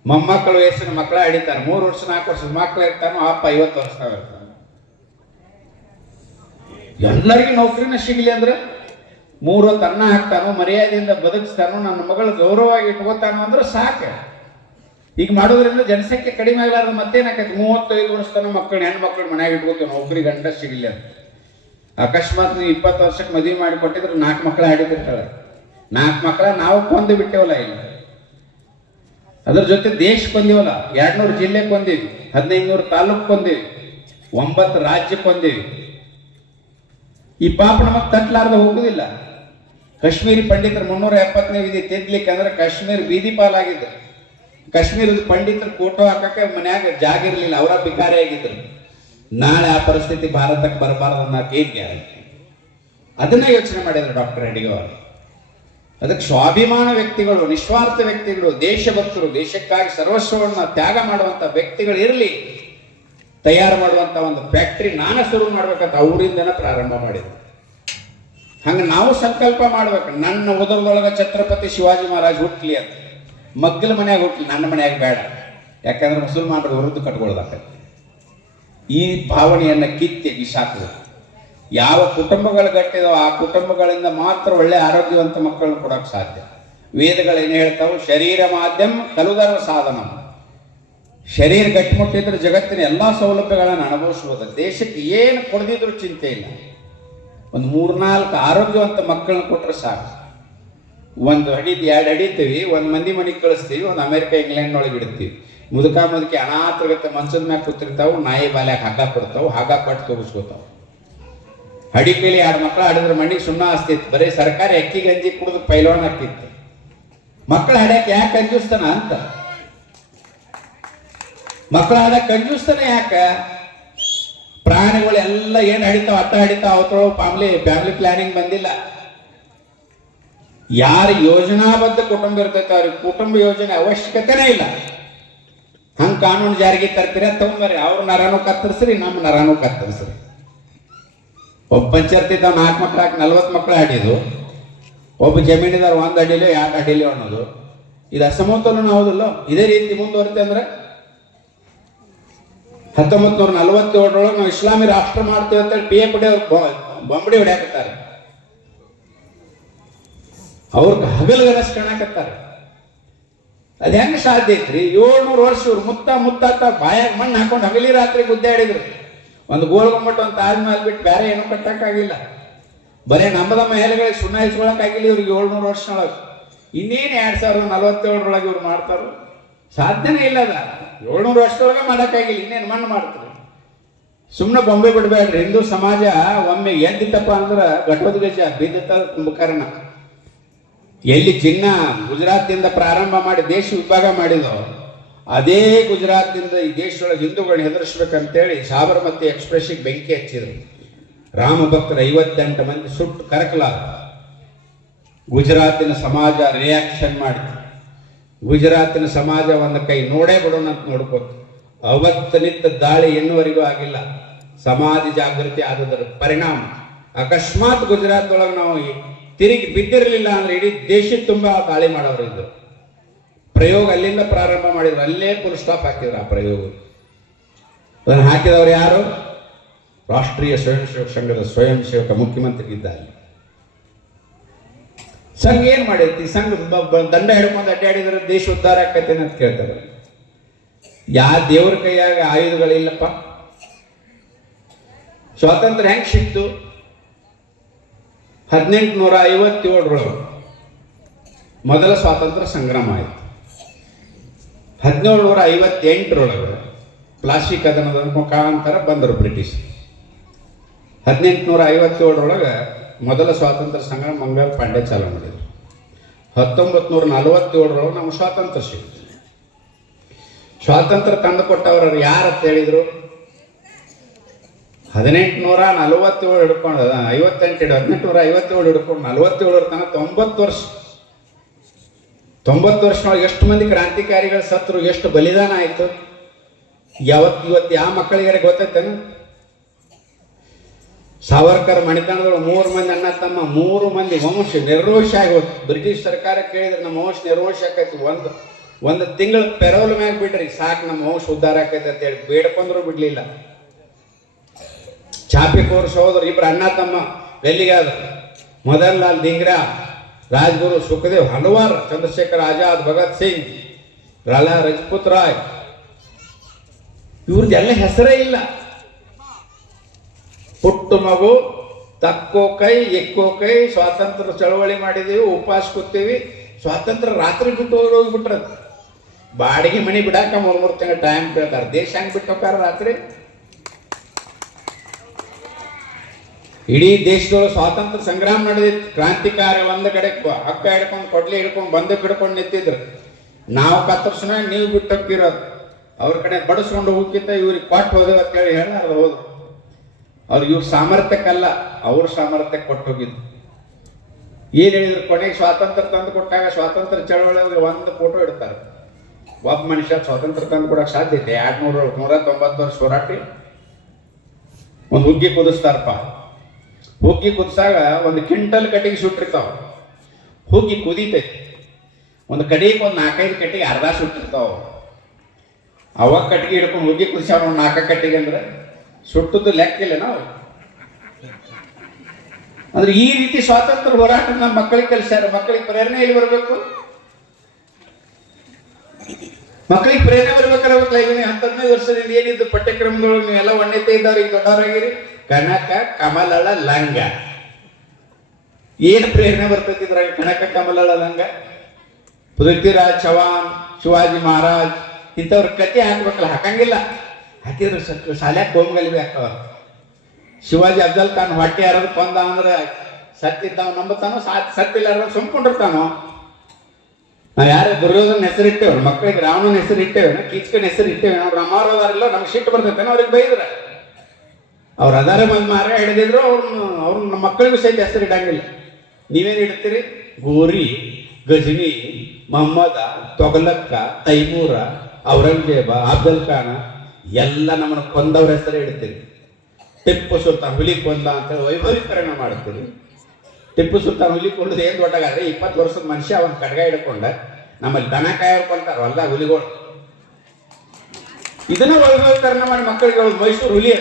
ಮೊಮ್ಮಕ್ಕಳು ವಯಸ್ಸಿನ ಮಕ್ಕಳ ಹಿಡಿತಾರೆ, 3 ವರ್ಷ 4 ವರ್ಷದ ಮಕ್ಕಳು ಇರ್ತಾನೋ, ಅಪ್ಪ 50 ವರ್ಷ ಇರ್ತಾನೆ. ಎಲ್ಲರಿಗೂ ನೌಕರಿನ ಸಿಗಲಿ ಅಂದ್ರೆ 3 ಹೊತ್ತು ಅನ್ನ ಹಾಕ್ತಾನೋ, ಮರ್ಯಾದೆಯಿಂದ ಬದುಕಿಸ್ತಾನೋ, ನನ್ನ ಮಗಳು ಗೌರವವಾಗಿ ಇಟ್ಕೋತಾನೋ ಅಂದ್ರೆ ಸಾಕು. ಈಗ ಮಾಡೋದ್ರಿಂದ ಜನಸಂಖ್ಯೆ ಕಡಿಮೆ ಆಗಲಾರ್ದು ಮತ್ತೇನಾಕೈತಿ, 35 ವರ್ಷ ತನಕ ಮಕ್ಕಳು ಹೆಣ್ಮಕ್ಳು ಮನೆಯಾಗ ಇಟ್ಕೋತೀವಿ, ನೌಕರಿ ಗಂಡ ಸಿಗಲಿ ಅಂತ. ಅಕಸ್ಮಾತ್ ನೀವು 20 ವರ್ಷಕ್ಕೆ ಮದುವೆ ಮಾಡಿ ಕೊಟ್ಟಿದ್ರೆ 4 ಮಕ್ಕಳು ಹಿಡಿದಿರ್ತಾಳೆ. 4 ಮಕ್ಕಳ ನಾವು ಕೊಂದು ಬಿಟ್ಟೇವಲ್ಲ ಇಲ್ಲ. ಅದ್ರ ಜೊತೆ ದೇಶ ಕೊಂದಿವಲ್ಲ, 200 ಜಿಲ್ಲೆ ಕೊಂದೀವಿ, 1500 ತಾಲೂಕು ಕೊಂದೀವಿ, 9 ರಾಜ್ಯ ಕೊಂದೀವಿ. ಈ ಪಾಪ ನಮಗೆ ತಟ್ಟಲಾರ್ದ ಹೋಗುದಿಲ್ಲ. ಕಾಶ್ಮೀರಿ ಪಂಡಿತರು 370ನೇ ವಿಧಿ ತಿದ್ದಲಿಕ್ಕೆ ಅಂದ್ರೆ ಕಾಶ್ಮೀರ ಬೀದಿ ಪಾಲಾಗಿದ್ರು. ಕಾಶ್ಮೀರದ ಪಂಡಿತರು ಫೋಟೋ ಹಾಕಕ್ಕೆ ಮನ್ಯಾಗ ಜಾಗ ಇರಲಿಲ್ಲ, ಅವರ ಬಿಕಾರಿ ಆಗಿದ್ರು. ನಾಳೆ ಆ ಪರಿಸ್ಥಿತಿ ಭಾರತಕ್ಕೆ ಬರಬಾರ್ದು ಅನ್ನೋಕೆ ಏನ್ ಗ್ಯಾರಂಟಿ? ಅದನ್ನ ಯೋಚನೆ ಮಾಡಿದ್ರು ಡಾಕ್ಟರ್ ಅಡಿಗ ಅವರು. ಅದಕ್ಕೆ ಸ್ವಾಭಿಮಾನ ವ್ಯಕ್ತಿಗಳು, ನಿಸ್ವಾರ್ಥ ವ್ಯಕ್ತಿಗಳು, ದೇಶಭಕ್ತರು, ದೇಶಕ್ಕಾಗಿ ಸರ್ವಸ್ವವನ್ನು ತ್ಯಾಗ ಮಾಡುವಂತ ವ್ಯಕ್ತಿಗಳು ಇರಲಿ, ತಯಾರು ಮಾಡುವಂತ ಒಂದು ಫ್ಯಾಕ್ಟ್ರಿ ನಾನು ಶುರು ಮಾಡ್ಬೇಕಂತ ಅವರಿಂದನೇ ಪ್ರಾರಂಭ ಮಾಡಿದ್ರು. ಹಂಗೆ ನಾವು ಸಂಕಲ್ಪ ಮಾಡ್ಬೇಕು, ನನ್ನ ಉದರದೊಳಗೆ ಛತ್ರಪತಿ ಶಿವಾಜಿ ಮಹಾರಾಜ್ ಹುಟ್ಲಿ ಅಂತ. ಮಗ್ಗಲ ಮನ್ಯಾಗ ಹುಟ್ಲಿ, ನನ್ನ ಮನ್ಯಾಗ ಬೇಡ. ಯಾಕಂದ್ರೆ ಮುಸಲ್ಮಾನರು ವಿರುದ್ಧ ಕಟ್ಕೊಳ್ದಾಕತ್ತೆ. ಈ ಭಾವನೆಯನ್ನ ಕಿತ್ತಿ ಬಿಸಾಕಬೇಕು. ಯಾವ ಕುಟುಂಬಗಳು ಗಟ್ಟಿದೋ ಆ ಕುಟುಂಬಗಳಿಂದ ಮಾತ್ರ ಒಳ್ಳೆ ಆರೋಗ್ಯವಂತ ಮಕ್ಕಳನ್ನು ಕೊಡೋಕೆ ಸಾಧ್ಯ. ವೇದಗಳೇನು ಹೇಳ್ತಾವೆ, ಶರೀರ ಮಾಧ್ಯಮ ಕಲುಧರ್ಮ ಸಾಧನ. ಶರೀರ ಗಟ್ಟಿಮುಟ್ಟಿದ್ರೆ ಜಗತ್ತಿನ ಎಲ್ಲ ಸೌಲಭ್ಯಗಳನ್ನು ಅನುಭವಿಸ್ಬೋದು. ದೇಶಕ್ಕೆ ಏನು ಕೊಡದಿದ್ರು ಚಿಂತೆ ಇಲ್ಲ. ಒಂದು 3-4 ಆರೋಗ್ಯವಂತ ಮಕ್ಕಳನ್ನ ಕೊಟ್ಟರೆ ಸಾಕು. 1 ಅಡಿ 2 ಅಡಿತೀವಿ, 1 ಮಂದಿ ಮನೆಗೆ ಕಳಿಸ್ತೀವಿ, 1 ಅಮೆರಿಕ ಇಂಗ್ಲೆಂಡ್ನೊಳಗೆ ಇಡ್ತೀವಿ. ಮುದುಕಿ ಅನಾಥರ್ಗತ್ತೆ ಮಂಚದ ಮ್ಯಾಗ ಕೂತಿರ್ತಾವೆ, ನಾಯಿ ಬಾಲ್ಯಾಗ ಹಗ್ಗ ಕೊಡ್ತಾವೆ, ಹಗ್ಗ ಕಟ್ಟು ತೋರಿಸ್ಕೋತಾವೆ. ಹಡಿಕೇಲಿ 2 ಮಕ್ಕಳು ಆಡಿದ್ರೆ ಮಣ್ಣಿಗೆ ಸುಣ್ಣ ಹಸ್ತಿತ್ತು, ಬರೀ ಸರ್ಕಾರಿ ಅಕ್ಕಿ ಗಂಜಿ ಕುಡಿದು ಪೈಲವಾನ್ ಹಾಕಿತ್ತು. ಮಕ್ಕಳು ಹಡ್ಯಾಕೆ ಯಾಕೆ ಕಂಜೂಸ್ತಾನ ಅಂತ, ಮಕ್ಕಳು ಆದಾಗ ಕಂಜೂಸ್ತಾನ ಯಾಕ? ಪ್ರಾಣಿಗಳೆಲ್ಲ ಏನು ಹಡಿತಾವ ಅತ್ತ ಹಡಿತಾವ, ಅವತ್ತೊಳಗೆ ಫ್ಯಾಮಿಲಿ ಪ್ಲಾನಿಂಗ್ ಬಂದಿಲ್ಲ. ಯಾರು ಯೋಜನಾಬದ್ಧ ಕುಟುಂಬ ಇರ್ತೈತೆ ಅವ್ರಿಗೆ ಕುಟುಂಬ ಯೋಜನೆ ಅವಶ್ಯಕತೆನೇ ಇಲ್ಲ. ಹಂಗೆ ಕಾನೂನು ಜಾರಿಗೆ ತರ್ತೀರ, ತಗೊಂಬರ್ರಿ, ಅವ್ರ ನರನೂ ಕತ್ತರಿಸ್ರಿ, ನಮ್ಮ ನರನೂ ಕತ್ತರಿಸ್ರಿ. ಒಬ್ಬ ಪಂಚಾಯತಿದ್ದ 4 ಮಕ್ಳು ಹಾಕಿ 40 ಮಕ್ಳು ಆಡಿದ್ದು, ಒಬ್ಬ ಜಮೀನಿದಾರ 1 ಅಡಿಲೋ 2 ಅಡಿಲೋ ಅನ್ನೋದು, ಇದು ಅಸಮತೋಲನ ಹೌದಲ್ಲ. ಇದೇ ರೀತಿ ಮುಂದುವರಿತೆ ಅಂದ್ರೆ 1947 ನಾವು ಇಸ್ಲಾಮಿ ರಾಷ್ಟ್ರ ಮಾಡ್ತೇವೆ ಅಂತೇಳಿ ಪಿ ಎ ಬೊಂಬಡಿ ಹೊಡ್ಯಾಕತ್ತಾರೆ. ಅವ್ರಿಗೆ ಹಗಲುಗನಸ್ ಕಾಣಕತ್ತಾರೆ. ಅದ್ ಹೆಂಗೆ ಸಾಧ್ಯ ಐತ್ರಿ? 700 ವರ್ಷ ಇವ್ರು ಮುತ್ತಾತ ಬಾಯಾಗ ಮಣ್ಣು ಹಾಕೊಂಡು ಹಗಲಿ ರಾತ್ರಿ ಗುದ್ದಾಡಿದ್ರು. ಒಂದು ಗೋಲ್ ಗುಮ್ಮಟ, ಒಂದು ತಾಜ್ ಮಹಲ್ ಬಿಟ್ಟು ಬೇರೆ ಏನೂ ಕಟ್ಟಕ್ಕಾಗಿಲ್ಲ. ಬರೀ ನಮ್ಮದ ಮಹಿಳೆಗಳಿಗೆ ಸುಣ್ಣ ಇಸ್ಕೊಳಕ್ಕಾಗಿಲ್ಲ ಇವ್ರಿಗೆ 700 ವರ್ಷದೊಳಗೆ. ಇನ್ನೇನು 2047 ಇವ್ರು ಮಾಡ್ತಾರೋ? ಸಾಧ್ಯನೇ ಇಲ್ಲ. ಅದ 700 ವರ್ಷದೊಳಗೆ ಮಾಡೋಕ್ಕಾಗಿಲ್ಲ, ಇನ್ನೇನು ಮಣ್ಣು ಮಾಡ್ತಾರೆ. ಸುಮ್ಮನೆ ಬೊಂಬೆ ಬಿಡಬೇಡ್ರಿ. ಹಿಂದೂ ಸಮಾಜ ಒಮ್ಮೆ ಎದ್ದಿತ್ತಪ್ಪ ಅಂದ್ರೆ ಘಟೋದ್ಗಜ ಬಿದ್ದಿತ್ತ ಕುಂಭಕರ್ಣ. ಎಲ್ಲಿ ಚಿನ್ನ ಗುಜರಾತ್ನಿಂದ ಪ್ರಾರಂಭ ಮಾಡಿ ದೇಶ ವಿಭಾಗ ಮಾಡಿದೋ, ಅದೇ ಗುಜರಾತ್ನಿಂದ ಈ ದೇಶದೊಳಗೆ ಹಿಂದೂಗಳನ್ನ ಹೆದರಿಸ್ಬೇಕಂತೇಳಿ ಸಾಬರಮತಿ ಎಕ್ಸ್ಪ್ರೆಸ್ಸಿಗೆ ಬೆಂಕಿ ಹಚ್ಚಿದ್ರು. ರಾಮ ಭಕ್ತರು 58 ಮಂದಿ ಸುಟ್ಟು ಕರಕಲಾರ. ಗುಜರಾತಿನ ಸಮಾಜ ರಿಯಾಕ್ಷನ್ ಮಾಡಿತು. ಗುಜರಾತಿನ ಸಮಾಜ ಒಂದು ಕೈ ನೋಡೇ ಬಿಡೋಣ ಅಂತ ನೋಡ್ಕೋತ ಅವತ್ತನಿತ್ತ ದಾಳಿ ಇನ್ನುವರೆಗೂ ಆಗಿಲ್ಲ. ಸಮಾಜ ಜಾಗೃತಿ ಆದದರ ಪರಿಣಾಮ ಅಕಸ್ಮಾತ್ ಗುಜರಾತ್ ಒಳಗೆ ನಾವು ತಿರುಗಿ ಬಿದ್ದಿರಲಿಲ್ಲ ಅಂದ್ರೆ ಇಡೀ ದೇಶದ ತುಂಬ ದಾಳಿ ಮಾಡೋರು ಇದ್ರು. ಪ್ರಯೋಗ ಅಲ್ಲಿಂದ ಪ್ರಾರಂಭ ಮಾಡಿದ್ರು, ಅಲ್ಲೇ ಫುಲ್ ಸ್ಟಾಪ್ ಹಾಕಿದ್ರು ಆ ಪ್ರಯೋಗ. ಅದನ್ನು ಹಾಕಿದವರು ಯಾರು? ರಾಷ್ಟ್ರೀಯ ಸ್ವಯಂ ಸೇವಕ ಸಂಘದ ಸ್ವಯಂ ಸೇವಕ ಮುಖ್ಯಮಂತ್ರಿ ಇದ್ದಾರೆ. ಸಂಘ ಏನ್ ಮಾಡಿರ್ತಿ? ಸಂಘ ದಂಡ ಹಿಡ್ಕೊಂಡು ಅಡ್ಡಾಡಿದ್ರೆ ದೇಶ ಉದ್ಧಾರ ಆಕೈತೆ ಅಂತ ಕೇಳ್ತಾರೆ. ಯಾವ ದೇವ್ರ ಕೈಯಾಗ ಆಯುಧಗಳಿಲ್ಲಪ್ಪ. ಸ್ವಾತಂತ್ರ್ಯ ಹೆಂಗ್ ಸಿಕ್ತು? 1857 ಮೊದಲ ಸ್ವಾತಂತ್ರ್ಯ ಸಂಗ್ರಾಮ ಆಯಿತು. 1758 ಪ್ಲಾಸ್ಟಿಕ್ ಕದನದ ಮುಖಾಂತರ ಬಂದರು ಬ್ರಿಟಿಷ್. 1857 ಮೊದಲ ಸ್ವಾತಂತ್ರ್ಯ ಸಂಗ್ರಾಮ ಮಂಗಲ್ ಪಾಂಡೆ ಚಾಲೂ ಮಾಡಿದರು. 1947 ನಮ್ಗೆ ಸ್ವಾತಂತ್ರ್ಯ ಸಿಕ್ತು. ಸ್ವಾತಂತ್ರ್ಯ ತಂದು ಕೊಟ್ಟವ್ರು ಯಾರು ಅಂತ ಹೇಳಿದರು? 1847 ಹಿಡ್ಕೊಂಡು 1857 ಹಿಡ್ಕೊಂಡು 47 ತನಕ 90 ವರ್ಷ. 90 ವರ್ಷದೊಳಗೆ ಎಷ್ಟು ಮಂದಿ ಕ್ರಾಂತಿಕಾರಿಗಳು ಸತ್ರು, ಎಷ್ಟು ಬಲಿದಾನ ಆಯಿತು. ಇವತ್ತು ಯಾವ ಮಕ್ಕಳಿಗಾರೆ ಗೊತ್ತೈತೇನು? ಸಾವರ್ಕರ್ ಮಣಿತನದೊಳಗೆ 3 ಮಂದಿ ಅಣ್ಣ ತಮ್ಮ, 3 ಮಂದಿ ವಂಶ ನಿರ್ವಂಶ ಆಗೋದು. ಬ್ರಿಟಿಷ್ ಸರ್ಕಾರ ಕೇಳಿದ್ರೆ ನಮ್ಮ ವಂಶ ನಿರ್ವಂಶ ಆಕೈತಿ, ಒಂದು ತಿಂಗಳು ಪೆರೋಲ್ ಮ್ಯಾಗ ಬಿಡ್ರಿ ಸಾಕು, ನಮ್ಮ ವಂಶ ಉದ್ಧಾರ ಆಕೈತಿ ಅಂತೇಳಿ ಬೇಡ್ಕೊಂಡ್ರು ಬಿಡ್ಲಿಲ್ಲ. ಚಾಪಿ ಕೋರ್ಸ್ ಹೋದ್ರು, 2 ಅಣ್ಣ ತಮ್ಮ ಎಲ್ಲಿಗಾದ್ರು. ಮದನ್ ಲಾಲ್ ಧಿಂಗ್ರಾ, ರಾಜ್ಗುರು ಸುಖದೇವ್, ಹಲವಾರು, ಚಂದ್ರಶೇಖರ್ ಆಜಾದ್, ಭಗತ್ ಸಿಂಗ್, ಲಾಲಾ ಲಜಪತ್ ರಾಯ್, ಇವ್ರದ್ದೆಲ್ಲ ಹೆಸರೇ ಇಲ್ಲ. ಪುಟ್ಟ ಮಗು, ತಕ್ಕೋ ಕೈ ಎಕ್ಕೋ ಕೈ, ಸ್ವಾತಂತ್ರ್ಯ ಚಳವಳಿ ಮಾಡಿದೀವಿ, ಉಪವಾಸ ಕೂತೀವಿ. ಸ್ವಾತಂತ್ರ್ಯ ರಾತ್ರಿ ಬಿಟ್ಟು ಹೋಗ್ಬಿಟ್ರ. ಬಾಡಿಗೆ ಮನೆ ಬಿಡಾಕ 3 ತಿಂಗಳು ಟೈಮ್ ಕೇಳ್ತಾರೆ. ದೇಶ ಹೆಂಗ್ ಬಿಟ್ಟು ಹೋಗ್ತಾರ ರಾತ್ರಿ? ಇಡೀ ದೇಶದೊಳಗೆ ಸ್ವಾತಂತ್ರ್ಯ ಸಂಗ್ರಾಮ ನಡೆದಿತ್ತು. ಕ್ರಾಂತಿಕಾರಿ ಒಂದು ಕಡೆ ಹಕ್ಕ ಹಿಡ್ಕೊಂಡು, ಕೊಡ್ಲಿ ಹಿಡ್ಕೊಂಡು, ಬಂದೂಕ್ ಹಿಡ್ಕೊಂಡು ನಿಂತಿದ್ರು. ನಾವು ಕತ್ತರ್ಸನ ನೀವು ಬಿಟ್ಟು ಹೋಗಿರೋದು. ಅವ್ರ ಕಡೆ ಬಡಿಸ್ಕೊಂಡು ಹೋಗಿತ್ತ ಇವ್ರಿಗೆ ಕೊಟ್ಟು ಹೋದೇವು ಅಂತೇಳಿ ಹೇಳಾರ್ದು ಹೋದ್ರು. ಅವ್ರಿಗೆ ಇವ್ರ ಸಾಮರ್ಥ್ಯಕ್ಕಲ್ಲ, ಅವ್ರ ಸಾಮರ್ಥ್ಯಕ್ಕೆ ಕೊಟ್ಟು ಹೋಗಿದ್ದು. ಏನು ಹೇಳಿದ್ರು? ಕೊನೆಗೆ ಸ್ವಾತಂತ್ರ್ಯ ತಂದು ಕೊಟ್ಟಾಗ ಸ್ವಾತಂತ್ರ್ಯ ಚಳವಳಿಯಲ್ಲಿ ಒಂದು ಫೋಟೋ ಇಡ್ತಾರೆ. ಒಬ್ಬ ಮನುಷ್ಯ ಸ್ವಾತಂತ್ರ್ಯ ತಂದು ಕೊಡಕ್ಕೆ ಸಾಧ್ಯತೆ? 190 ವರ್ಷ ಹೋರಾಟಿ ಒಂದು ಹುಗ್ಗಿ ಕುದಿಸ್ತಾರಪ್ಪ. ಹುಗ್ಗಿ ಕುದಿಸಾಗ ಒಂದು ಕ್ವಿಂಟಲ್ ಕಟ್ಟಿಗೆ ಸುಟ್ಟಿರ್ತಾವ. ಹುಗ್ಗಿ ಕುದೀತೈತಿ. ಒಂದು ಕಡೆಗೆ ಒಂದು 4-5 ಕಟ್ಟಿಗೆ ಅರ್ಧ ಸುಟ್ಟಿರ್ತಾವ. ಅವಾಗ ಕಟ್ಟಿಗೆ ಹಿಡ್ಕೊಂಡು ಹುಗ್ಗಿ ಕುದಿಸ್ಯಾವ 4 ಕಟ್ಟಿಗೆ ಅಂದ್ರೆ ಸುಟ್ಟದ್ದು ಲೆಕ್ಕಿಲ್ಲ ನಾವು. ಅಂದ್ರೆ ಈ ರೀತಿ ಸ್ವಾತಂತ್ರ್ಯ ಹೋರಾಟ ನಮ್ಮ ಮಕ್ಕಳಿಗೆ ಕಲಿಸ್ಯಾರ. ಮಕ್ಕಳಿಗೆ ಪ್ರೇರಣೆ ಎಲ್ಲಿ ಬರಬೇಕು? ಮಕ್ಕಳಿಗೆ ಪ್ರೇರಣೆ ಬರ್ಬೇಕಾದ್ರೆ 15 ವರ್ಷದಿಂದ ಏನಿದ್ದು ಪಠ್ಯಕ್ರಮದೊಳಗೆ ನೀವೆಲ್ಲ ಒಣ್ಣೆತೆ ಇದ್ದವ್ರಿಗೆ ದೊಡ್ಡವರಾಗಿರಿ. ಕನಕ ಕಮಲಳ ಲಂಗ ಏನು ಪ್ರೇರಣೆ ಬರ್ತೈತಿದ್ರಾಗ? ಕನಕ ಕಮಲಳ ಲಂಗ, ಪೃಥ್ವಿರಾಜ್ ಚವಾನ್, ಶಿವಾಜಿ ಮಹಾರಾಜ್ ಇಂಥವ್ರ ಕತೆ ಹಾಕ್ಬೇಕಲ್ಲ. ಹಾಕಂಗಿಲ್ಲ. ಹಾಕಿದ್ರೆ ಶಾಲ್ಯಾಗ ಗೋಮಗಲಿಬಿ ಹಾಕವ. ಶಿವಾಜಿ ಅಫ್ಜಲ್ ಖಾನ್ ಹೊಟ್ಟೆ ಯಾರಾದ್ರು ಕೊಂದ ಅಂದ್ರೆ ಸತ್ತಿದ್ದಾವ ನಂಬುತ್ತಾನೋ, ಸತ್ತಿಲ್ಲ ಸುಮ್ಕೊಂಡಿರ್ತಾನೋ. ನಾವು ಯಾರು ದುರ್ಯೋಧನ ಹೆಸರು ಇಟ್ಟೇವೆ, ಮಕ್ಕಳಿಗೆ ರಾವಣನ ಹೆಸರು ಇಟ್ಟೇವೆ, ಕೀಚಕನ ಹೆಸರು ಇಟ್ಟೇವೆ. ನಾವು ರಾಮಾರದಾರಿಲ್ಲ, ನಮ್ಗೆ ಸಿಟ್ಟು ಬರ್ತೈತೆ ಅವ್ರಿಗೆ ಬೈದ್ರೆ. ಅವ್ರು ಅದಾರ ಬಂದು ಮಾರ ಹಿಡಿದಿದ್ರು ಅವ್ರು ನಮ್ಮ ಮಕ್ಕಳಿಗೂ ಸಹಿತ ಹೆಸರು ಇಡಂಗಿಲ್ಲ. ನೀವೇನು ಇಡ್ತೀರಿ? ಗೋರಿ, ಗಜನಿ, ಮೊಹಮ್ಮದ, ತೊಗಲಕ್ಕ, ತೈಮೂರ, ಔರಂಗಜೇಬ, ಅಫ್ಜಲ್ ಖಾನ ಎಲ್ಲ ನಮ್ಮನ್ನು ಕೊಂದವ್ರ ಹೆಸರೇ ಇಡ್ತೀರಿ. ಟಿಪ್ಪು ಸುಲ್ತಾನ್ ಹುಲಿ ಕೊಂದ ಅಂತೇಳಿ ವೈಭವೀಕರಣ ಮಾಡ್ತೀರಿ. ಟಿಪ್ಪು ಸುಲ್ತಾನ್ ಹುಲಿ ಕೊಂಡದ್ದು ಏನು ದೊಡ್ಡಗಾದ್ರೆ 20 ವರ್ಷದ ಮನುಷ್ಯ ಅವನ್ ಕಡ್ಗ ಹಿಡ್ಕೊಂಡ. ನಮ್ಮಲ್ಲಿ ದನ ಕಾಯೋರು ಕೊಂತಾರ ಅಲ್ಲ ಹುಲಿಗಳು. ಇದನ್ನ ವೈಭವೀಕರಣ ಮಾಡಿ ಮಕ್ಕಳಿಗೆ ಮೈಸೂರು ಹುಲಿ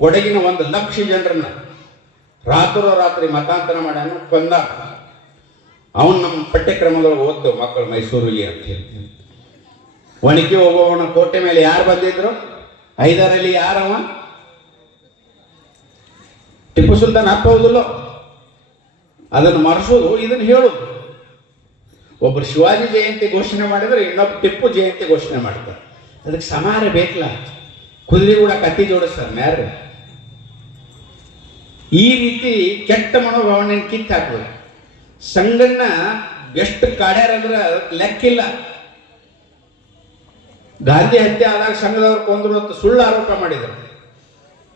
ಕೊಡಗಿನ 1 ಲಕ್ಷ ಜನರನ್ನ ರಾತ್ರಿ ಮತಾಂತರ ಮಾಡ್ಯಾನ, ಕೊಂದ. ಅವನು ನಮ್ಮ ಪಠ್ಯಕ್ರಮದೊಳಗೆ ಓದ್ತೇವೆ ಮಕ್ಕಳು ಮೈಸೂರು ಹುಲಿ ಅಂತ ಹೇಳ್ತೀವಿ. ಒಣಗಿ ಹೋಗೋವನ ಕೋಟೆ ಮೇಲೆ ಯಾರು ಬಂದಿದ್ರು? ಹೈದರಲ್ಲಿ ಯಾರವ? ಟಿಪ್ಪು ಸುಲ್ತಾನ್ ಹಾಕೋದಿಲ್ಲ. ಅದನ್ನು ಮರೆಸೋದು, ಇದನ್ನು ಹೇಳೋದು. ಒಬ್ಬರು ಶಿವಾಜಿ ಜಯಂತಿ ಘೋಷಣೆ ಮಾಡಿದ್ರೆ ಇನ್ನೊಬ್ಬ ಟಿಪ್ಪು ಜಯಂತಿ ಘೋಷಣೆ ಮಾಡ್ತಾರೆ. ಅದಕ್ಕೆ ಸಮಾರ ಬೇಕಲ್ಲ. ಕುದುರೆ ಕೂಡ ಕತ್ತಿ ಜೋಡಿಸ್ತಾರೆ ಮ್ಯಾರ. ಈ ರೀತಿ ಕೆಟ್ಟ ಮನೋಭಾವನೆ ಕಿತ್ತು ಹಾಕ್ಬೇಕು. ಸಂಘನ್ನ ಎಷ್ಟು ಕಾಡ್ಯಾರಂದ್ರೆ ಲೆಕ್ಕಿಲ್ಲ. ಗಾಂಧಿ ಹತ್ಯೆ ಆದಾಗ ಸಂಘದವ್ರು ಕೊಂದ್ರು ಅಂತ ಸುಳ್ಳು ಆರೋಪ ಮಾಡಿದರು.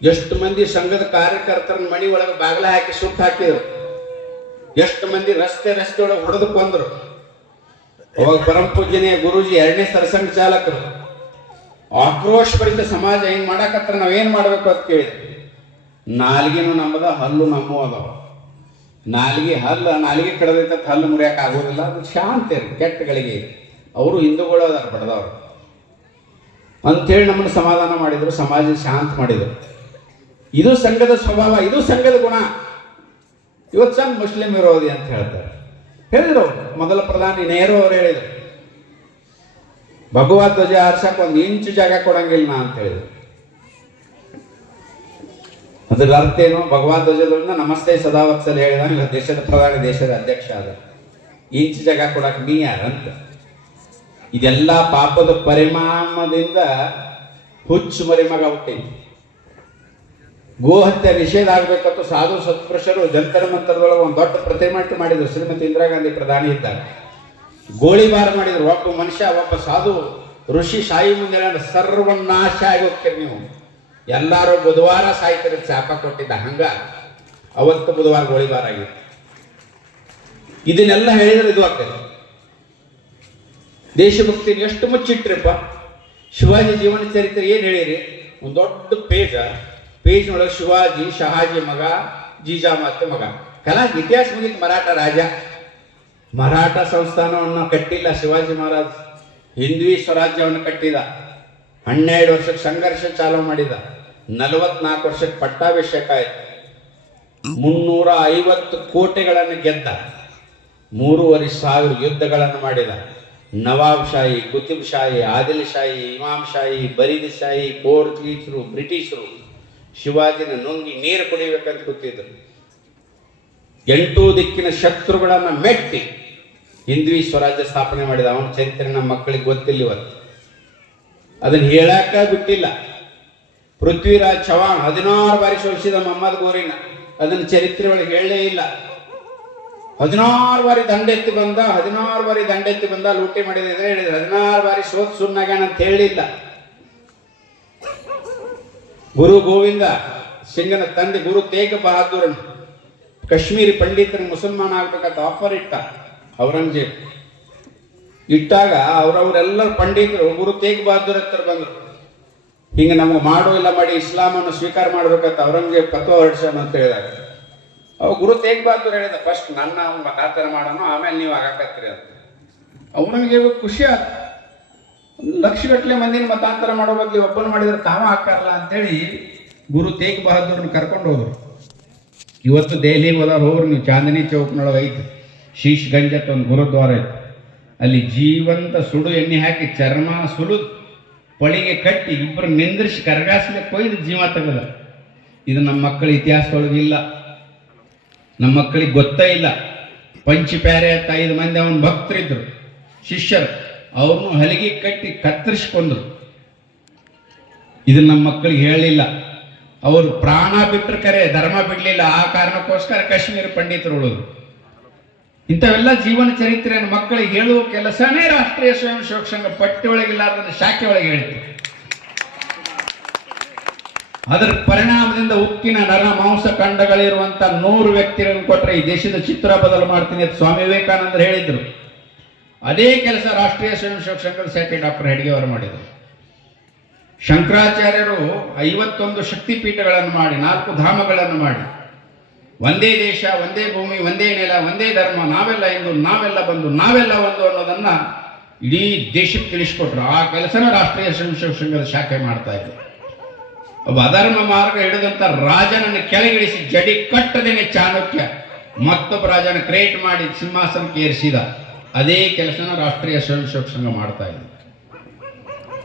ಎಷ್ಟು ಮಂದಿ ಸಂಘದ ಕಾರ್ಯಕರ್ತರನ್ನ ಮಣಿ ಒಳಗೆ ಬಾಗಿಲ ಹಾಕಿ ಸುಟ್ಟು ಹಾಕಿದ್ರು. ಎಷ್ಟು ಮಂದಿ ರಸ್ತೆ ಒಳಗೆ ಹೊಡೆದು ಕೊಂದ್ರು. ಅವಾಗ ಪರಮ ಪೂಜ್ಯನೆಯ ಗುರೂಜಿ 2ನೇ ಸರಸಂಘ ಚಾಲಕರು ಆಕ್ರೋಶ ಭರಿತ ಸಮಾಜ ಹಿಂಗ್ ಮಾಡಾಕತ್ರ ನಾವೇನ್ ಮಾಡ್ಬೇಕು ಅಂತ ಕೇಳಿದ್ರು. ನಾಲ್ಗಿನೂ ನಮ್ಮದ, ಹಲ್ಲು ನಮ್ಮ ಅದಾವ. ನಾಲಿಗೆ ಕಡದೈತ, ಹಲ್ಲು ಮುರಿಯಾಕ ಆಗೋದಿಲ್ಲ. ಅದು ಶಾಂತ ಇರಿ, ಕೆಟ್ಟಗಳಿಗೆ ಅವರು ಹಿಂದೂಗಳು ಅದಾರ ಬಡದವ್ರು ಅಂಥೇಳಿ ನಮ್ಮನ್ನು ಸಮಾಧಾನ ಮಾಡಿದ್ರು, ಸಮಾಜ ಶಾಂತ ಮಾಡಿದರು. ಇದು ಸಂಘದ ಸ್ವಭಾವ, ಇದು ಸಂಘದ ಗುಣ. ಇವತ್ತು ಸಂಘ ಮುಸ್ಲಿಂ ವಿರೋಧಿ ಅಂತ ಹೇಳ್ತಾರೆ. ಹೇಳಿದ್ರು ಮೊದಲ ಪ್ರಧಾನಿ ನೆಹರು ಅವರು ಹೇಳಿದರು, ಭಗವಾ ಧ್ವಜ ಹಾರ್ಸಕ್ಕೆ 1 ಇಂಚು ಜಾಗ ಕೊಡಂಗಿಲ್ಲ ನಾ ಅಂತ ಹೇಳಿದ್ರು. ಅದ್ರ ಅರ್ಥ ಏನು? ಭಗವಾ ಧ್ವಜದಿಂದ ನಮಸ್ತೆ ಸದಾವತ್ಸಲ ಹೇಳಿದಾಗ ದೇಶದ ಪ್ರಧಾನಿ, ದೇಶದ ಅಧ್ಯಕ್ಷ ಆದ. ಇಂಚು ಜಾಗ ಕೊಡಕ್ಕೆ ನೀ ಯಾರಂತ. ಇದೆಲ್ಲ ಪಾಪದ ಪರಿಣಾಮದಿಂದ ಹುಚ್ಚು ಮರಿಮಗ ಹುಟ್ಟಿದ್ದು. ಗೋಹತ್ಯೆ ನಿಷೇಧ ಆಗಬೇಕಂತ ಸಾಧು ಸತ್ಪುರುಷರು ಜಂತರ ಮಂತ್ರದೊಳಗೆ ಒಂದು ದೊಡ್ಡ ಪ್ರತಿಮೆ ಮಾಡಿದ್ರು. ಶ್ರೀಮತಿ ಇಂದಿರಾ ಗಾಂಧಿ ಪ್ರಧಾನಿ ಇದ್ದಾಗ ಗೋಳಿಬಾರ್ ಮಾಡಿದ್ರು. ಒಬ್ಬ ಮನುಷ್ಯ, ಒಬ್ಬ ಸಾಧು ಋಷಿ ಸಾಯಿ ಮುಂದೆ ಸರ್ವನಾಶ ಆಗಿ ಹೋಗ್ತೀರಿ ನೀವು, ಎಲ್ಲರೂ ಬುಧವಾರ ಸಾಯ್ತೀರಿ ಶಾಪ ಕೊಟ್ಟಿದ್ದ. ಹಂಗ ಅವತ್ತು ಬುಧವಾರ ಗೋಳಿಬಾರ್ ಆಗಿತ್ತು. ಇದನ್ನೆಲ್ಲ ಹೇಳಿದ್ರೆ ಇದು ಆಗ್ತದೆ. ದೇಶಭಕ್ತಿ ಎಷ್ಟು ಮುಚ್ಚಿಟ್ರಿಪ್ಪ. ಶಿವಾಜಿ ಜೀವನ ಚರಿತ್ರೆ ಏನು ಹೇಳಿರಿ? ಒಂದು ದೊಡ್ಡ ಪೇಜ್ನೊಳಗೆ ಶಿವಾಜಿ, ಶಹಾಜಿ ಮಗ, ಜೀಜಾಮಾತೆ ಮಗ, ಕಲಾ ಇತಿಹಾಸ ಮುಗಿತು. ಮರಾಠ ರಾಜ, ಮರಾಠ ಸಂಸ್ಥಾನವನ್ನು ಕಟ್ಟಿಲ್ಲ ಶಿವಾಜಿ ಮಹಾರಾಜ್, ಹಿಂದ್ವಿ ಸ್ವರಾಜ್ಯವನ್ನು ಕಟ್ಟಿದ. 12 ವರ್ಷಕ್ಕೆ ಸಂಘರ್ಷ ಚಾಲೂ ಮಾಡಿದ. 44 ವರ್ಷಕ್ಕೆ ಪಟ್ಟಾಭಿಷೇಕ ಆಯ್ತು. 350 ಕೋಟೆಗಳನ್ನು ಗೆದ್ದ. 3,500 ಯುದ್ಧಗಳನ್ನು ಮಾಡಿದ. ನವಾಬ್ ಶಾಹಿ, ಕುತುಬ್ ಶಾಹಿ, ಆದಿಲ್ ಶಾಹಿ, ಇಮಾಮ್ ಶಾಹಿ, ಬರೀದ್ ಶಾಹಿ, ಪೋರ್ಚುಗೀಸರು, ಬ್ರಿಟಿಷರು ಶಿವಾಜಿನ ನುಂಗಿ ನೀರು ಕುಡಿಬೇಕಂತ ಕೂತಿದ್ರು. 8 ದಿಕ್ಕಿನ ಶತ್ರುಗಳನ್ನು ಮೆಟ್ಟಿ ಹಿಂದ್ವಿ ಸ್ವರಾಜ್ಯ ಸ್ಥಾಪನೆ ಮಾಡಿದ. ಅವನ ಚರಿತ್ರೆ ನಮ್ಮ ಮಕ್ಕಳಿಗೆ ಗೊತ್ತಿಲ್ಲ ಇವತ್ತು, ಅದನ್ನು ಹೇಳಾಕ ಬಿಟ್ಟಿಲ್ಲ. ಪೃಥ್ವಿರಾಜ್ ಚವಾಣ್ 16 ಬಾರಿ ಸೋಲಿಸಿದ ಮೊಹಮ್ಮದ್ ಗೋರಿನ, ಅದನ್ನು ಚರಿತ್ರೆ ಒಳಗೆ ಹೇಳಲೇ ಇಲ್ಲ. 16 ಬಾರಿ ದಂಡೆತ್ತಿ ಬಂದ, ಲೂಟಿ ಮಾಡಿದ್ರೆ ಹೇಳಿದ್ರೆ 16 ಬಾರಿ ಸೋತ್ ಸುಣ್ಣಾಗ್ಯಾನ ಅಂತ ಹೇಳಿಲ್ಲ. ಗುರು ಗೋವಿಂದ ಸಿಂಗನ ತಂದೆ ಗುರು ತೇಗ್ ಬಹಾದೂರನ್ ಕಾಶ್ಮೀರಿ ಪಂಡಿತರು ಮುಸಲ್ಮಾನ ಆಗ್ಬೇಕಂತ ಆಫರ್ ಇಟ್ಟ ಔರಂಗಜೇಬ್. ಇಟ್ಟಾಗ ಅವರೆಲ್ಲರೂ ಪಂಡಿತರು ಗುರು ತೇಗ್ ಬಹಾದೂರ್ ಹತ್ರ ಬಂದರು. ಹಿಂಗೆ ನಮಗೆ ಮಾಡೋ ಇಲ್ಲ ಮಾಡಿ ಇಸ್ಲಾಮನ್ನು ಸ್ವೀಕಾರ ಮಾಡ್ಬೇಕಂತ ಔರಂಗಜೇಬ್ ಫತ್ವಾ ಹೊರಡ್ಸೋಣ ಅಂತ ಹೇಳಿದಾಗ, ಅವ ಗುರು ತೇಗ್ ಬಹಾದೂರ್ ಹೇಳಿದ, ಫಸ್ಟ್ ನನ್ನ ಮತಾಂತರ ಮಾಡೋಣ, ಆಮೇಲೆ ನೀವು ಆಗಾಕತ್ತೀರಿ ಅಂತ. ಔರಂಗಜೇಬ್ ಖುಷಿ ಆಯ್ತು. ಲಕ್ಷಗಟ್ಟಲೆ ಮಂದಿನ ಮತಾಂತರ ಮಾಡೋ ಬದಲು ಒಬ್ಬನ ಮಾಡಿದ್ರೆ ತಾವ ಹಾಕಾರಲ್ಲ ಅಂತೇಳಿ ಗುರು ತೇಗ್ ಬಹಾದೂರ್ನ ಕರ್ಕೊಂಡು ಹೋದ್ರು. ಇವತ್ತು ದೆಹಲಿಗೆ ಹೋದ್ರು ನೀವು, ಚಾಂದಿನಿ ಚೌಕ್ನೊಳಗೆ ಐತಿ ಶೀಶ್ ಗಂಜ್ ಅಂತ ಒಂದು ಗುರುದ್ವಾರ ಐತಿ. ಅಲ್ಲಿ ಜೀವಂತ ಸುಡು ಎಣ್ಣೆ ಹಾಕಿ ಚರ್ಮ ಸುಲಿದು ಪಳಿಗೆ ಕಟ್ಟಿ ಇಬ್ಬರು ನಿಂದ್ರಿಸಿ ಕರಗಾಸಲೆ ಕೊಯ್ದು ಜೀವ ತೆಗೆದ. ಇದು ನಮ್ಮ ಮಕ್ಕಳ ಇತಿಹಾಸದೊಳಗಿಲ್ಲ, ನಮ್ಮ ಮಕ್ಕಳಿಗೆ ಗೊತ್ತೇ ಇಲ್ಲ. ಪಂಚಿ ಪ್ಯಾರೆ ಅಂತ 5 ಮಂದಿ ಅವನ ಭಕ್ತರಿದ್ರು, ಶಿಷ್ಯರು, ಅವ್ರನ್ನು ಹಲಿಗೆ ಕಟ್ಟಿ ಕತ್ತರಿಸ್ಕೊಂಡ್ರು. ಇದನ್ನ ನಮ್ಮ ಮಕ್ಕಳಿಗೆ ಹೇಳಿಲ್ಲ. ಅವರು ಪ್ರಾಣ ಬಿಟ್ಟರು ಕರೆ ಧರ್ಮ ಬಿಡಲಿಲ್ಲ. ಆ ಕಾರಣಕ್ಕೋಸ್ಕರ ಕಾಶ್ಮೀರ ಪಂಡಿತರು ಉಳಿದ್ರು. ಇಂಥವೆಲ್ಲ ಜೀವನ ಚರಿತ್ರೆಯನ್ನು ಮಕ್ಕಳಿಗೆ ಹೇಳುವ ಕೆಲಸನೇ ರಾಷ್ಟ್ರೀಯ ಸ್ವಯಂ ಸೇವಕ ಸಂಘ ಪಟ್ಟಿ ಒಳಗಿಲ್ಲಾರ್ದ ಶಾಖೆ ಒಳಗೆ ಹೇಳ್ತೀವಿ. ಅದರ ಪರಿಣಾಮದಿಂದ ಉಕ್ಕಿನ ನರ ಮಾಂಸ ಖಂಡಗಳಿರುವಂತ 100 ವ್ಯಕ್ತಿಗಳನ್ನು ಕೊಟ್ಟರೆ ಈ ದೇಶದ ಚಿತ್ರ ಬದಲು ಮಾಡ್ತೀನಿ ಅಂತ ಸ್ವಾಮಿ ವಿವೇಕಾನಂದರು ಹೇಳಿದ್ರು. ಅದೇ ಕೆಲಸ ರಾಷ್ಟ್ರೀಯ ಸ್ವಯಂ ಸೇವಕ ಸಂಘದ ಶಾಖೆ ಡಾಕ್ಟರ್ ಹೆಡ್ಗೆ ಅವರು ಮಾಡಿದರು. ಶಂಕರಾಚಾರ್ಯರು 51 ಶಕ್ತಿಪೀಠಗಳನ್ನು ಮಾಡಿ, 4 ಧಾಮಗಳನ್ನು ಮಾಡಿ, ಒಂದೇ ದೇಶ, ಒಂದೇ ಭೂಮಿ, ಒಂದೇ ನೆಲ, ಒಂದೇ ಧರ್ಮ, ನಾವೆಲ್ಲ ಇಂದು, ನಾವೆಲ್ಲ ಬಂದು, ನಾವೆಲ್ಲ ಒಂದು ಅನ್ನೋದನ್ನ ಇಡೀ ದೇಶಕ್ಕೆ ತಿಳಿಸ್ಕೊಟ್ರು. ಆ ಕೆಲಸನ ರಾಷ್ಟ್ರೀಯ ಸ್ವಯಂ ಸೇವಕ ಸಂಘದ ಶಾಖೆ ಮಾಡ್ತಾ ಇದ್ರು. ಒಬ್ಬ ಅಧರ್ಮ ಮಾರ್ಗ ಹಿಡಿದಂತ ರಾಜನನ್ನು ಕೆಳಗಿಳಿಸಿ ಜಡಿ ಕಟ್ಟದೇನೆ ಚಾಣಕ್ಯ ಮತ್ತೊಬ್ಬ ರಾಜನ ಕ್ರಿಯೇಟ್ ಮಾಡಿ ಸಿಂಹಾಸನಕ್ಕೆ ಏರಿಸಿದ. ಅದೇ ಕೆಲಸನ ರಾಷ್ಟ್ರೀಯ ಸ್ವಯಂ ಸೇವಕ ಸಂಘ ಮಾಡ್ತಾ ಇದೆ.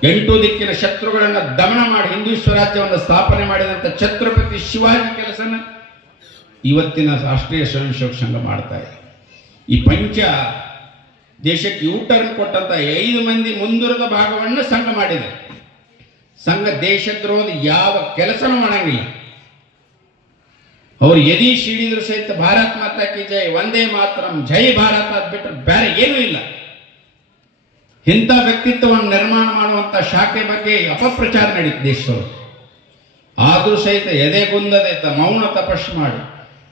8 ದಿಕ್ಕಿನ ಶತ್ರುಗಳನ್ನು ದಮನ ಮಾಡಿ ಹಿಂದೂ ಸ್ವರಾಜ್ಯವನ್ನು ಸ್ಥಾಪನೆ ಮಾಡಿದಂಥ ಛತ್ರಪತಿ ಶಿವಾಜಿ ಕೆಲಸನ ಇವತ್ತಿನ ರಾಷ್ಟ್ರೀಯ ಸ್ವಯಂ ಸೇವಕ ಸಂಘ ಮಾಡ್ತಾ ಇದೆ. ಈ ಪಂಚ ದೇಶಕ್ಕೆ ಯೂಟರ್ನ್ ಕೊಟ್ಟಂತ 5 ಮಂದಿ ಮುಂದುವರೆದ ಭಾಗವನ್ನು ಸಂಘ ಮಾಡಿದೆ. ಸಂಘ ದೇಶದ್ರೋಹದ ಯಾವ ಕೆಲಸನೂ ಮಾಡಂಗಿಲ್ಲ. ಅವ್ರು ಎದಿ ಸಿಡಿದ್ರು ಸಹಿತ ಭಾರತ್ ಮಾತಾ ಕಿ ಜೈ, ವಂದೇ ಮಾತರಂ, ಜೈ ಭಾರತ ಬಿಟ್ಟರೆ ಬೇರೆ ಏನೂ ಇಲ್ಲ. ಇಂಥ ವ್ಯಕ್ತಿತ್ವವನ್ನು ನಿರ್ಮಾಣ ಮಾಡುವಂಥ ಶಾಖೆ ಬಗ್ಗೆ ಅಪಪ್ರಚಾರ ನಡೀತು ದೇಶದವರು. ಆದರೂ ಸಹಿತ ಎದೆಗುಂದದೆ ಮೌನ ತಪಸ್ಸು ಮಾಡಿ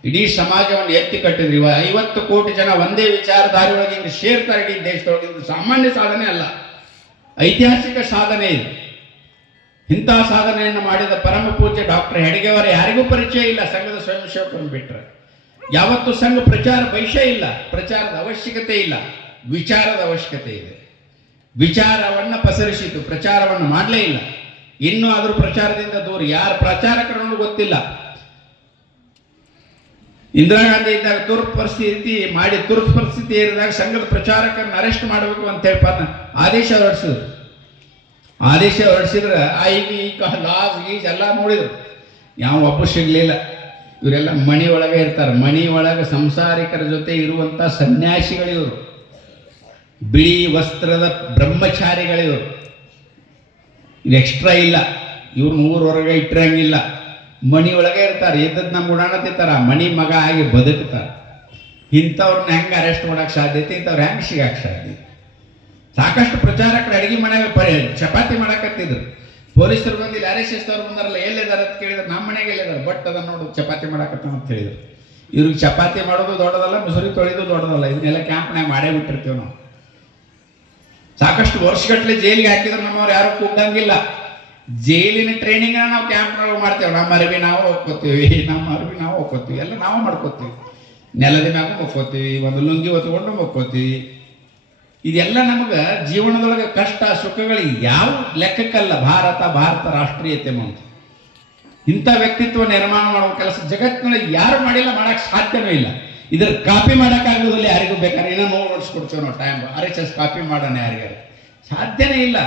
ಇಡೀ ಸಮಾಜವನ್ನು ಎತ್ತಿ ಕಟ್ಟಿದ್ರಿ. 50 ಕೋಟಿ ಜನ ಒಂದೇ ವಿಚಾರಧಾರೆಯೊಳಗೆ ಹಿಂಗೆ ಸೇರ್ತಾರೆ ಇಡೀ ದೇಶದೊಳಗೆ. ಇದು ಸಾಮಾನ್ಯ ಸಾಧನೆ ಅಲ್ಲ, ಐತಿಹಾಸಿಕ ಸಾಧನೆ ಇದು. ಇಂಥ ಸಾಧನೆಯನ್ನು ಮಾಡಿದ ಪರಮ ಪೂಜ್ಯ ಡಾಕ್ಟರ್ ಹೆಡ್ಗೆ ಅವರ ಯಾರಿಗೂ ಪರಿಚಯ ಇಲ್ಲ ಸಂಘದ ಸ್ವಯಂ ಸೇವಕರನ್ನು ಬಿಟ್ಟರೆ. ಯಾವತ್ತೂ ಸಂಘ ಪ್ರಚಾರ ಬಯಸೇ ಇಲ್ಲ, ಪ್ರಚಾರದ ಅವಶ್ಯಕತೆ ಇಲ್ಲ, ವಿಚಾರದ ಅವಶ್ಯಕತೆ ಇದೆ. ವಿಚಾರವನ್ನು ಪಸರಿಸಿತು, ಪ್ರಚಾರವನ್ನು ಮಾಡಲೇ ಇಲ್ಲ. ಇನ್ನೂ ಆದರೂ ಪ್ರಚಾರದಿಂದ ದೂರ. ಯಾರು ಪ್ರಚಾರಕರನ್ನು ಗೊತ್ತಿಲ್ಲ. ಇಂದಿರಾ ಗಾಂಧಿ ಇದ್ದಾಗ ತುರ್ತು ಪರಿಸ್ಥಿತಿ ಇರಿದಾಗ ಸಂಘದ ಪ್ರಚಾರಕರನ್ನು ಅರೆಸ್ಟ್ ಮಾಡಬೇಕು ಅಂತ ಹೇಳಿ ಆದೇಶ ಹೊರಡಿಸಿದ್ರು. ಆದೇಶ ಹೊರಡಿಸಿದ್ರೆ ಈಗ ಲಾಸ್ ಗೀಸ್ ಎಲ್ಲ ನೋಡಿದ್ರು, ಯಾವ ಒಬ್ಬ ಸಿಗಲಿಲ್ಲ. ಇವರೆಲ್ಲ ಮಣಿ ಒಳಗೆ ಇರ್ತಾರೆ. ಮಣಿ ಒಳಗೆ ಸಂಸಾರಿಕರ ಜೊತೆ ಇರುವಂಥ ಸನ್ಯಾಸಿಗಳಿವರು, ಬಿಳಿ ವಸ್ತ್ರದ ಬ್ರಹ್ಮಚಾರಿಗಳಿವರು. ಇದು ಎಕ್ಸ್ಟ್ರಾ ಇಲ್ಲ. ಇವ್ರನ್ನ ಊರೊರಗೆ ಇಟ್ಟಿರಂಗಿಲ್ಲ. ಮಣಿ ಒಳಗೆ ಇರ್ತಾರೆ, ಇದ್ದದ್ದು ನಮ್ಮ ಉಡಾಣತಿರ್ತಾರ, ಮಣಿ ಮಗ ಆಗಿ ಬದುಕ್ತಾರೆ. ಇಂಥವ್ರನ್ನ ಹೆಂಗೆ ಅರೆಸ್ಟ್ ಮಾಡೋಕ್ಕೆ ಸಾಧ್ಯತೆ, ಇಂಥವ್ರು ಹೆಂಗೆ ಸಿಗಕ್ಕೆ ಸಾಧ್ಯ? ಸಾಕಷ್ಟು ಪ್ರಚಾರಕರು ಅಡಿಗೆ ಮನೆಗೆ ಚಪಾತಿ ಮಾಡಕತ್ತಿದ್ರು. ಪೊಲೀಸರು ಬಂದಿಲ್ಲ, RSS ಅವ್ರು ಬಂದಾರಲ್ಲ, ಎಲ್ಲಿದ್ದಾರೆ ಅಂತ ಕೇಳಿದ್ರೆ ನಮ್ಮ ಮನೆಗೆ ಎಲ್ಲಿದ್ದಾರೆ, ಬಟ್ ಅದನ್ನು ನೋಡು ಚಪಾತಿ ಮಾಡಕತ್ತ ಅಂತ ಹೇಳಿದ್ರು. ಇವ್ರಿಗೆ ಚಪಾತಿ ಮಾಡೋದು ದೊಡ್ಡದಲ್ಲ, ಮುಸುರಿ ತೊಳೆದು ದೊಡ್ಡದಲ್ಲ, ಇದನ್ನೆಲ್ಲ ಕ್ಯಾಂಪ್ನಾಗ ಮಾಡೇ ಬಿಟ್ಟಿರ್ತೀವಿ ನಾವು. ಸಾಕಷ್ಟು ವರ್ಷಗಟ್ಟಲೆ ಜೈಲಿಗೆ ಹಾಕಿದ್ರೆ ನಮ್ಮವ್ರು ಯಾರು ಕೂಗಂಗಿಲ್ಲ. ಜೈಲಿನ ಟ್ರೈನಿಂಗ್ ನಾವು ಕ್ಯಾಂಪ್ನಾಗ ಮಾಡ್ತೇವೆ. ನಮ್ಮ ಅರಿವಿ ನಾವು ಹೋಗ್ಕೋತೀವಿ, ಎಲ್ಲ ನಾವು ಮಾಡ್ಕೋತೀವಿ. ನೆಲದ ಮ್ಯಾಗ ಹೋಗ್ಕೋತೀವಿ, ಒಂದು ಲುಂಗಿ ಹೊತ್ಕೊಂಡು ಹೋಗ್ಕೋತೀವಿ. ಇದೆಲ್ಲ ನಮಗೆ ಜೀವನದೊಳಗೆ ಕಷ್ಟ ಸುಖಗಳು ಯಾವ ಲೆಕ್ಕಕ್ಕಲ್ಲ. ಭಾರತ ರಾಷ್ಟ್ರೀಯತೆ ಅಂತ ಇಂಥ ವ್ಯಕ್ತಿತ್ವ ನಿರ್ಮಾಣ ಮಾಡುವ ಕೆಲಸ ಜಗತ್ತಿನಲ್ಲಿ ಯಾರು ಮಾಡಿಲ್ಲ, ಮಾಡಕ್ಕೆ ಸಾಧ್ಯವೇ ಇಲ್ಲ. ಇದ್ರ ಕಾಪಿ ಮಾಡೋಕ್ಕಾಗೋದಿಲ್ಲ ಯಾರಿಗೂ. ಬೇಕಾದ್ರೆ ಏನೋ ನೋಡ್ಸ್ಕೊಡ್ತೇವೆ ನಾವು ಟೈಮ್, RSS ಕಾಪಿ ಮಾಡೋಣ ಯಾರಿಗಾರು ಸಾಧ್ಯನೇ ಇಲ್ಲ.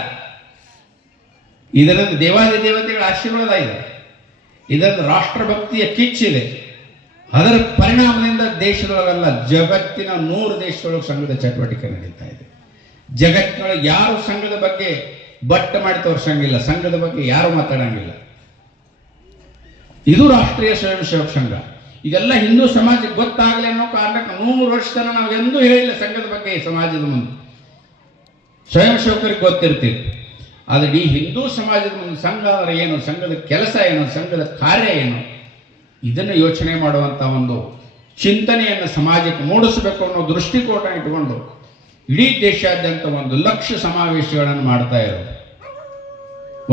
ಇದರಲ್ಲಿ ದೇವಾದಿ ದೇವತೆಗಳ ಆಶೀರ್ವಾದ ಇದೆ, ಇದರಲ್ಲಿ ರಾಷ್ಟ್ರಭಕ್ತಿಯ ಕಿಚ್ಚಿದೆ. ಅದರ ಪರಿಣಾಮದಿಂದ ದೇಶದೊಳಗಲ್ಲ, ಜಗತ್ತಿನ 100 ದೇಶದೊಳಗೆ ಸಂಘದ ಚಟುವಟಿಕೆ ನಡೀತಾ ಇದೆ. ಜಗತ್ತಿನೊಳಗೆ ಯಾರು ಸಂಘದ ಬಗ್ಗೆ ಬಟ್ಟ ಮಾಡಿ ತೋರ್ಸಂಗಿಲ್ಲ, ಸಂಘದ ಬಗ್ಗೆ ಯಾರು ಮಾತಾಡಂಗಿಲ್ಲ. ಇದು ರಾಷ್ಟ್ರೀಯ ಸ್ವಯಂ ಸೇವಕ ಸಂಘ. ಇದೆಲ್ಲ ಹಿಂದೂ ಸಮಾಜಕ್ಕೆ ಗೊತ್ತಾಗಲಿ ಅನ್ನೋ ಕಾರಣಕ್ಕೆ 100 ವರ್ಷ ತನಕ ನಾವು ಎಂದೂ ಹೇಳಿಲ್ಲ ಸಂಘದ ಬಗ್ಗೆ. ಸಮಾಜದ ಮುಂದೆ ಸ್ವಯಂ ಸೇವಕರಿಗೆ ಗೊತ್ತಿರ್ತೀವಿ, ಆದರೆ ಈ ಹಿಂದೂ ಸಮಾಜದ ಮುಂದೆ ಸಂಘ ಅಂದರೆ ಏನು, ಸಂಘದ ಕೆಲಸ ಏನು, ಸಂಘದ ಕಾರ್ಯ ಏನು, ಇದನ್ನು ಯೋಚನೆ ಮಾಡುವಂಥ ಒಂದು ಚಿಂತನೆಯನ್ನು ಸಮಾಜಕ್ಕೆ ಮೂಡಿಸಬೇಕು ಅನ್ನೋ ದೃಷ್ಟಿಕೋನ ಇಟ್ಕೊಂಡು ಇಡೀ ದೇಶಾದ್ಯಂತ 1 ಲಕ್ಷ ಸಮಾವೇಶಗಳನ್ನು ಮಾಡ್ತಾ ಇರೋದು.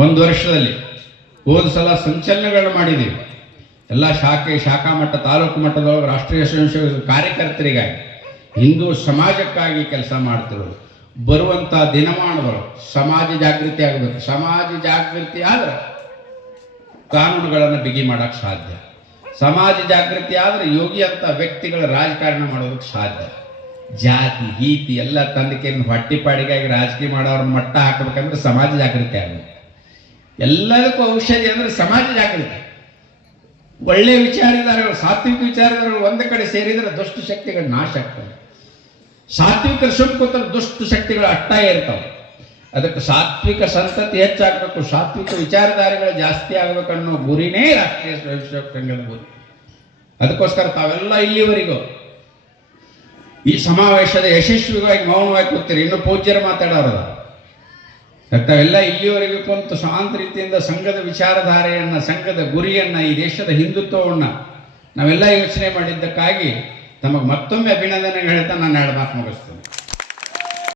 1 ವರ್ಷದಲ್ಲಿ ಹೋದ ಸಲ ಸಂಚಲನಗಳು ಮಾಡಿದ್ದೀವಿ. ಎಲ್ಲ ಶಾಖಾ ಮಟ್ಟ, ತಾಲೂಕು ಮಟ್ಟದೊಳಗೆ ರಾಷ್ಟ್ರೀಯ ಸ್ವಯಂ ಸೇವಕ ಕಾರ್ಯಕರ್ತರಿಗಾಗಿ, ಹಿಂದೂ ಸಮಾಜಕ್ಕಾಗಿ ಕೆಲಸ ಮಾಡ್ತಿರೋದು. ಬರುವಂಥ ದಿನಮಾನಗಳು ಸಮಾಜ ಜಾಗೃತಿ ಆಗಬೇಕು. ಸಮಾಜ ಜಾಗೃತಿ ಆದರೆ ಕಾನೂನುಗಳನ್ನು ಬಿಗಿ ಮಾಡೋಕ್ಕೆ ಸಾಧ್ಯ. ಸಮಾಜ ಜಾಗೃತಿ ಆದರೆ ಯೋಗಿ ಅಂತ ವ್ಯಕ್ತಿಗಳ ರಾಜಕಾರಣ ಮಾಡೋದಕ್ಕೆ ಸಾಧ್ಯ. ಜಾತಿ ಗೀತಿ ಎಲ್ಲ ತಂದಿಕೆಯನ್ನು ಹೊಟ್ಟಿಪಾಡಿಗಾಗಿ ರಾಜಕೀಯ ಮಾಡೋರನ್ನ ಮಟ್ಟ ಹಾಕಬೇಕಂದ್ರೆ ಸಮಾಜ ಜಾಗೃತಿ ಆಗಬೇಕು. ಎಲ್ಲದಕ್ಕೂ ಔಷಧಿ ಅಂದರೆ ಸಮಾಜ ಜಾಗೃತಿ. ಒಳ್ಳೆಯ ವಿಚಾರಧಾರೆಗಳು, ಸಾತ್ವಿಕ ವಿಚಾರಧಾರೆಗಳು ಒಂದು ಕಡೆ ಸೇರಿದರೆ ದುಷ್ಟ ಶಕ್ತಿಗಳು ನಾಶ ಆಗ್ತವೆ. ಸಾತ್ವಿಕ ಸುಮ್ಕೋತಾರೆ, ದುಷ್ಟ ಶಕ್ತಿಗಳು ಅಟ್ಟಾ ಇರ್ತಾವೆ. ಅದಕ್ಕೆ ಸಾತ್ವಿಕ ಸಂತತಿ ಹೆಚ್ಚಾಗಬೇಕು, ಸಾತ್ವಿಕ ವಿಚಾರಧಾರೆಗಳು ಜಾಸ್ತಿ ಆಗಬೇಕನ್ನೋ ಗುರಿನೇ ರಾಷ್ಟ್ರೀಯ ಸ್ವಯಂ ಸೇವಕ ಸಂಘದ ಗುರಿ. ಅದಕ್ಕೋಸ್ಕರ ತಾವೆಲ್ಲ ಇಲ್ಲಿವರೆಗೂ ಈ ಸಮಾವೇಶದ ಯಶಸ್ವಿಗಾಗಿ ಮೌನವಾಗಿ ಕೂತೀರಿ. ಇನ್ನು ಪೂಜ್ಯರು ಮಾತಾಡೋರದ ತಾವೆಲ್ಲ ಇಲ್ಲಿವರೆಗೂ ಕುಂತು ಶಾಂತ ರೀತಿಯಿಂದ ಸಂಘದ ವಿಚಾರಧಾರೆಯನ್ನು, ಸಂಘದ ಗುರಿಯನ್ನು, ಈ ದೇಶದ ಹಿಂದುತ್ವವನ್ನು ನಾವೆಲ್ಲ ಯೋಚನೆ ಮಾಡಿದ್ದಕ್ಕಾಗಿ ತಮಗೆ ಮತ್ತೊಮ್ಮೆ ಅಭಿನಂದನೆ ಹೇಳ್ತಾ ನಾನು 2 ಮಾತು ಮುಗಿಸ್ತೇನೆ.